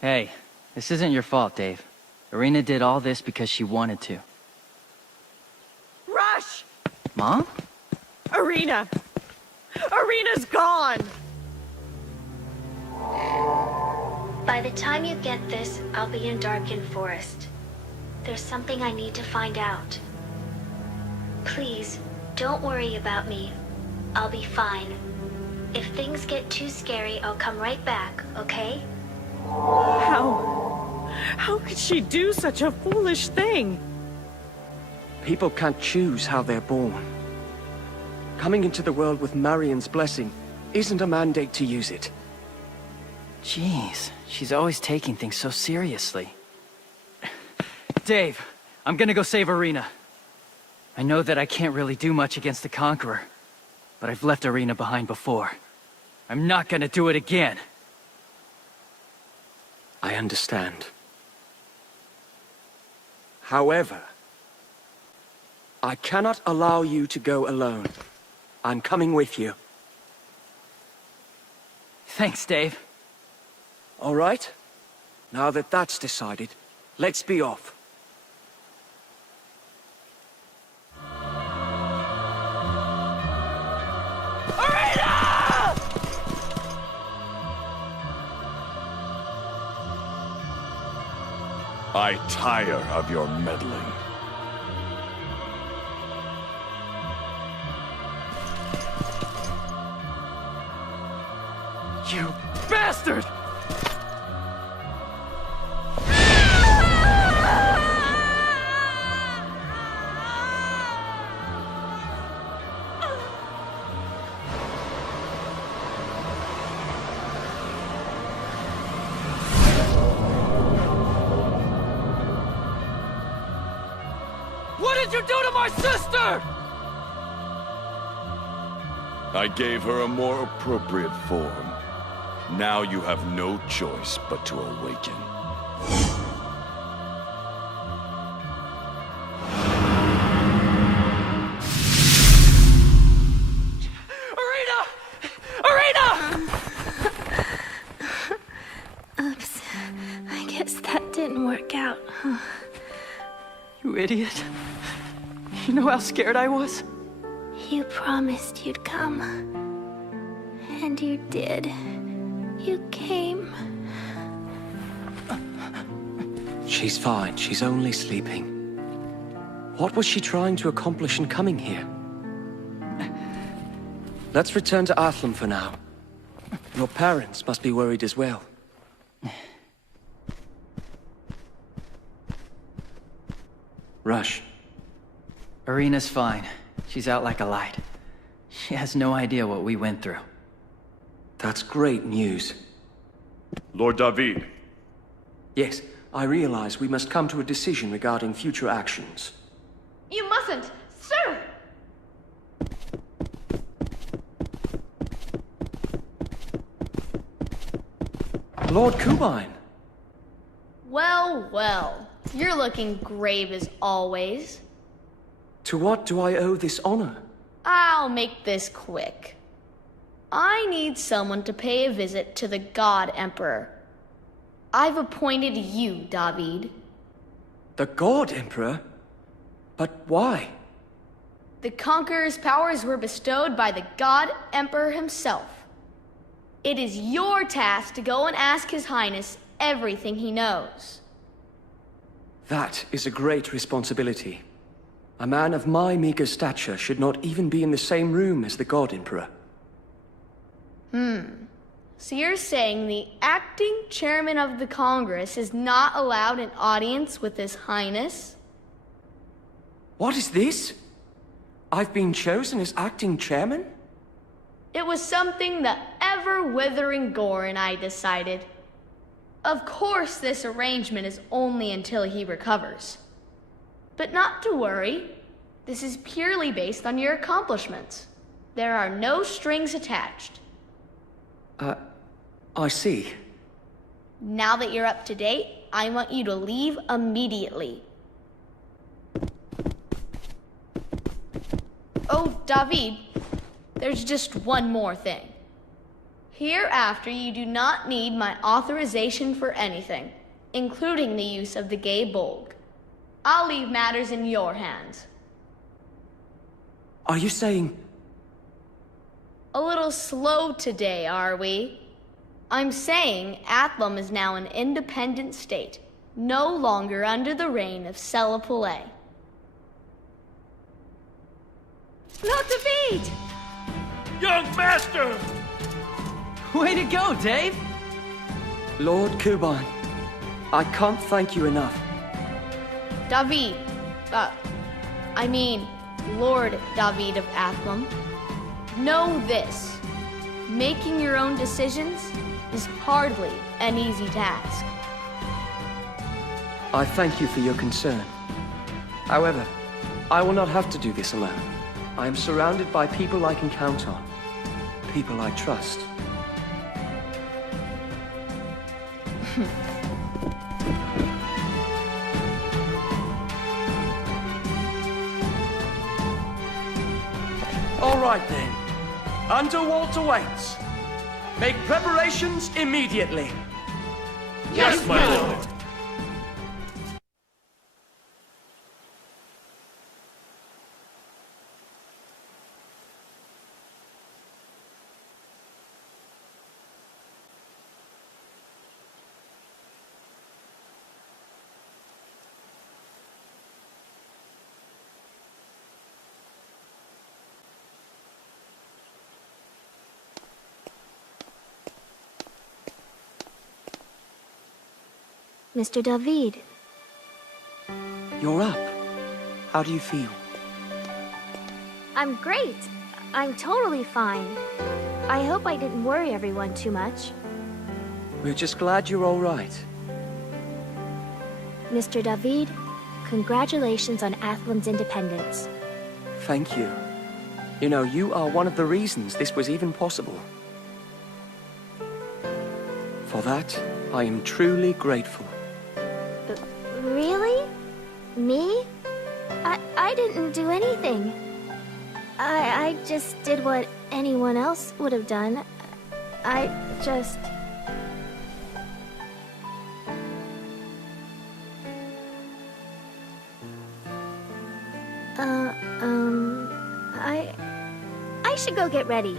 Hey, this isn't your fault, Dave. Irina did all this because she wanted to. Rush! Mom? Irina! Irina's gone! By the time you get this, I'll be in Darken Forest. There's something I need to find out. Please, don't worry about me. I'll be fine. If things get too scary, I'll come right back, okay? How could she do such a foolish thing? People can't choose how they're born. Coming into the world with Marion's blessing isn't a mandate to use it. Jeez, she's always taking things so seriously. Dave, I'm gonna go save Irina. I know that I can't really do much against the Conqueror, but I've left Irina behind before. I'm not gonna do it again. I understand. However, I cannot allow you to go alone. I'm coming with you. Thanks, Dave. All right. Now that that's decided, let's be off. I tire of your meddling. You bastard! What did you do to my sister? I gave her a more appropriate form. Now you have no choice but to awaken. Oops. I guess that didn't work out. You idiot. You know how scared I was? You promised you'd come. And you did. You came. She's fine. She's only sleeping. What was she trying to accomplish in coming here? Let's return to Athlum for now. Your parents must be worried as well. Rush. Irina's fine. She's out like a light. She has no idea what we went through. That's great news. Lord David. Yes, I realize we must come to a decision regarding future actions. You mustn't! Lord Kubine! Well, well. You're looking grave as always. To what do I owe this honor? I'll make this quick. I need someone to pay a visit to the God Emperor. I've appointed you, David. The God Emperor? But why? The Conqueror's powers were bestowed by the God Emperor himself. It is your task to go and ask His Highness everything he knows. That is a great responsibility. A man of my meager stature should not even be in the same room as the God Emperor. So you're saying the acting chairman of the Congress is not allowed an audience with His Highness? What is this? I've been chosen as acting chairman? It was something the ever-withering Gore and I decided. Of course, this arrangement is only until he recovers. But not to worry. This is purely based on your accomplishments. There are no strings attached. I see. Now that you're up to date, I want you to leave immediately. Oh, David, there's just one more thing. Hereafter, you do not need my authorization for anything, including the use of the gay bulg. I'll leave matters in your hands. Are you saying... A little slow today, are we? I'm saying Athlum is now an independent state, no longer under the reign of Selipole. Lord David! Young master! Way to go, Dave! Lord Kubine, I can't thank you enough. David, Lord David of Athlum, know this. Making your own decisions is hardly an easy task. I thank you for your concern. However, I will not have to do this alone. I am surrounded by people I can count on. People I trust. All right then. Underwater waits. Make preparations immediately. Yes, my lord. Mr. David. You're up. How do you feel? I'm great. I'm totally fine. I hope I didn't worry everyone too much. We're just glad you're all right. Mr. David, congratulations on Athlum's independence. Thank you. You know, you are one of the reasons this was even possible. For that, I am truly grateful. Really? Me? I didn't do anything. I just did what anyone else would have done. I just... I should go get ready.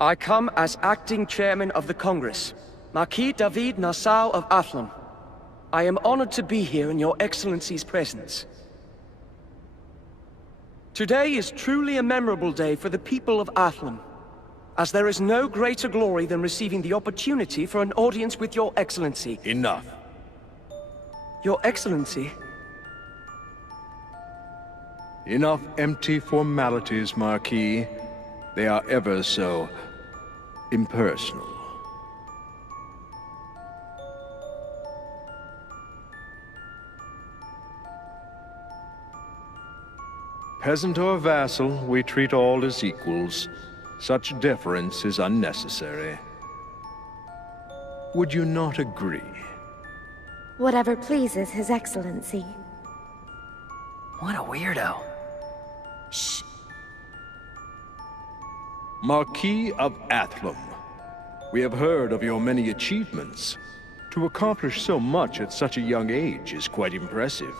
I come as acting chairman of the Congress, Marquis David Nassau of Athlum. I am honored to be here in your Excellency's presence. Today is truly a memorable day for the people of Athlum, as there is no greater glory than receiving the opportunity for an audience with your Excellency. Enough. Your Excellency? Enough empty formalities, Marquis. They are ever so impersonal. Peasant or vassal, we treat all as equals. Such deference is unnecessary. Would you not agree? Whatever pleases His Excellency. What a weirdo. Shh. Marquis of Athlum, we have heard of your many achievements. To accomplish so much at such a young age is quite impressive.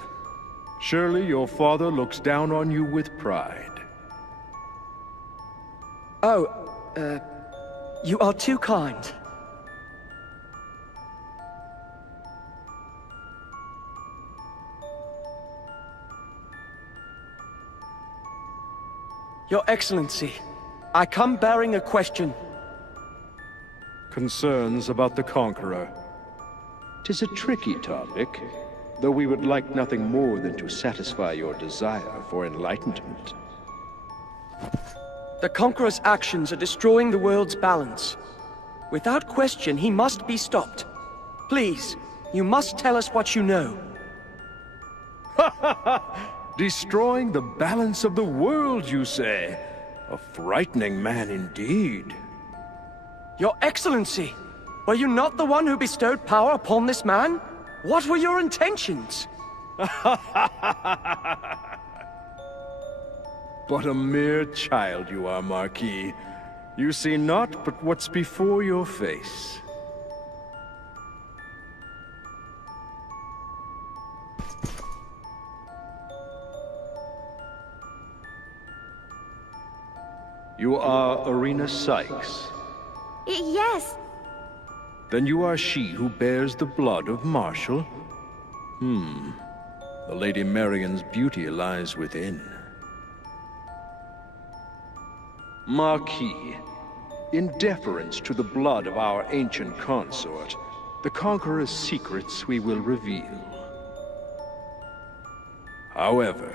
Surely your father looks down on you with pride. Oh, you are too kind. Your Excellency, I come bearing a question. Concerns about the Conqueror. 'Tis a tricky topic, though we would like nothing more than to satisfy your desire for enlightenment. The Conqueror's actions are destroying the world's balance. Without question, he must be stopped. Please, you must tell us what you know. Destroying the balance of the world, you say? A frightening man indeed. Your Excellency, were you not the one who bestowed power upon this man? What were your intentions? But a mere child you are, Marquis. You see naught but what's before your face. You are Irina Sykes. Yes. Then you are she who bears the blood of Marshall? The Lady Marion's beauty lies within. Marquis, in deference to the blood of our ancient consort, the Conqueror's secrets we will reveal. However,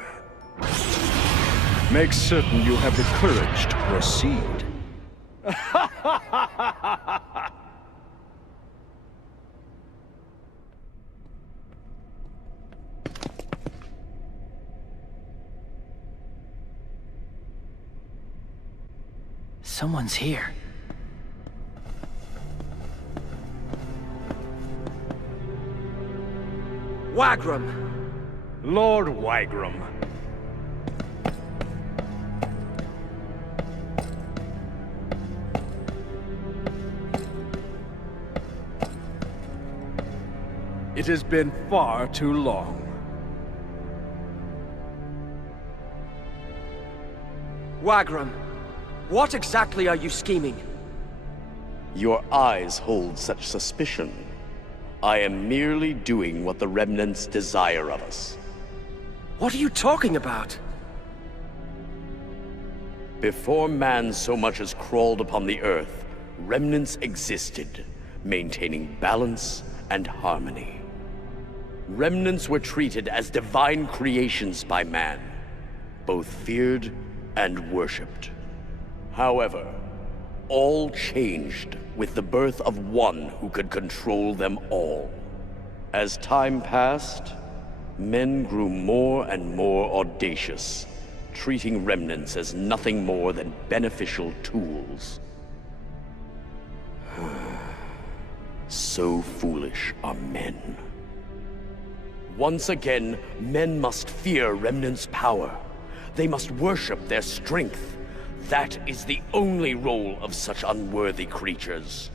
make certain you have the courage to proceed. Someone's here. Wagram! Lord Wagram. It has been far too long. Wagram, what exactly are you scheming? Your eyes hold such suspicion. I am merely doing what the Remnants desire of us. What are you talking about? Before man so much as crawled upon the earth, Remnants existed, maintaining balance and harmony. Remnants were treated as divine creations by man, both feared and worshipped. However, all changed with the birth of one who could control them all. As time passed, men grew more and more audacious, treating Remnants as nothing more than beneficial tools. So foolish are men. Once again, men must fear Remnants' power. They must worship their strength. That is the only role of such unworthy creatures.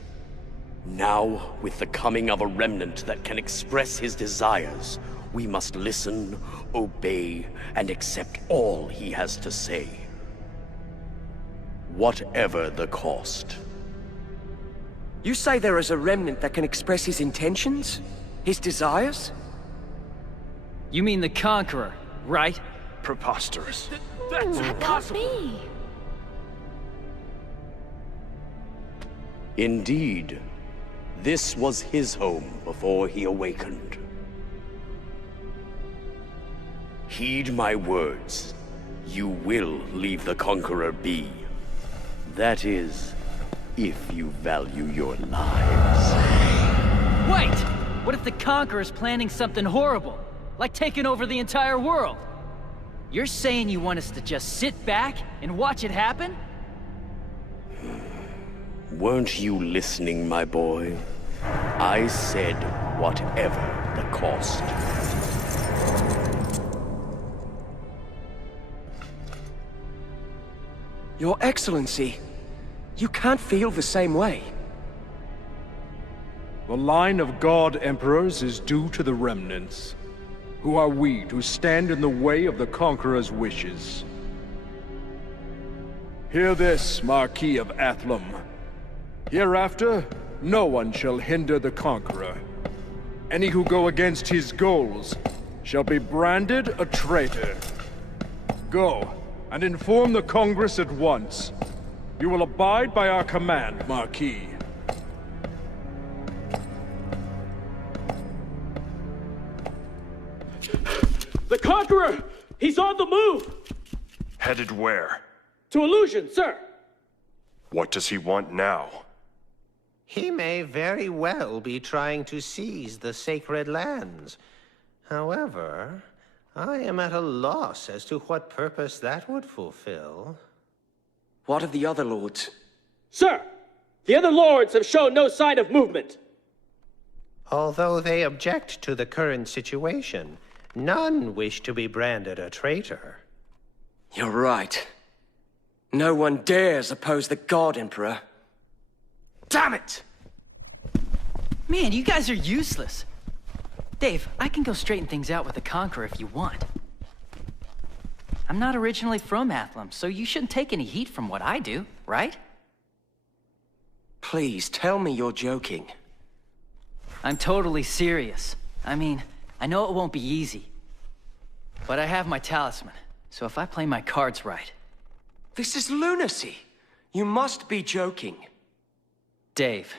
Now, with the coming of a Remnant that can express his desires, we must listen, obey, and accept all he has to say. whatever the cost. You say there is a remnant that can express his intentions? His desires? You mean the Conqueror, right? Preposterous. That's impossible. Indeed, this was his home before he awakened. Heed my words. You will leave the Conqueror be. That is, if you value your lives. Wait! What if the Conqueror's planning something horrible? Like taking over the entire world? You're saying you want us to just sit back and watch it happen? Weren't you listening, my boy? I said whatever the cost. Your Excellency, you can't feel the same way. The line of God Emperors is due to the Remnants. Who are we to stand in the way of the Conqueror's wishes? Hear this, Marquis of Athlum. Hereafter, no one shall hinder the Conqueror. Any who go against his goals shall be branded a traitor. Go, and inform the Congress at once. You will abide by our command, Marquis. The Conqueror! He's on the move! Headed where? To Illusion, sir! What does he want now? He may very well be trying to seize the sacred lands. However, I am at a loss as to what purpose that would fulfill. What of the other lords? Sir! The other lords have shown no sign of movement. Although they object to the current situation, none wish to be branded a traitor. You're right. No one dares oppose the God Emperor. Damn it! Man, you guys are useless. Dave, I can go straighten things out with the Conqueror if you want. I'm not originally from Athlum, so you shouldn't take any heat from what I do, right? Please, tell me you're joking. I'm totally serious. I mean, I know it won't be easy. But I have my talisman, so if I play my cards right... This is lunacy. You must be joking. Dave,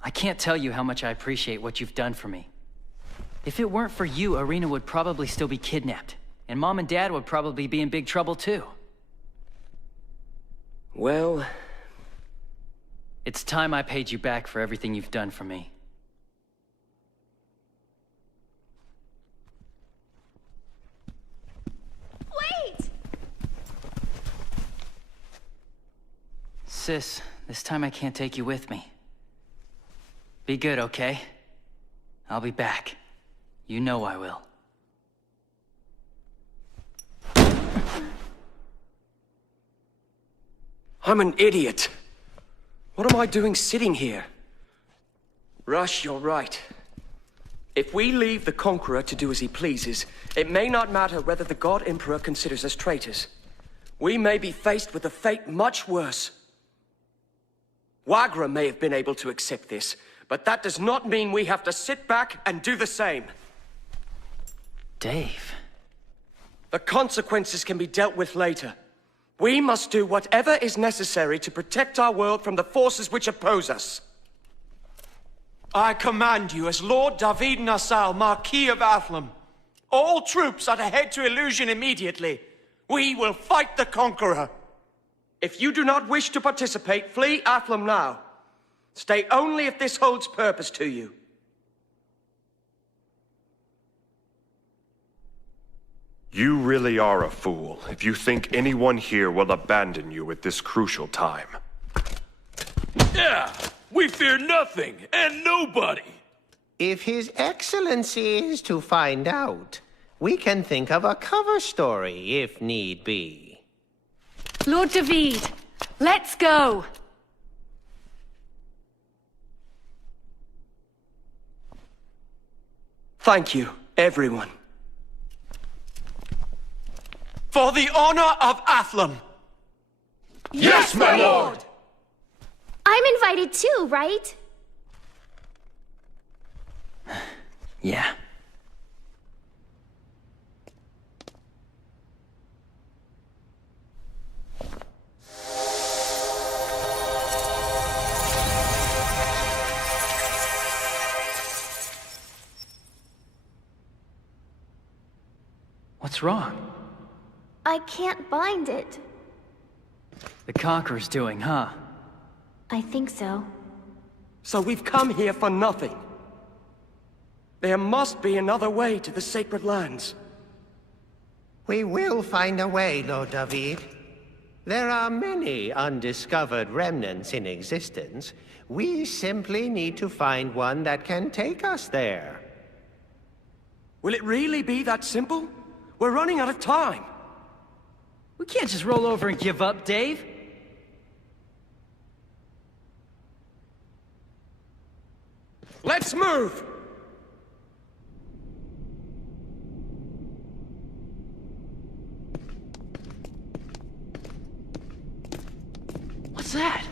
I can't tell you how much I appreciate what you've done for me. If it weren't for you, Irina would probably still be kidnapped. And Mom and Dad would probably be in big trouble too. Well... It's time I paid you back for everything you've done for me. Wait! Sis, this time I can't take you with me. Be good, okay? I'll be back. You know I will. I'm an idiot. What am I doing sitting here? Rush, you're right. If we leave the Conqueror to do as he pleases, it may not matter whether the God Emperor considers us traitors. We may be faced with a fate much worse. Wagra may have been able to accept this, but that does not mean we have to sit back and do the same. Dave. The consequences can be dealt with later. We must do whatever is necessary to protect our world from the forces which oppose us. I command you as Lord David Nassau, Marquis of Athlum. All troops are to head to Illusion immediately. We will fight the Conqueror. If you do not wish to participate, flee Athlum now. Stay only if this holds purpose to you. You really are a fool if you think anyone here will abandon you at this crucial time. Yeah, we fear nothing and nobody. If His Excellency is to find out, we can think of a cover story if need be. Lord David, let's go! Thank you, everyone. For the honor of Athlum! Yes, my lord! I'm invited too, right? Yeah. What's wrong? I can't bind it. The Conqueror's doing, huh? I think so. So we've come here for nothing. There must be another way to the Sacred Lands. We will find a way, Lord David. There are many undiscovered remnants in existence. We simply need to find one that can take us there. Will it really be that simple? We're running out of time. We can't just roll over and give up, Dave. Let's move! What's that?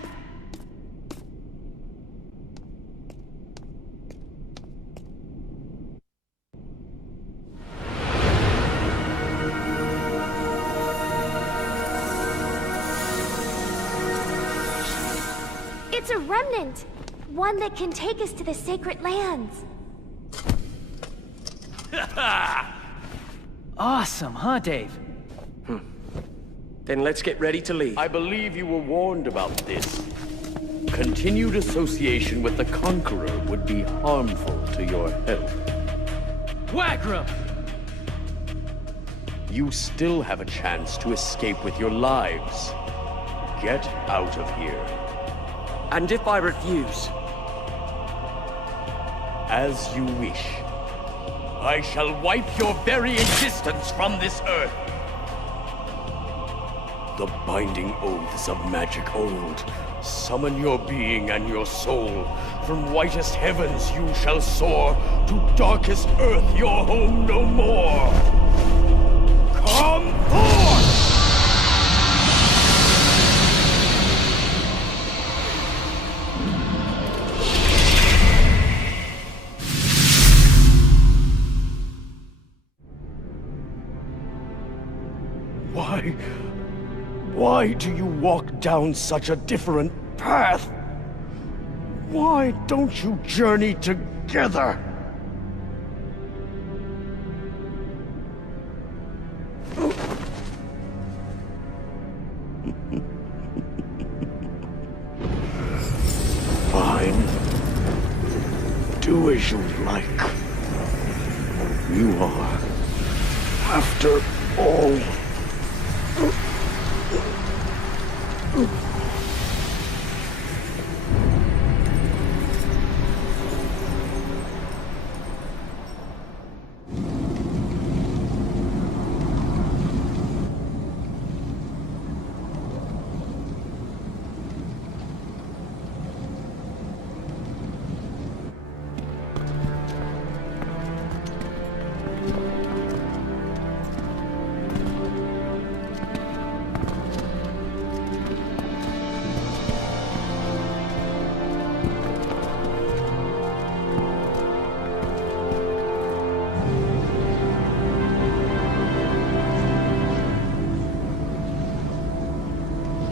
It's a remnant! One that can take us to the Sacred Lands. Awesome, huh, Dave? Then let's get ready to leave. I believe you were warned about this. Continued association with the Conqueror would be harmful to your health. Wagram! You still have a chance to escape with your lives. Get out of here. And if I refuse? As you wish. I shall wipe your very existence from this earth. The binding oaths of magic old. Summon your being and your soul. From whitest heavens you shall soar. To darkest earth, your home no more. Come forth! Why do you walk down such a different path? Why don't you journey together? Fine. Do as you like. You are, after all,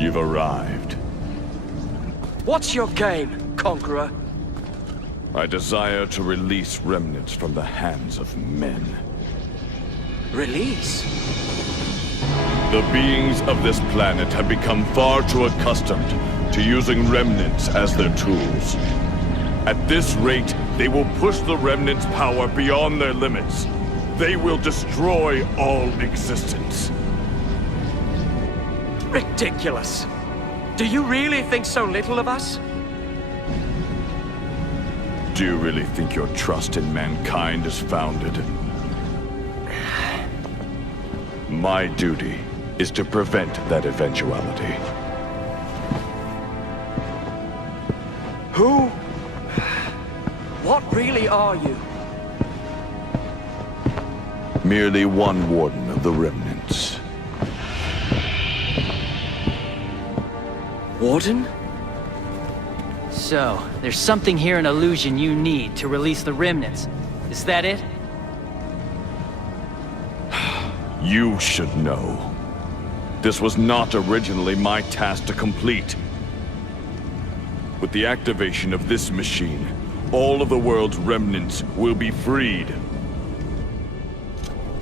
You've arrived. What's your game, Conqueror? I desire to release remnants from the hands of men. Release? The beings of this planet have become far too accustomed to using remnants as their tools. At this rate, they will push the remnants' power beyond their limits. They will destroy all existence. Ridiculous. Do you really think so little of us? Do you really think your trust in mankind is founded? My duty is to prevent that eventuality. Who? What really are you? Merely one warden of the remnants. Warden? So, there's something here in Illusion you need to release the remnants. Is that it? You should know. This was not originally my task to complete. With the activation of this machine, all of the world's remnants will be freed.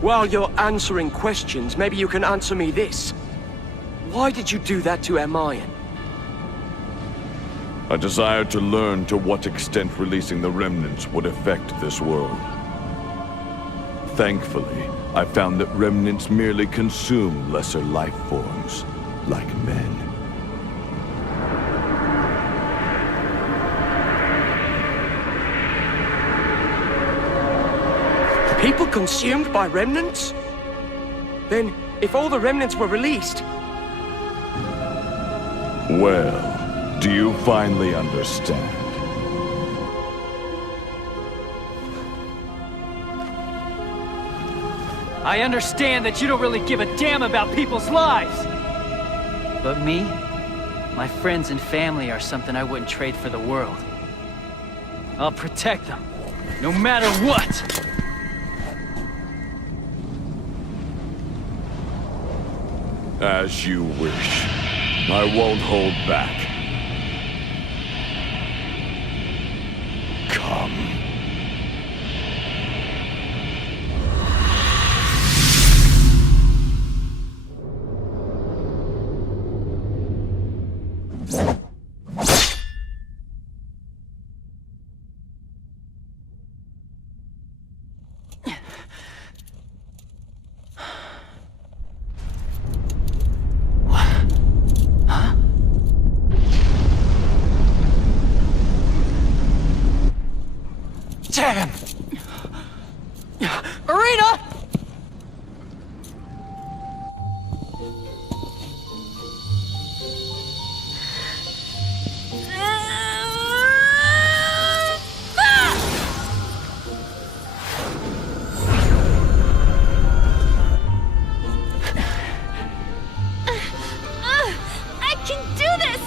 While you're answering questions, maybe you can answer me this. Why did you do that to Hermione? I desired to learn to what extent releasing the remnants would affect this world. Thankfully, I found that remnants merely consume lesser life forms, like men. People consumed by remnants? Then, if all the remnants were released... Well, do you finally understand? I understand that you don't really give a damn about people's lives! But me? My friends and family are something I wouldn't trade for the world. I'll protect them, no matter what! As you wish. I won't hold back. Come. Damn! Arena! I can do this!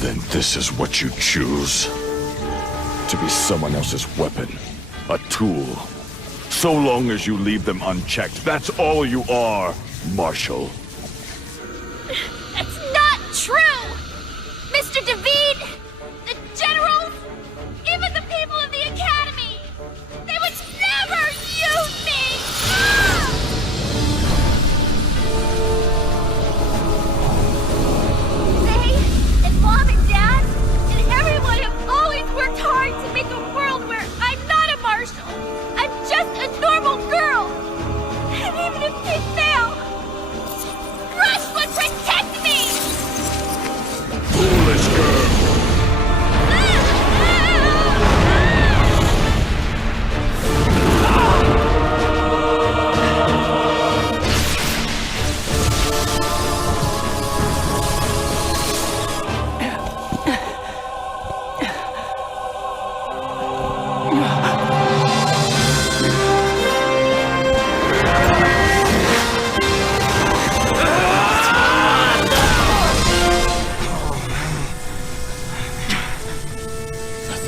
Then this is what you choose. To be someone else's weapon. A tool. So long as you leave them unchecked, that's all you are, Marshal. That's not true! Mr. David! The generals! Even the people of the Academy! They would never use me! They, and Mom and Dad, and everyone have always worked hard to make a world where I'm not a marshal. I'm just a normal girl! And even if they fail, Rush would protect me! Foolish girl!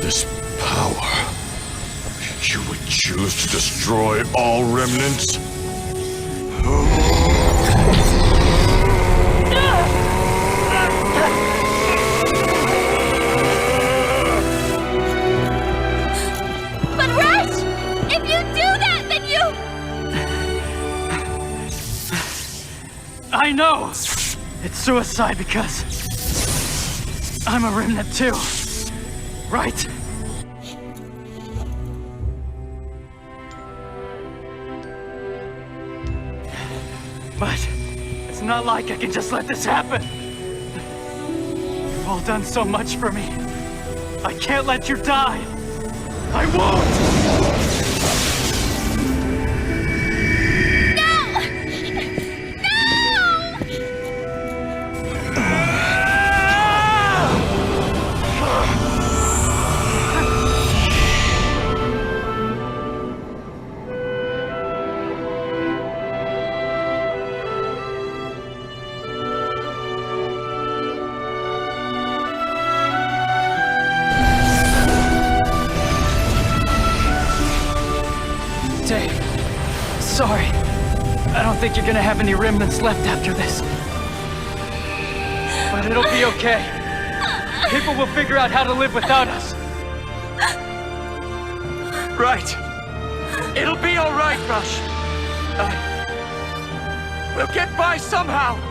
This power. You would choose to destroy all remnants? But Rush! If you do that, then you... I know! It's suicide because... I'm a remnant too. Right? But it's not like I can just let this happen. You've all done so much for me. I can't let you die. I won't! No! I don't think you're gonna have any remnants left after this. But it'll be okay. People will figure out how to live without us. Right. It'll be all right, Rush. We'll get by somehow.